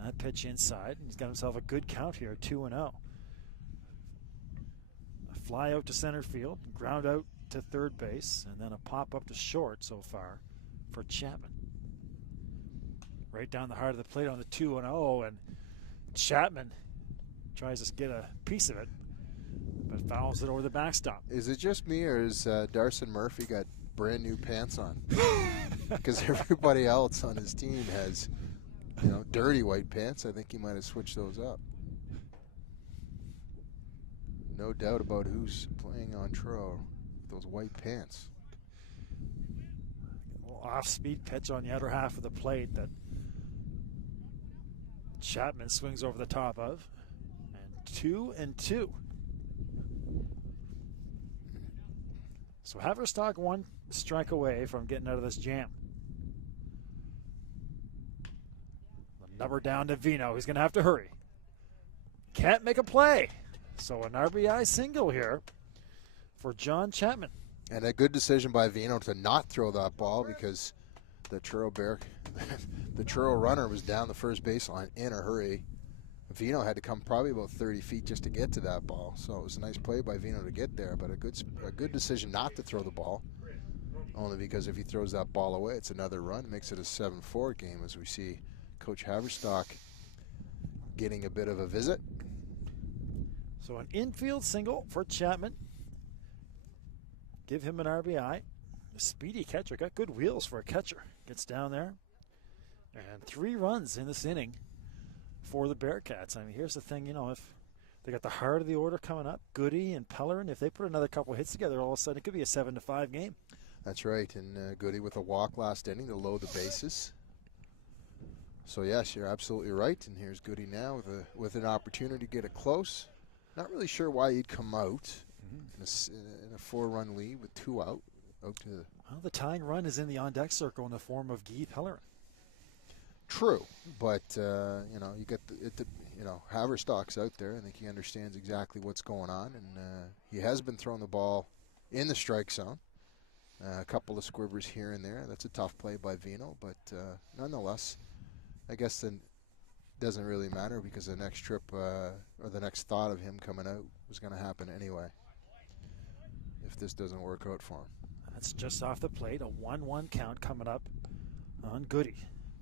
That pitch inside. He's got himself a good count here, 2-0. A fly out to center field, ground out to third base, and then a pop up to short so far for Chapman. Right down the heart of the plate on the 2-0, and Chapman tries to get a piece of it, but fouls it over the backstop. Is it just me, or is Darcy Murphy got brand new pants on? Because everybody else on his team has, dirty white pants. I think he might have switched those up. No doubt about who's playing on Truro with those white pants. A little off-speed pitch on the other half of the plate that Chapman swings over the top of. And 2-2. So Haverstock 1 strike away from getting out of this jam. The number down to Vino. He's going to have to hurry. Can't make a play. So an RBI single here for John Chapman. And a good decision by Vino to not throw that ball because the Truro runner was down the first baseline in a hurry. Vino had to come probably about 30 feet just to get to that ball. So it was a nice play by Vino to get there, but a good decision not to throw the ball. Only because if he throws that ball away, it's another run. It makes it a 7-4 game as we see Coach Haverstock getting a bit of a visit. So an infield single for Chapman. Give him an RBI. A speedy catcher. Got good wheels for a catcher. Gets down there. And 3 runs in this inning for the Bearcats. I mean, here's the thing, if they got the heart of the order coming up, Goody and Pellerin, if they put another couple hits together, all of a sudden it could be a 7-5 game. That's right. And Goody with a walk last inning to load the bases. So, yes, you're absolutely right. And here's Goody now with an opportunity to get it close. Not really sure why he'd come out in a 4-run lead with 2 out. Well, the tying run is in the on-deck circle in the form of Guy Pellerin. True, but you get Haverstock's out there. I think he understands exactly what's going on, and he has been throwing the ball in the strike zone. A couple of squibers here and there. That's a tough play by Vino, but nonetheless, I guess then doesn't really matter because the next trip or the next thought of him coming out was going to happen anyway if this doesn't work out for him. That's just off the plate. A 1-1 count coming up on Goody.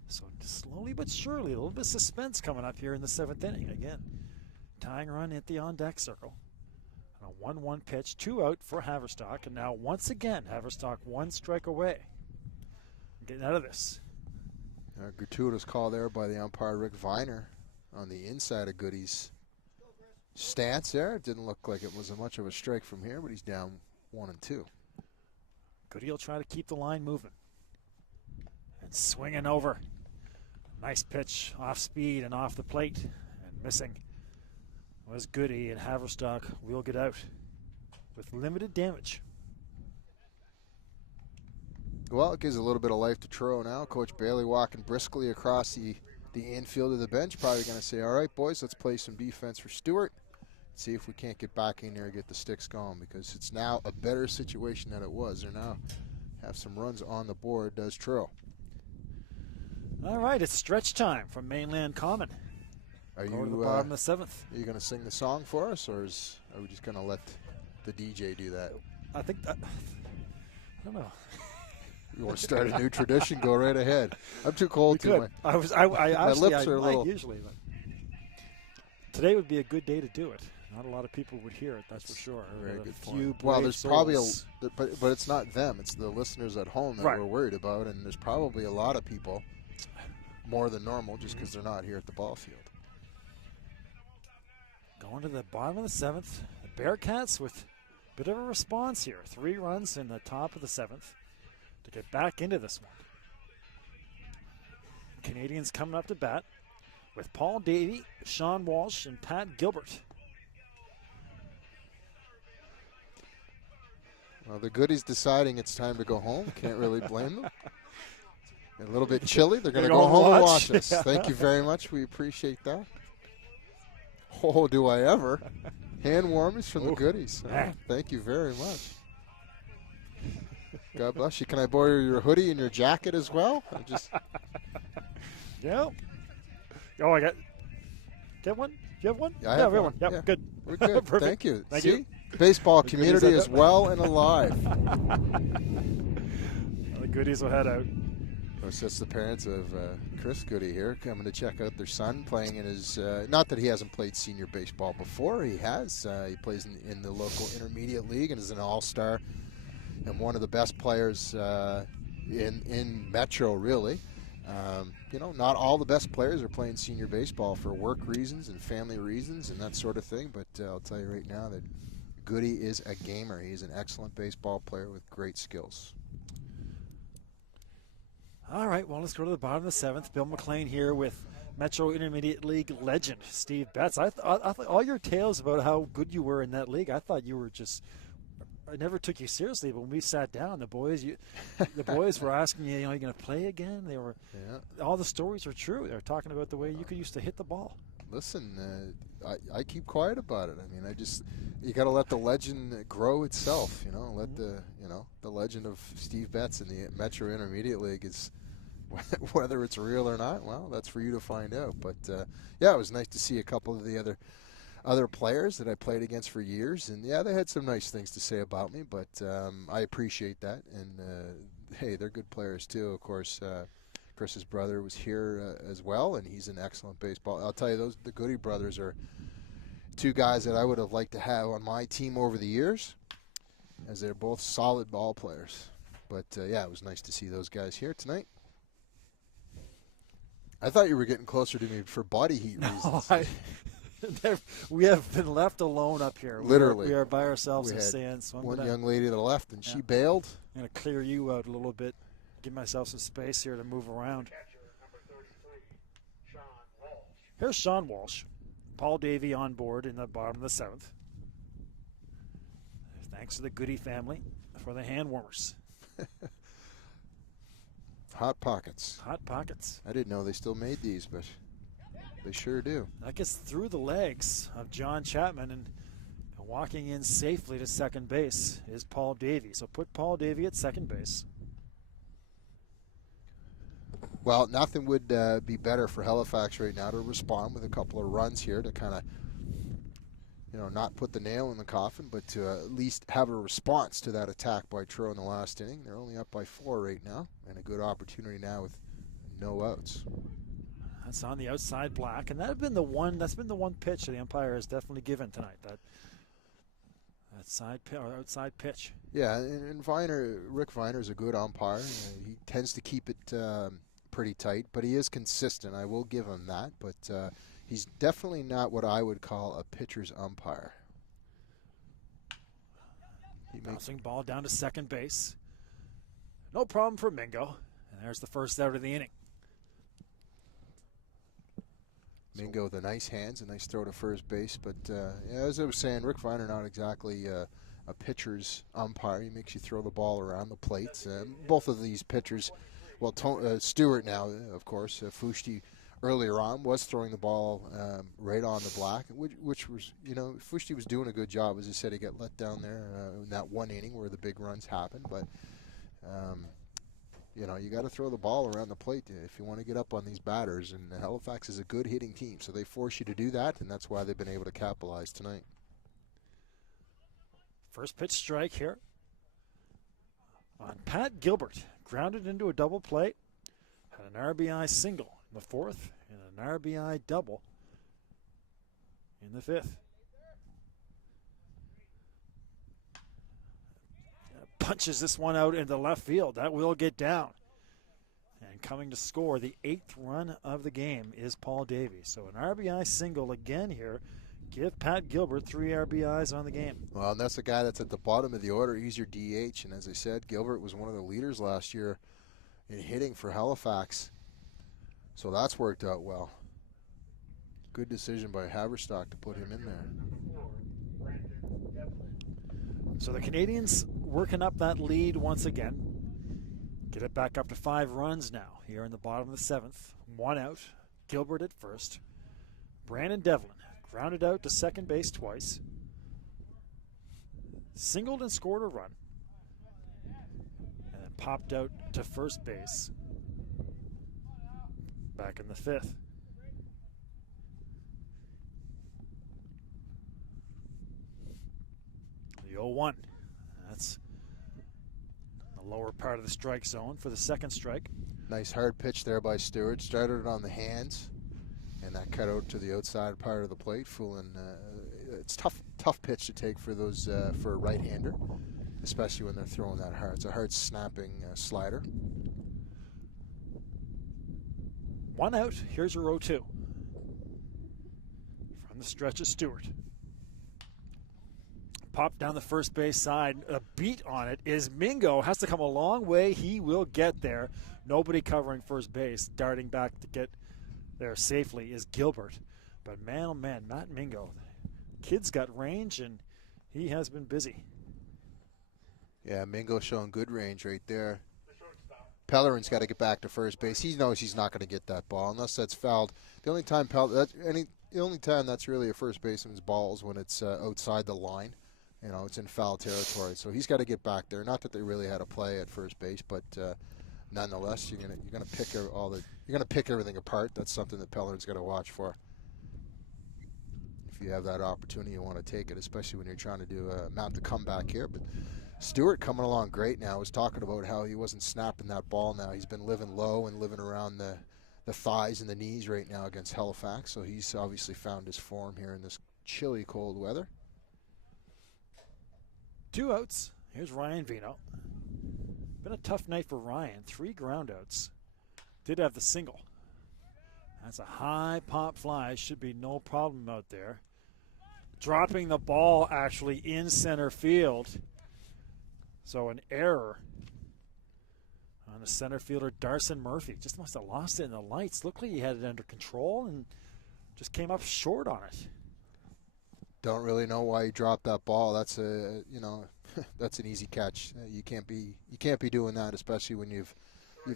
So slowly but surely, a little bit of suspense coming up here in the 7th inning. Again, tying run at the on-deck circle. And a 1-1 pitch, 2 out for Haverstock. And now once again, Haverstock 1 strike away. Getting out of this. Gratuitous call there by the umpire, Rick Viner, on the inside of Goody's stance there. It didn't look like it was much of a strike from here, but he's down 1-2. Goody will try to keep the line moving. And swinging over. Nice pitch off speed and off the plate. And missing was Goody, and Haverstock will get out with limited damage. Well, it gives a little bit of life to Truro now. Coach Bailey walking briskly across the infield of the bench. Probably going to say, all right, boys, let's play some defense for Stewart. See if we can't get back in there and get the sticks going, because it's now a better situation than it was. They now have some runs on the board, does Truro. All right, it's stretch time from Mainland Common. Are you to the bottom of the 7th? Are you going to sing the song for us, or are we just going to let the DJ do that? I think that, I don't know. You want to start a new tradition? Go right ahead. I'm too cold to. My lips are a little. Usually, but today would be a good day to do it. Not a lot of people would hear it. That's for sure. Very good point. Well, there's probably but it's not them. It's the listeners at home that we're worried about, and there's probably a lot of people more than normal just because they're not here at the ball field. Going to the bottom of the 7th, the Bearcats with a bit of a response here. 3 runs in the top of the 7th. To get back into this one. Canadians coming up to bat with Paul Davey, Sean Walsh, and Pat Gilbert. Well, the Goodies deciding it's time to go home. Can't really blame them. A little bit chilly. They're going to go home and watch us. Thank you very much. We appreciate that. Oh, do I ever. Hand warmers from the Goodies. Oh, thank you very much. God bless you. Can I borrow your hoodie and your jacket as well? Yeah. Oh, I got. Get one? You have one? Yeah, I have one. Yep, yeah. Good. We're good. Perfect. Thank you. Thank See? you. Baseball community is well and alive. The Goodies will head out. Of course, that's the parents of Chris Goody here coming to check out their son playing in his. Not that he hasn't played senior baseball before. He has. He plays in the local intermediate league and is an all-star. And one of the best players in Metro, really. Not all the best players are playing senior baseball for work reasons and family reasons and that sort of thing. But I'll tell you right now that Goody is a gamer. He's an excellent baseball player with great skills. All right, well, let's go to the bottom of the 7th. Bill McLean here with Metro Intermediate League legend Steve Betts. I thought all your tales about how good you were in that league, I thought you were just – I never took you seriously, but when we sat down, the boys were asking you, are you going to play again? They were all the stories are true. They were talking about the way you used to hit the ball. listen, I keep quiet about it. I mean, you got to let the legend grow itself. Let the legend of Steve Betts in the Metro Intermediate League is whether it's real or not. Well, that's for you to find out. But yeah, it was nice to see a couple of the other players that I played against for years, and yeah, they had some nice things to say about me. But I appreciate that, and hey, they're good players too. Of course, Chris's brother was here as well, and he's an excellent baseball. I'll tell you, the Goody brothers are two guys that I would have liked to have on my team over the years, as they're both solid ball players. But yeah, it was nice to see those guys here tonight. I thought you were getting closer to me for body heat reasons. We have been left alone up here. Literally. We are by ourselves in sand. So one young lady to the left, and she bailed. I'm going to clear you out a little bit, give myself some space here to move around. Here's Sean Walsh. Paul Davey on board in the bottom of the 7th. Thanks to the Goody family for the hand warmers. Hot Pockets. Hot Pockets. I didn't know they still made these, but they sure do. That gets through the legs of John Chapman, and walking in safely to second base is Paul Davey. So put Paul Davey at second base. Well, nothing would be better for Halifax right now to respond with a couple of runs here to kind of, not put the nail in the coffin, but to at least have a response to that attack by Truro in the last inning. They're only up by 4 right now, and a good opportunity now with no outs. That's on the outside black, and that's been the one pitch that the umpire has definitely given tonight. That outside pitch. Yeah, and Rick Viner is a good umpire. He tends to keep it pretty tight, but he is consistent. I will give him that, but he's definitely not what I would call a pitcher's umpire. Bouncing ball down to second base. No problem for Mingo. And there's the first out of the inning. Mingo with the nice hands, a nice throw to first base. But yeah, as I was saying, Rick Viner not exactly a pitcher's umpire. He makes you throw the ball around the plate. Both of these pitchers, well, Stewart now, of course, Fushti earlier on was throwing the ball right on the black, which was, Fushti was doing a good job. As I said, he got let down there in that one inning where the big runs happened. But, you got to throw the ball around the plate if you want to get up on these batters. And Halifax is a good hitting team, so they force you to do that, and that's why they've been able to capitalize tonight. First pitch strike here on Pat Gilbert. Grounded into a double play. Had an RBI single in the 4th and an RBI double in the 5th. Punches this one out into left field. That will get down. And coming to score the 8th run of the game is Paul Davey. So an RBI single again here. Give Pat Gilbert 3 RBIs on the game. Well, and that's the guy that's at the bottom of the order. He's your DH. And as I said, Gilbert was one of the leaders last year in hitting for Halifax. So that's worked out well. Good decision by Haverstock to put him in there. So the Canadians working up that lead once again. Get it back up to 5 runs now here in the bottom of the 7th. 1 out. Gilbert at first. Brandon Devlin grounded out to second base twice. Singled and scored a run. And then popped out to first base. Back in the 5th. The 0-1. That's the lower part of the strike zone for the second strike. Nice hard pitch there by Stewart. Started it on the hands, and that cut out to the outside part of the plate. Fooling, it's tough pitch to take for those for a right-hander, especially when they're throwing that hard. It's a hard snapping slider. 1 out. Here's your 0-2. From the stretch of Stewart. Popped down the first base side. A beat on it is Mingo. Has to come a long way. He will get there. Nobody covering first base. Darting back to get there safely is Gilbert. But man, oh man, Matt Mingo. Kid's got range, and he has been busy. Yeah, Mingo showing good range right there. Pellerin's got to get back to first base. He knows he's not going to get that ball unless that's fouled. The only time The only time that's really a first baseman's ball is when it's outside the line. You know, it's in foul territory. So he's got to get back there. Not that they really had a play at first base, but nonetheless, you're gonna pick everything apart. That's something that Pelham's got to watch for. If you have that opportunity, you want to take it, especially when you're trying to do mount the comeback here. But Stewart coming along great now. I was talking about how he wasn't snapping that ball now. He's been living low and living around the thighs and the knees right now against Halifax. So he's obviously found his form here in this chilly, cold weather. 2 outs. Here's Ryan Vino. Been a tough night for Ryan. 3 ground outs. Did have the single. That's a high pop fly. Should be no problem out there. Dropping the ball actually in center field. So an error on the center fielder, Darcy Murphy. Just must have lost it in the lights. Looked like he had it under control and just came up short on it. Don't really know why he dropped that ball. That's that's an easy catch. You can't be doing that, especially when you've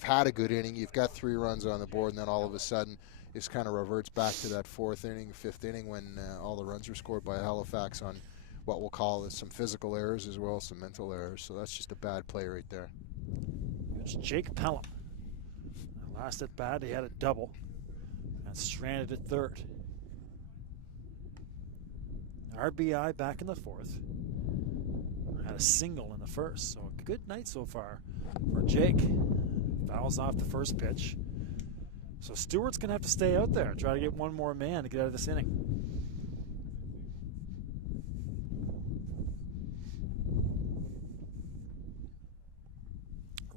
had a good inning. You've got 3 runs on the board, and then all of a sudden it kind of reverts back to that 4th inning, 5th inning when all the runs were scored by Halifax on what we'll call some physical errors as well as some mental errors. So that's just a bad play right there. It's Jake Pelham. Last at bat, he had a double and stranded at 3rd. RBI back in the 4th. Had a single in the 1st, so a good night so far for Jake. Fouls off the first pitch. So Stewart's going to have to stay out there, try to get one more man to get out of this inning.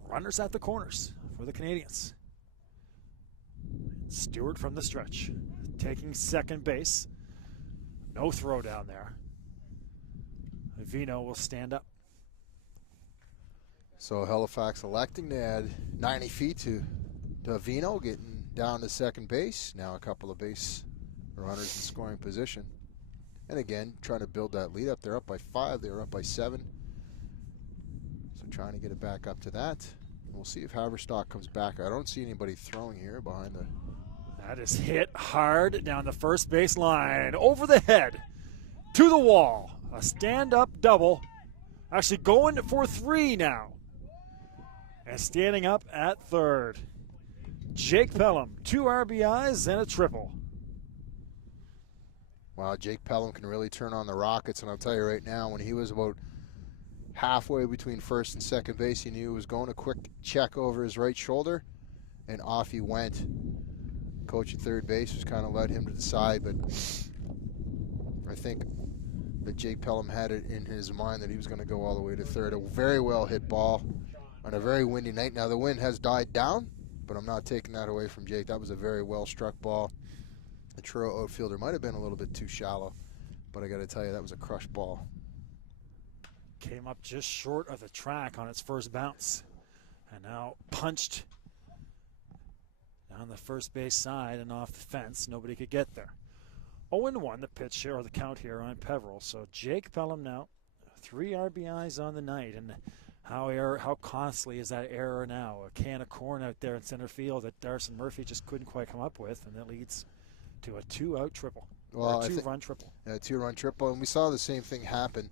Runners at the corners for the Canadians. Stewart from the stretch, taking second base. No throw down there. Vino will stand up. So Halifax electing to add 90 feet to Vino, getting down to second base. Now a couple of base runners in scoring position. And again, trying to build that lead up. They're up by 5. They were up by 7. So trying to get it back up to that. We'll see if Haverstock comes back. I don't see anybody throwing here behind the... That is hit hard down the first base line. Over the head. To the wall. A stand-up double. Actually going for 3 now. And standing up at 3rd. Jake Pelham. 2 RBIs and a triple. Wow, Jake Pelham can really turn on the Rockets. And I'll tell you right now, when he was about halfway between first and second base, he knew he was going. A quick check over his right shoulder. And off he went. Coach at third base was kind of led him to the side, but I think that Jake Pelham had it in his mind that he was going to go all the way to 3rd. A very well hit ball on a very windy night. Now the wind has died down, but I'm not taking that away from Jake. That was a very well struck ball. The Truro outfielder might have been a little bit too shallow, but I got to tell you, that was a crushed ball. Came up just short of the track on its first bounce, and now punched on the first base side and off the fence. Nobody could get there. 0-1 the pitch here, or the count here on Peveril. So Jake Pelham now, 3 RBIs on the night. And how costly is that error now? A can of corn out there in center field that Darcy Murphy just couldn't quite come up with, and that leads to a 2-out triple. Well, or a 2-run triple. Yeah, 2-run triple. And we saw the same thing happen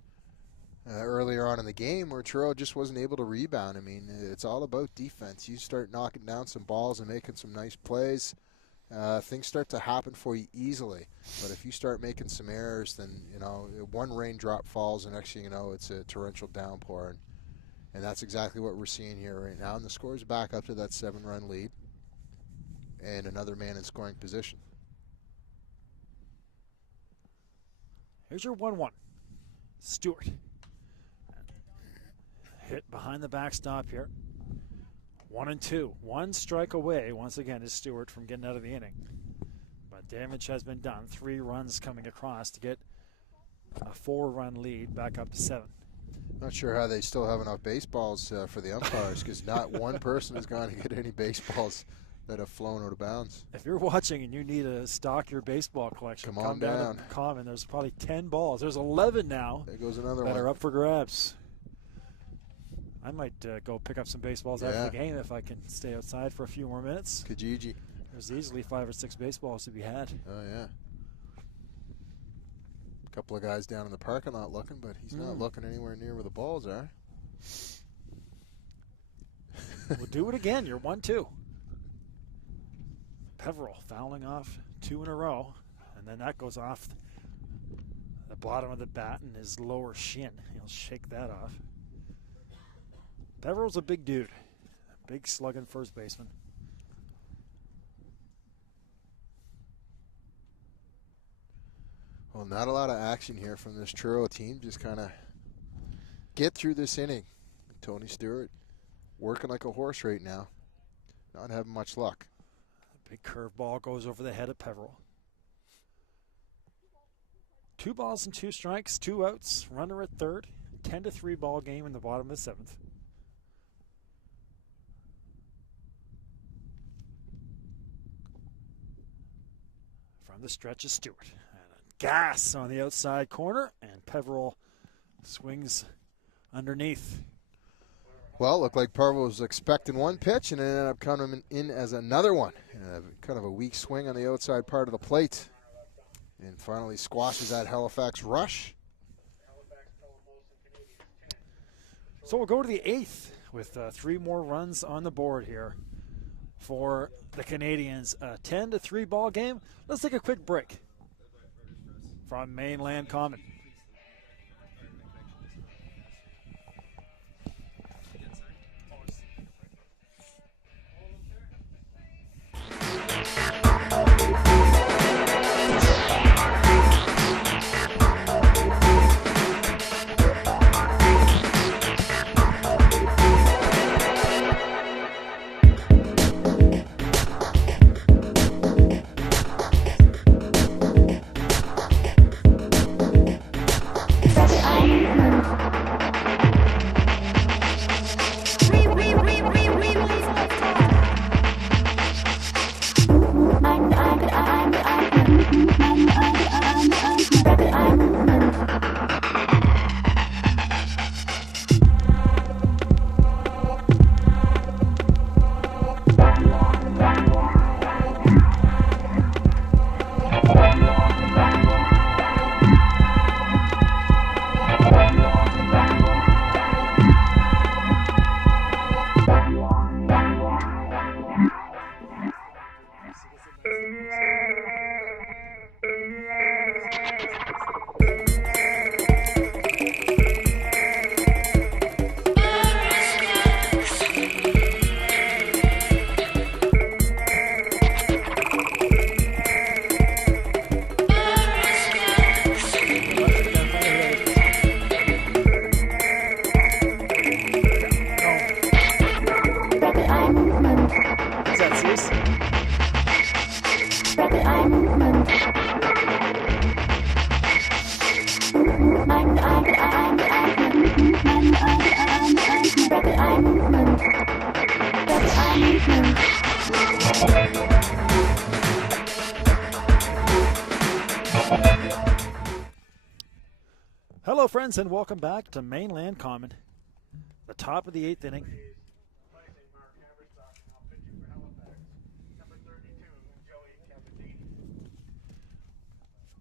earlier on in the game where Truro just wasn't able to rebound. I mean, it's all about defense. You start knocking down some balls and making some nice plays, things start to happen for you easily. But if you start making some errors, then, one raindrop falls and next thing you know, it's a torrential downpour. And that's exactly what we're seeing here right now. And the score's back up to that 7-run lead and another man in scoring position. Here's your 1-1. Stewart. Hit behind the backstop here. 1-2. 1 strike away, once again, is Stewart from getting out of the inning. But damage has been done. 3 runs coming across to get a 4-run lead back up to 7. Not sure how they still have enough baseballs for the umpires, because not one person has gone to get any baseballs that have flown out of bounds. If you're watching and you need to stock your baseball collection, come down to Common. There's probably 10 balls. There's 11 now. There goes another that one. Are up for grabs. I might go pick up some baseballs after the game if I can stay outside for a few more minutes. Kijiji. There's easily 5 or 6 baseballs to be had. Oh, yeah. A couple of guys down in the parking lot looking, but he's not looking anywhere near where the balls are. We'll do it again. You're 1-2. Peveril fouling off 2 in a row, and then that goes off the bottom of the bat and his lower shin. He'll shake that off. Peveril's a big dude, a big slugging first baseman. Well, not a lot of action here from this Truro team. Just kind of get through this inning. Tony Stewart working like a horse right now. Not having much luck. A big curveball goes over the head of Peveril. 2 balls and 2 strikes, 2 outs, runner at third. 10-3 ball game in the bottom of the 7th. From the stretch is Stewart. Gas on the outside corner, and Peveril swings underneath. Well, looked like Peveril was expecting one pitch, and it ended up coming in as another one. Kind of a weak swing on the outside part of the plate. And finally squashes that Halifax rush. So we'll go to the 8th with 3 more runs on the board here for the Canadians. A 10-3 ball game. Let's take a quick break. From Mainland Common. Hello, friends, and welcome back to Mainland Common, the top of the 8th inning.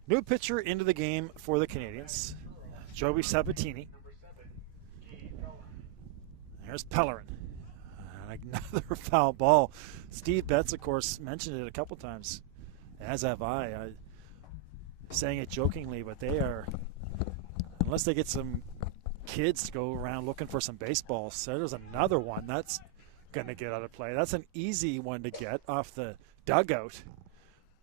New pitcher into the game for the Canadians, Joey Sabatini. There's Pellerin. Another foul ball. Steve Betts, of course, mentioned it a couple times, as have I. Saying it jokingly, but they are, unless they get some kids to go around looking for some baseballs. So there's another one that's going to get out of play. That's an easy one to get off the dugout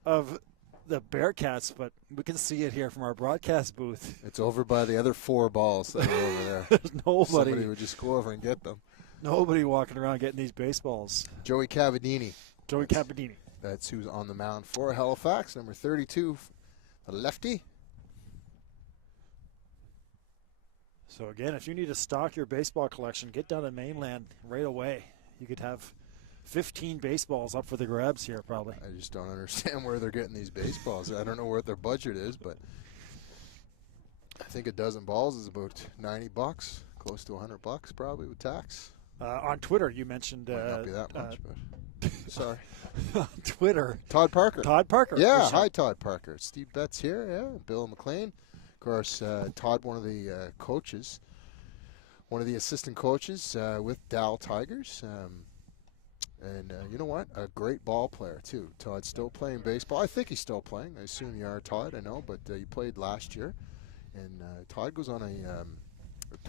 of the Bearcats, but we can see it here from our broadcast booth. It's over by the other 4 balls that are over there. There's nobody. Somebody would just go over and get them. Nobody walking around getting these baseballs. Joey Cavadini. That's who's on the mound for Halifax, number 32, a lefty. So again, if you need to stock your baseball collection, get down to Mainland right away. You could have 15 baseballs up for the grabs here, probably. I just don't understand where they're getting these baseballs. I don't know what their budget is, but I think a dozen balls is about $90, close to $100 probably with tax. On Twitter, you mentioned. Might not be that much, but sorry. On Twitter. Todd Parker. Yeah, hi Todd Parker. Steve Betts here, yeah. Bill McLean. Of course, Todd, one of the coaches, one of the assistant coaches with Dow Tigers. And you know what? A great ball player, too. Todd's still playing baseball. I think he's still playing. I assume you are, Todd. I know, but he played last year. And Todd goes on a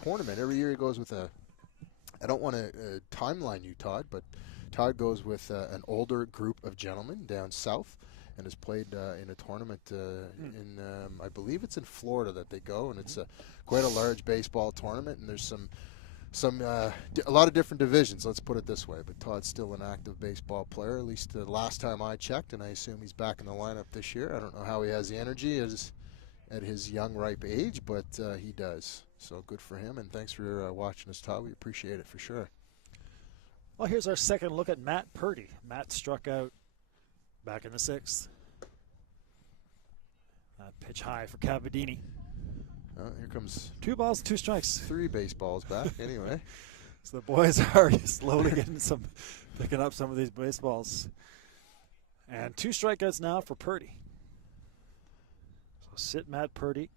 tournament. Every year he goes with I don't want to timeline you, Todd, but Todd goes with an older group of gentlemen down south and has played in a tournament in, I believe it's in Florida that they go, and it's quite a large baseball tournament, and there's a lot of different divisions, let's put it this way. But Todd's still an active baseball player, at least the last time I checked, and I assume he's back in the lineup this year. I don't know how he has the energy at his young, ripe age, but he does. So good for him, and thanks for watching us, Todd. We appreciate it for sure. Well, here's our second look at Matt Purdy. Matt struck out back in the 6th. Pitch high for Cavadini. Here comes 2 balls, 2 strikes. 3 baseballs back anyway. So the boys are slowly picking up some of these baseballs. And 2 strikeouts now for Purdy. So sit Matt Purdy.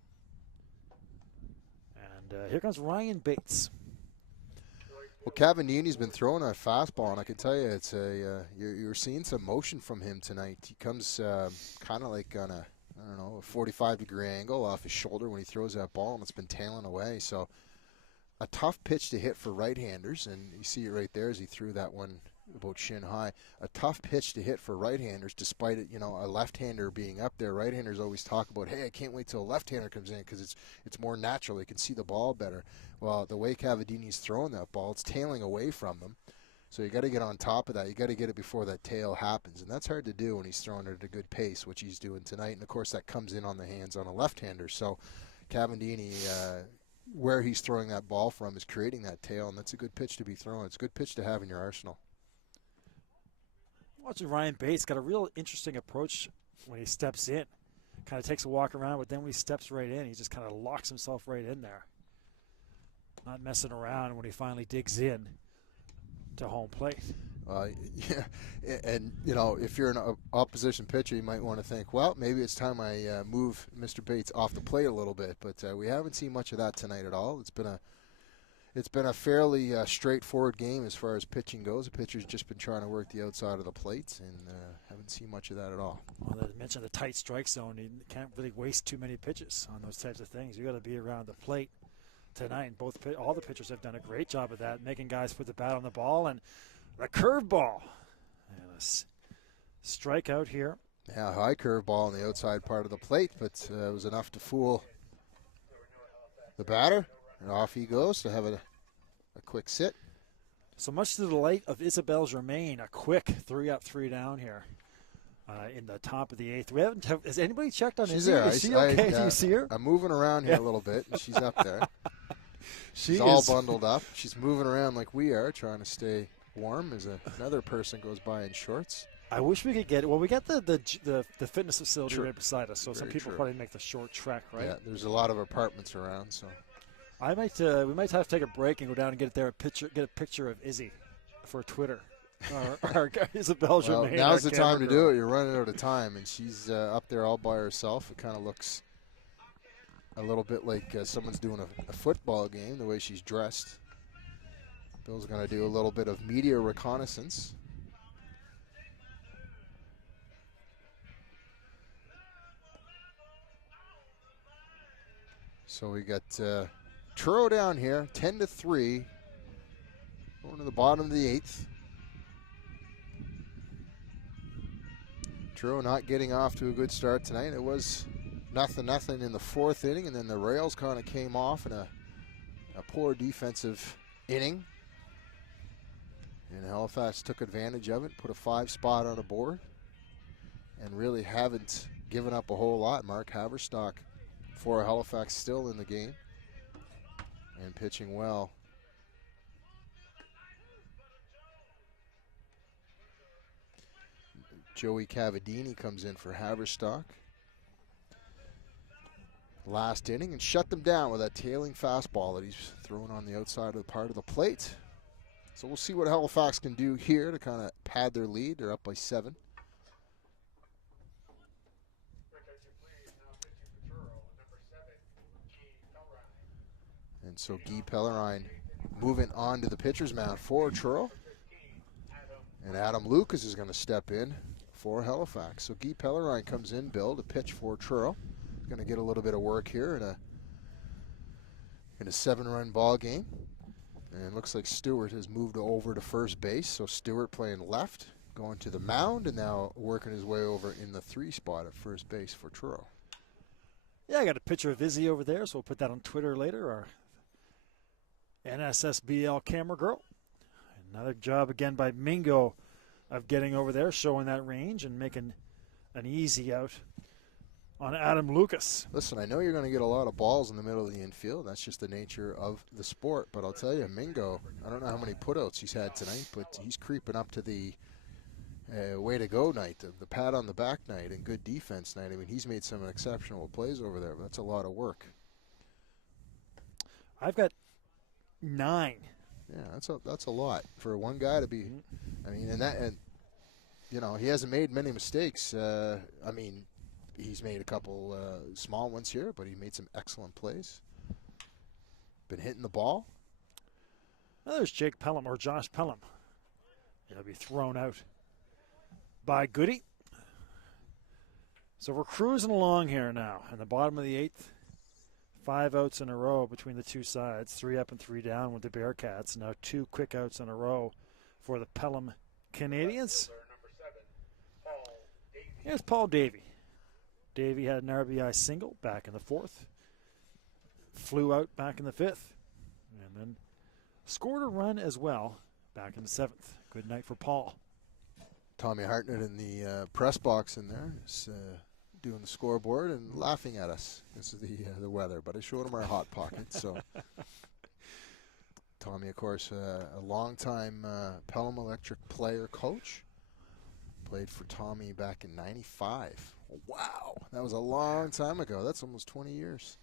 And here comes Ryan Bates. Well, Cavadini's been throwing a fastball, and I can tell you, it's you're seeing some motion from him tonight. He comes kind of like on a 45-degree angle off his shoulder when he throws that ball, and it's been tailing away. So a tough pitch to hit for right-handers, and you see it right there as he threw that one about shin high. A tough pitch to hit for right-handers, despite it, a left-hander being up there. Right-handers always talk about, hey, I can't wait till a left-hander comes in because it's more natural. They can see the ball better. Well, the way Cavadini's throwing that ball, it's tailing away from them. So you got to get on top of that. You got to get it before that tail happens, and that's hard to do when he's throwing it at a good pace, which he's doing tonight. And of course, that comes in on the hands on a left-hander. So Cavadini, where he's throwing that ball from, is creating that tail, and that's a good pitch to be throwing. It's a good pitch to have in your arsenal. Watching Ryan Bates, got a real interesting approach when he steps in. Kind of takes a walk around, but then when he steps right in, he just kind of locks himself right in there. Not messing around when he finally digs in to home plate. Yeah, and if you're an opposition pitcher, you might want to think, well, maybe it's time I move Mr. Bates off the plate a little bit. But we haven't seen much of that tonight at all. It's been a fairly straightforward game as far as pitching goes. The pitcher's just been trying to work the outside of the plate, and haven't seen much of that at all. Well, they mentioned the tight strike zone. You can't really waste too many pitches on those types of things. You got to be around the plate tonight, and all the pitchers have done a great job of that, making guys put the bat on the ball. And the curveball, and a strikeout here. Yeah, high curveball on the outside part of the plate, but it was enough to fool the batter, and off he goes to have a quick sit. So much to the delight of Isabelle Germain, a quick 3-up, 3-down here in the top of the 8th. Has anybody checked on she's Izzy? there. Is she okay? Do you see her? I'm moving around here a little bit, and she's up there. She's all bundled up. She's moving around like we are, trying to stay warm as another person goes by in shorts. I wish we could get it. Well, we got the fitness facility right beside us, so Very some people true. probably make the short trek, right? Yeah, there's a lot of apartments around, so. We might have to take a break and go down and get a picture of Izzy for Twitter. Our Isabelle Germain. Now's the time to do it. You're running out of time, and she's up there all by herself. It kind of looks a little bit like someone's doing a football game, the way she's dressed. Bill's going to do a little bit of media reconnaissance. So we got Truro down here, 10-3, going to the bottom of the 8th. Truro not getting off to a good start tonight. It was 0-0 in the 4th inning, and then the rails kind of came off in a poor defensive inning. And Halifax took advantage of it, put a 5 spot on the board, and really haven't given up a whole lot. Mark Haverstock for Halifax still in the game and pitching well. Joey Cavadini comes in for Haverstock. Last inning and shut them down with that tailing fastball that he's throwing on the outside of the part of the plate. So we'll see what Halifax can do here to kind of pad their lead. They're up by 7. And so Guy Pellerine moving on to the pitcher's mound for Truro. And Adam Lucas is going to step in for Halifax. So Guy Pellerine comes in, Bill, to pitch for Truro. He's going to get a little bit of work here in a 7-run ball game. And it looks like Stewart has moved over to first base. So Stewart playing left, going to the mound, and now working his way over in the 3 spot at first base for Truro. Yeah, I got a picture of Izzy over there, so we'll put that on Twitter later. Our NSSBL camera girl. Another job again by Mingo of getting over there, showing that range and making an easy out on Adam Lucas. Listen, I know you're going to get a lot of balls in the middle of the infield. That's just the nature of the sport. But I'll tell you, Mingo, I don't know how many putouts he's had tonight, but he's creeping up to the way to go night, the pat on the back night, and good defense night. I mean, he's made some exceptional plays over there, but that's a lot of work. I've got 9. Yeah, that's a lot for one guy to be. I mean, and you know, he hasn't made many mistakes. I mean, he's made a couple small ones here, but he made some excellent plays. Been hitting the ball. Now there's Jake Pelham or Josh Pelham. He'll be thrown out by Goody. So we're cruising along here now in the bottom of the 8th. 5 outs in a row between the two sides, 3 up and 3 down with the Bearcats. Now 2 quick outs in a row for the Pelham Canadians. Here's Paul Davey. Davey had an RBI single back in the 4th. Flew out back in the 5th. And then scored a run as well back in the 7th. Good night for Paul. Tommy Hartnett in the press box in there is doing the scoreboard and laughing at us. This is the weather, but I showed him our hot pocket. So Tommy, of course, a longtime Pelham Electric player coach. Played for Tommy back in '95. Wow, that was a long time ago. That's almost 20 years.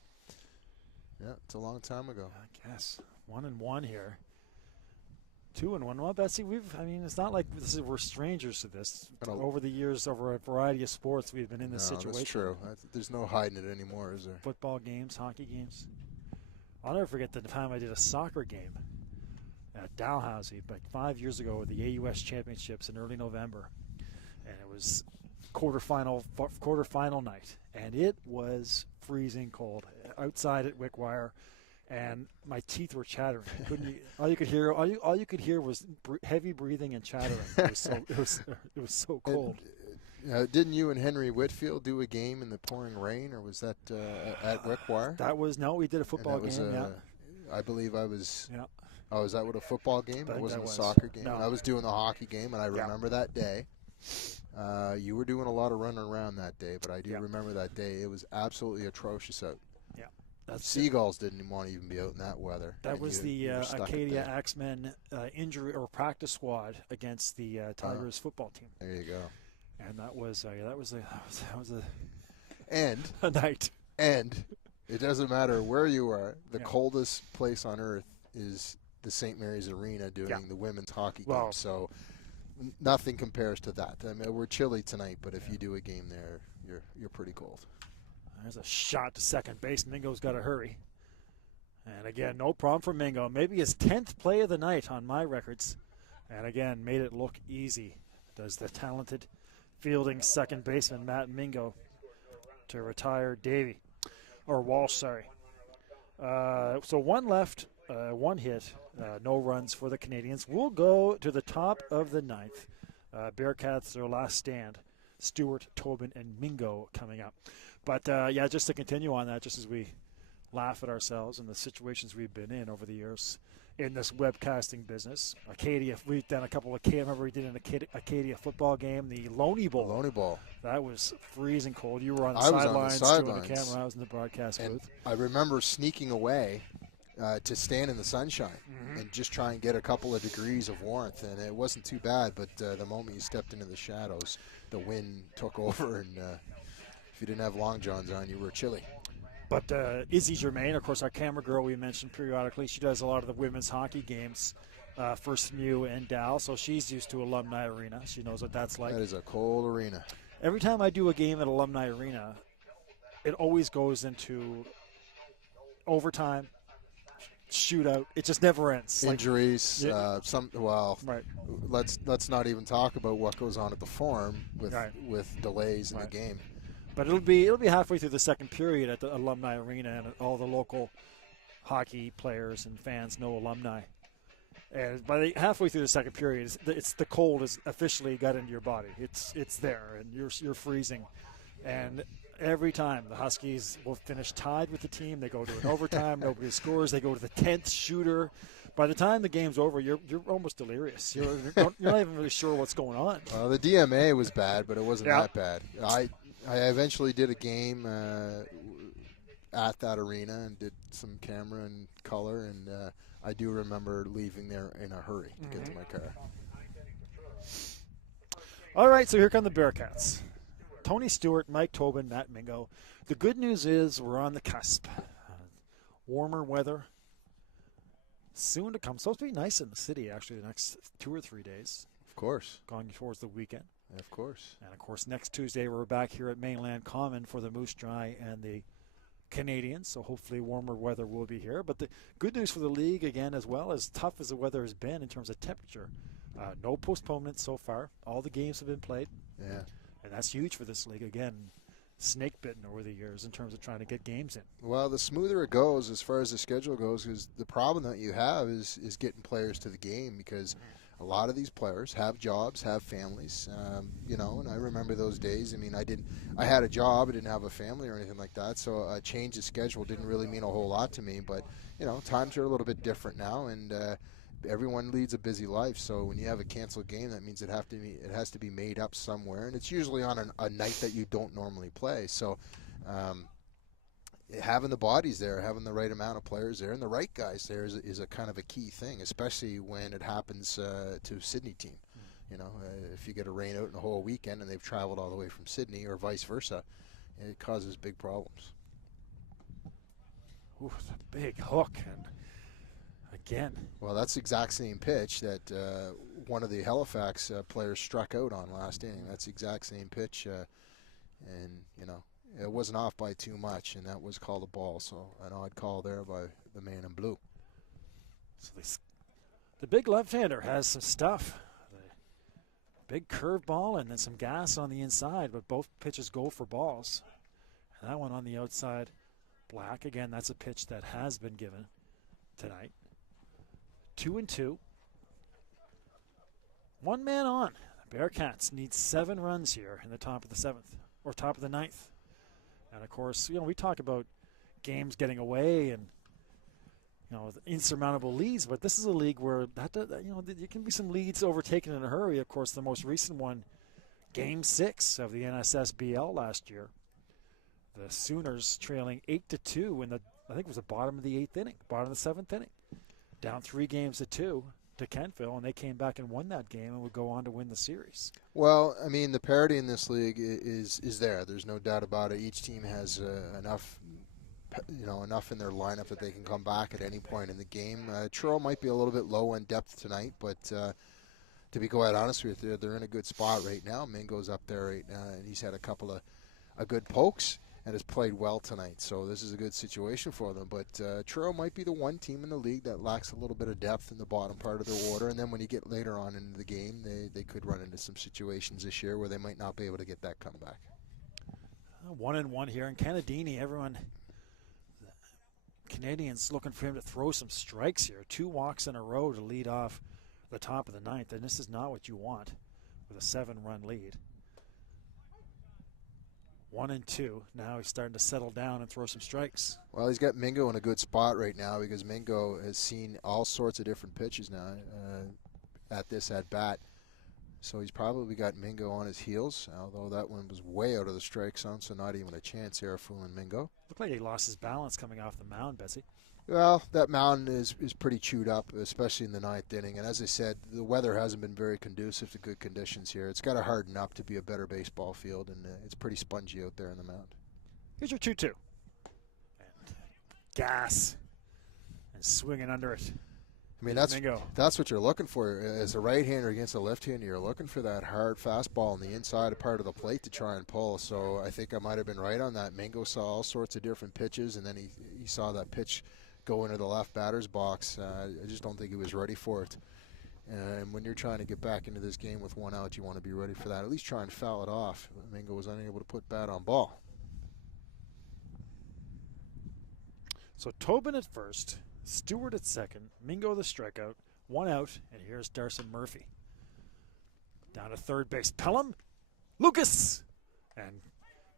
Yeah, it's a long time ago. I guess 1-1 here. 2-1. Well, Betsy, it's not like we're strangers to this. Over the years, over a variety of sports, we've been in this situation. That's true. There's no hiding it anymore, is there? Football games, hockey games. I'll never forget the time I did a soccer game at Dalhousie, like 5 years ago, with the AUS Championships in early November. And it was quarterfinal night, and it was freezing cold outside at Wickwire. And my teeth were chattering. All you could hear was heavy breathing and chattering. It was so cold. And, didn't you and Henry Whitfield do a game in the pouring rain, or was that at Wickwire? We did a football game. Yeah. I believe I was. Yeah. Oh, is that what a football game? It wasn't a soccer game. No. I was doing the hockey game, and I remember that day. You were doing a lot of running around that day, but I do remember that day. It was absolutely atrocious out. Yeah. Seagulls didn't want to even be out in that weather. That was the Acadia Axemen injury or practice squad against the Tigers football team. There you go. And that was a night. And it doesn't matter where you are. The coldest place on earth is the St. Mary's Arena doing the women's hockey game. So nothing compares to that. I mean, we're chilly tonight, but if you do a game there, you're pretty cold. There's a shot to second base. Mingo's got to hurry. And again, no problem for Mingo. Maybe his 10th play of the night on my records. And again, made it look easy. Does the talented fielding second baseman Matt Mingo to retire Walsh, sorry. So 1 left, 1 hit, no runs for the Canadians. We'll go to the top of the 9th. Bearcats, their last stand. Stewart, Tobin, and Mingo coming up. But, just to continue on that, just as we laugh at ourselves and the situations we've been in over the years in this webcasting business. Acadia, we've done a couple of, I remember we did an Acadia football game, the Loney Bowl. That was freezing cold. You were on the sidelines doing the camera. I was in the broadcast booth. I remember sneaking away to stand in the sunshine and just try and get a couple of degrees of warmth. And it wasn't too bad, but the moment you stepped into the shadows, the wind took over, and if you didn't have long johns on, you were chilly. But Izzy Germain, of course, our camera girl we mentioned periodically, she does a lot of the women's hockey games for SMU and Dow, so she's used to Alumni Arena. She knows what that's like. That is a cold arena. Every time I do a game at Alumni Arena, it always goes into overtime, shootout. It just never ends. Injuries, right. let's not even talk about what goes on at the Forum with delays in the game. But it'll be halfway through the second period at the Alumni Arena, and all the local hockey players and fans know alumni. And by halfway through the second period, it's the cold has officially got into your body. It's there, and you're freezing. And every time the Huskies will finish tied with the team, they go to an overtime. Nobody scores. They go to the 10th shooter. By the time the game's over, you're almost delirious. You're not even really sure what's going on. The DMA was bad, but it wasn't that bad. I eventually did a game at that arena and did some camera and color, and I do remember leaving there in a hurry to get to my car. All right, so here come the Bearcats. Tony Stewart, Mike Tobin, Matt Mingo. The good news is we're on the cusp. Warmer weather soon to come. Supposed to be nice in the city, actually, the next 2 or 3 days. Of course. Going towards the weekend. Of course. And, of course, next Tuesday we're back here at Mainland Common for the Moose Dry and the Canadians, so hopefully warmer weather will be here. But the good news for the league, again, as well, as tough as the weather has been in terms of temperature, no postponements so far. All the games have been played. Yeah. And that's huge for this league. Again, snake bitten over the years in terms of trying to get games in. Well, the smoother it goes as far as the schedule goes, because the problem that you have is getting players to the game, because a lot of these players have jobs, have families, and I remember those days. I mean, I had a job, I didn't have a family or anything like that, so a change of schedule didn't really mean a whole lot to me. But, times are a little bit different now, and everyone leads a busy life. So when you have a canceled game, that means it has to be made up somewhere, and it's usually on a night that you don't normally play. So having the bodies there, having the right amount of players there, and the right guys there is a kind of a key thing, especially when it happens to a Sydney team. If you get a rain out in the whole weekend and they've traveled all the way from Sydney or vice versa, it causes big problems. Ooh, it's a big hook, and again. Well, that's the exact same pitch that one of the Halifax players struck out on last inning. That's the exact same pitch, it wasn't off by too much, and that was called a ball. So an odd call there by the man in blue. So the big left-hander has some stuff. The big curveball and then some gas on the inside, but both pitches go for balls. And that one on the outside, black. Again, that's a pitch that has been given tonight. 2-2. One man on. The Bearcats need 7 runs here in the top of the 7th, or top of the 9th. And, of course, we talk about games getting away and, insurmountable leads, but this is a league where there can be some leads overtaken in a hurry. Of course, the most recent one, Game 6 of the NSSBL last year. The Sooners trailing 8-2 in I think it was the bottom of the 8th inning, bottom of the 7th inning. Down 3-2 to Kentville, and they came back and won that game and would go on to win the series. Well, I mean, the parity in this league is there. There's no doubt about it. Each team has enough in their lineup that they can come back at any point in the game. Truro might be a little bit low on depth tonight, but to be quite honest with you, they're in a good spot right now. Mingo's up there right now, and he's had a couple of good pokes and has played well tonight. So this is a good situation for them. But Truro might be the one team in the league that lacks a little bit of depth in the bottom part of their order. And then when you get later on into the game, they could run into some situations this year where they might not be able to get that comeback. 1-1 here. And Canadini, Canadians looking for him to throw some strikes here. 2 walks in a row to lead off the top of the 9th. And this is not what you want with a 7-run lead. 1-2. Now he's starting to settle down and throw some strikes. Well, he's got Mingo in a good spot right now because Mingo has seen all sorts of different pitches now at this at-bat. So he's probably got Mingo on his heels, although that one was way out of the strike zone, so not even a chance here of fooling Mingo. Looked like he lost his balance coming off the mound, Betsy. Well, that mound is pretty chewed up, especially in the 9th inning. And as I said, the weather hasn't been very conducive to good conditions here. It's got to harden up to be a better baseball field, and it's pretty spongy out there in the mound. Here's your 2-2. And gas and swinging under it. I mean, that's what you're looking for. As a right-hander against a left-hander, you're looking for that hard fastball on the inside part of the plate to try and pull. So I think I might have been right on that. Mingo saw all sorts of different pitches, and then he saw that pitch go into the left batter's box. I just don't think he was ready for it. And when you're trying to get back into this game with one out, you want to be ready for that. At least try and foul it off. Mingo was unable to put bat on ball. So Tobin at first, Stewart at second, Mingo the strikeout, one out, and here's Darcy Murphy. Down to third base, Pelham, Lucas, and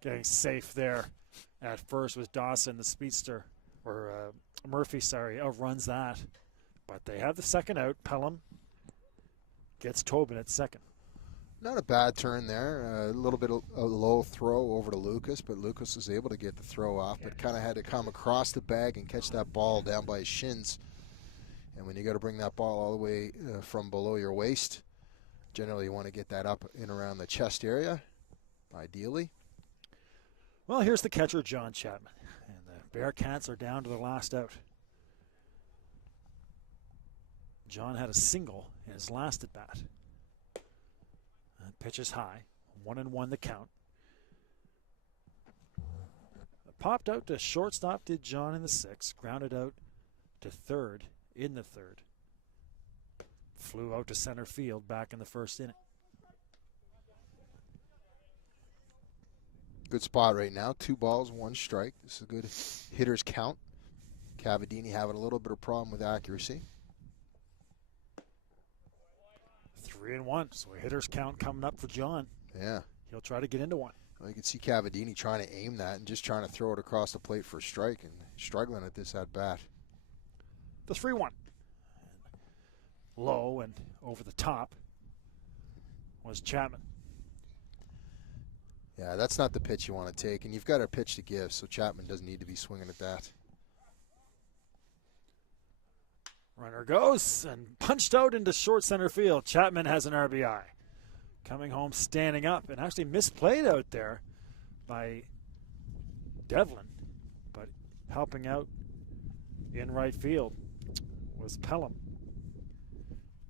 getting safe there at first was Dawson, the speedster, or Murphy, outruns that. But they have the second out. Pelham gets Tobin at second. Not a bad turn there. A little bit of a low throw over to Lucas, but Lucas was able to get the throw off, but kind of had to come across the bag and catch that ball down by his shins. And when you got to bring that ball all the way from below your waist, generally you want to get that up in around the chest area, ideally. Well, here's the catcher, John Chapman. And the Bearcats are down to their last out. John had a single in his last at bat. And pitch is high. 1-1 the count. Popped out to shortstop, did John in the sixth. Grounded out to third in the third. Flew out to center field back in the first inning. Good spot right now. 2 balls, 1 strike. This is a good hitter's count. Cavadini having a little bit of problem with accuracy. 3-1. So a hitter's count coming up for John. Yeah. He'll try to get into one. Well, you can see Cavadini trying to aim that and just trying to throw it across the plate for a strike and struggling at this at bat. The 3-1. Low and over the top was Chapman. Yeah, that's not the pitch you want to take, and you've got a pitch to give, so Chapman doesn't need to be swinging at that. Runner goes and punched out into short center field. Chapman has an RBI. Coming home, standing up, and actually misplayed out there by Devlin, but helping out in right field was Pelham.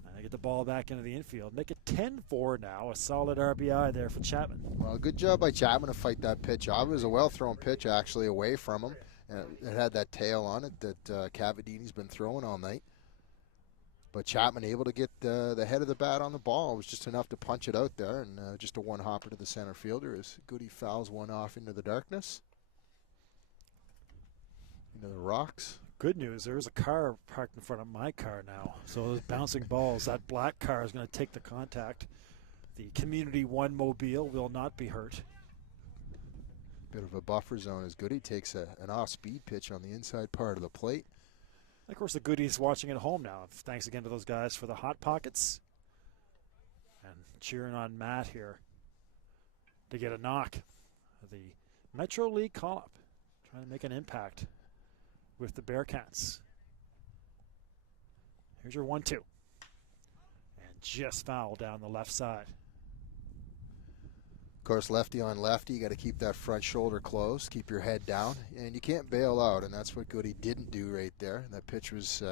And they get the ball back into the infield. Make it 10-4 now. A solid RBI there for Chapman. Well, good job by Chapman to fight that pitch off. It was a well-thrown pitch, actually, away from him. It had that tail on it that Cavadini's been throwing all night. But Chapman able to get the head of the bat on the ball. It was just enough to punch it out there, and just a one-hopper to the center fielder as Goody fouls one off into the darkness. Into the rocks. Good news, there's a car parked in front of my car now. So those bouncing balls, that black car is going to take the contact. The Community One mobile will not be hurt. Bit of a buffer zone as Goody takes an off-speed pitch on the inside part of the plate. Of course, the Goodies watching at home now. Thanks again to those guys for the Hot Pockets. And cheering on Matt here to get a knock. The Metro League call-up, trying to make an impact with the Bearcats. Here's your 1-2. And just foul down the left side. Of course, lefty on lefty, you got to keep that front shoulder closed, keep your head down, and you can't bail out, and that's what Goody didn't do right there. That pitch was,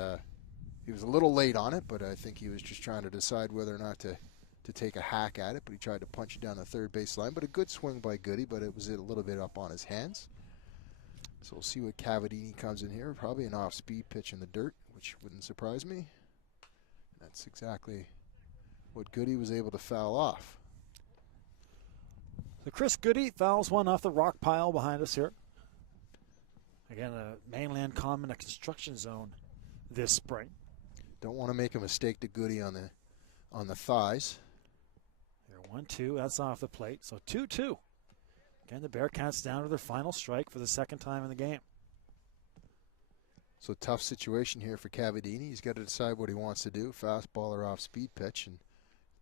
he was a little late on it, but I think he was just trying to decide whether or not to take a hack at it, but he tried to punch it down the third base line. But a good swing by Goody, but it was a little bit up on his hands. So we'll see what Cavadini comes in here. Probably an off-speed pitch in the dirt, which wouldn't surprise me. That's exactly what Goody was able to foul off. So Chris Goody fouls one off the rock pile behind us here. Again, a Mainland Common, a construction zone this spring. Don't want to make a mistake to Goody on the thighs. Here, 1-2, that's off the plate. So 2-2. Again, the Bearcats down to their final strike for the second time in the game. So tough situation here for Cavadini. He's got to decide what he wants to do, fastball or off-speed pitch, and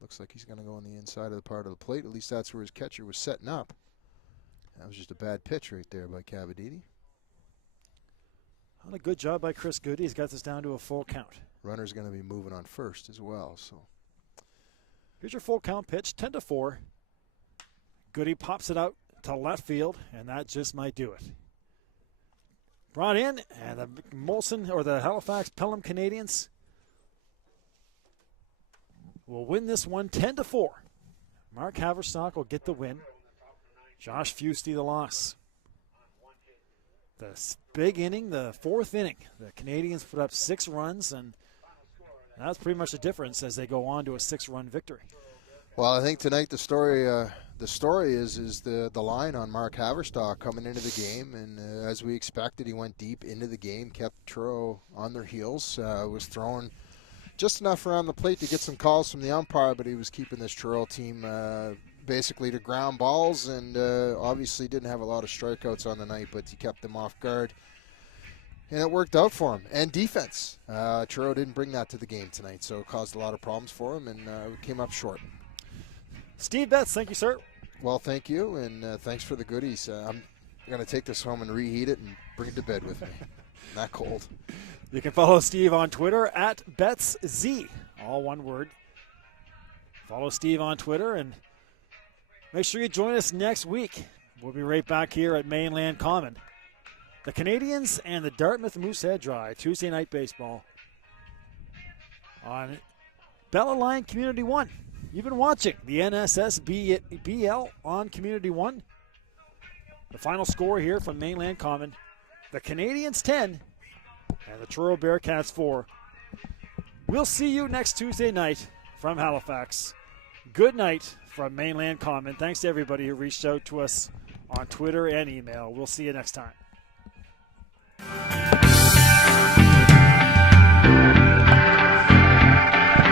looks like he's going to go on the inside of the part of the plate. At least that's where his catcher was setting up. That was just a bad pitch right there by Cavadini. Well, a good job by Chris Goody. He's got this down to a full count. Runner's going to be moving on first as well. So here's your full count pitch, 10-4. Goody pops it out to left field, and that just might do it. Brought in, and the Molson, or the Halifax Pelham Canadians, will win this one 10-4. Mark Haverstock will get the win. Josh Fusty the loss. the big inning, the fourth inning. The Canadians put up 6 runs, and that's pretty much the difference as they go on to a 6-run victory. Well, I think tonight the story is the line on Mark Haverstock coming into the game, and as we expected, he went deep into the game, kept Truro on their heels, was throwing just enough around the plate to get some calls from the umpire, but he was keeping this Truro team basically to ground balls, and obviously didn't have a lot of strikeouts on the night, but he kept them off guard. And it worked out for him. And defense. Truro didn't bring that to the game tonight, so it caused a lot of problems for him, and came up short. Steve Betts, thank you, sir. Well, thank you, and thanks for the goodies. I'm going to take this home and reheat it and bring it to bed with me. Not cold. You can follow Steve on Twitter at BettsZ, all one word. Follow Steve on Twitter, and make sure you join us next week. We'll be right back here at Mainland Common. The Canadians and the Dartmouth Moosehead Dry, Tuesday night baseball on Bella Line Community 1. You've been watching the NSSBL on Community 1. The final score here from Mainland Common, the Canadians 10 and the Truro Bearcats 4. We'll see you next Tuesday night from Halifax. Good night from Mainland Common. Thanks to everybody who reached out to us on Twitter and email. We'll see you next time.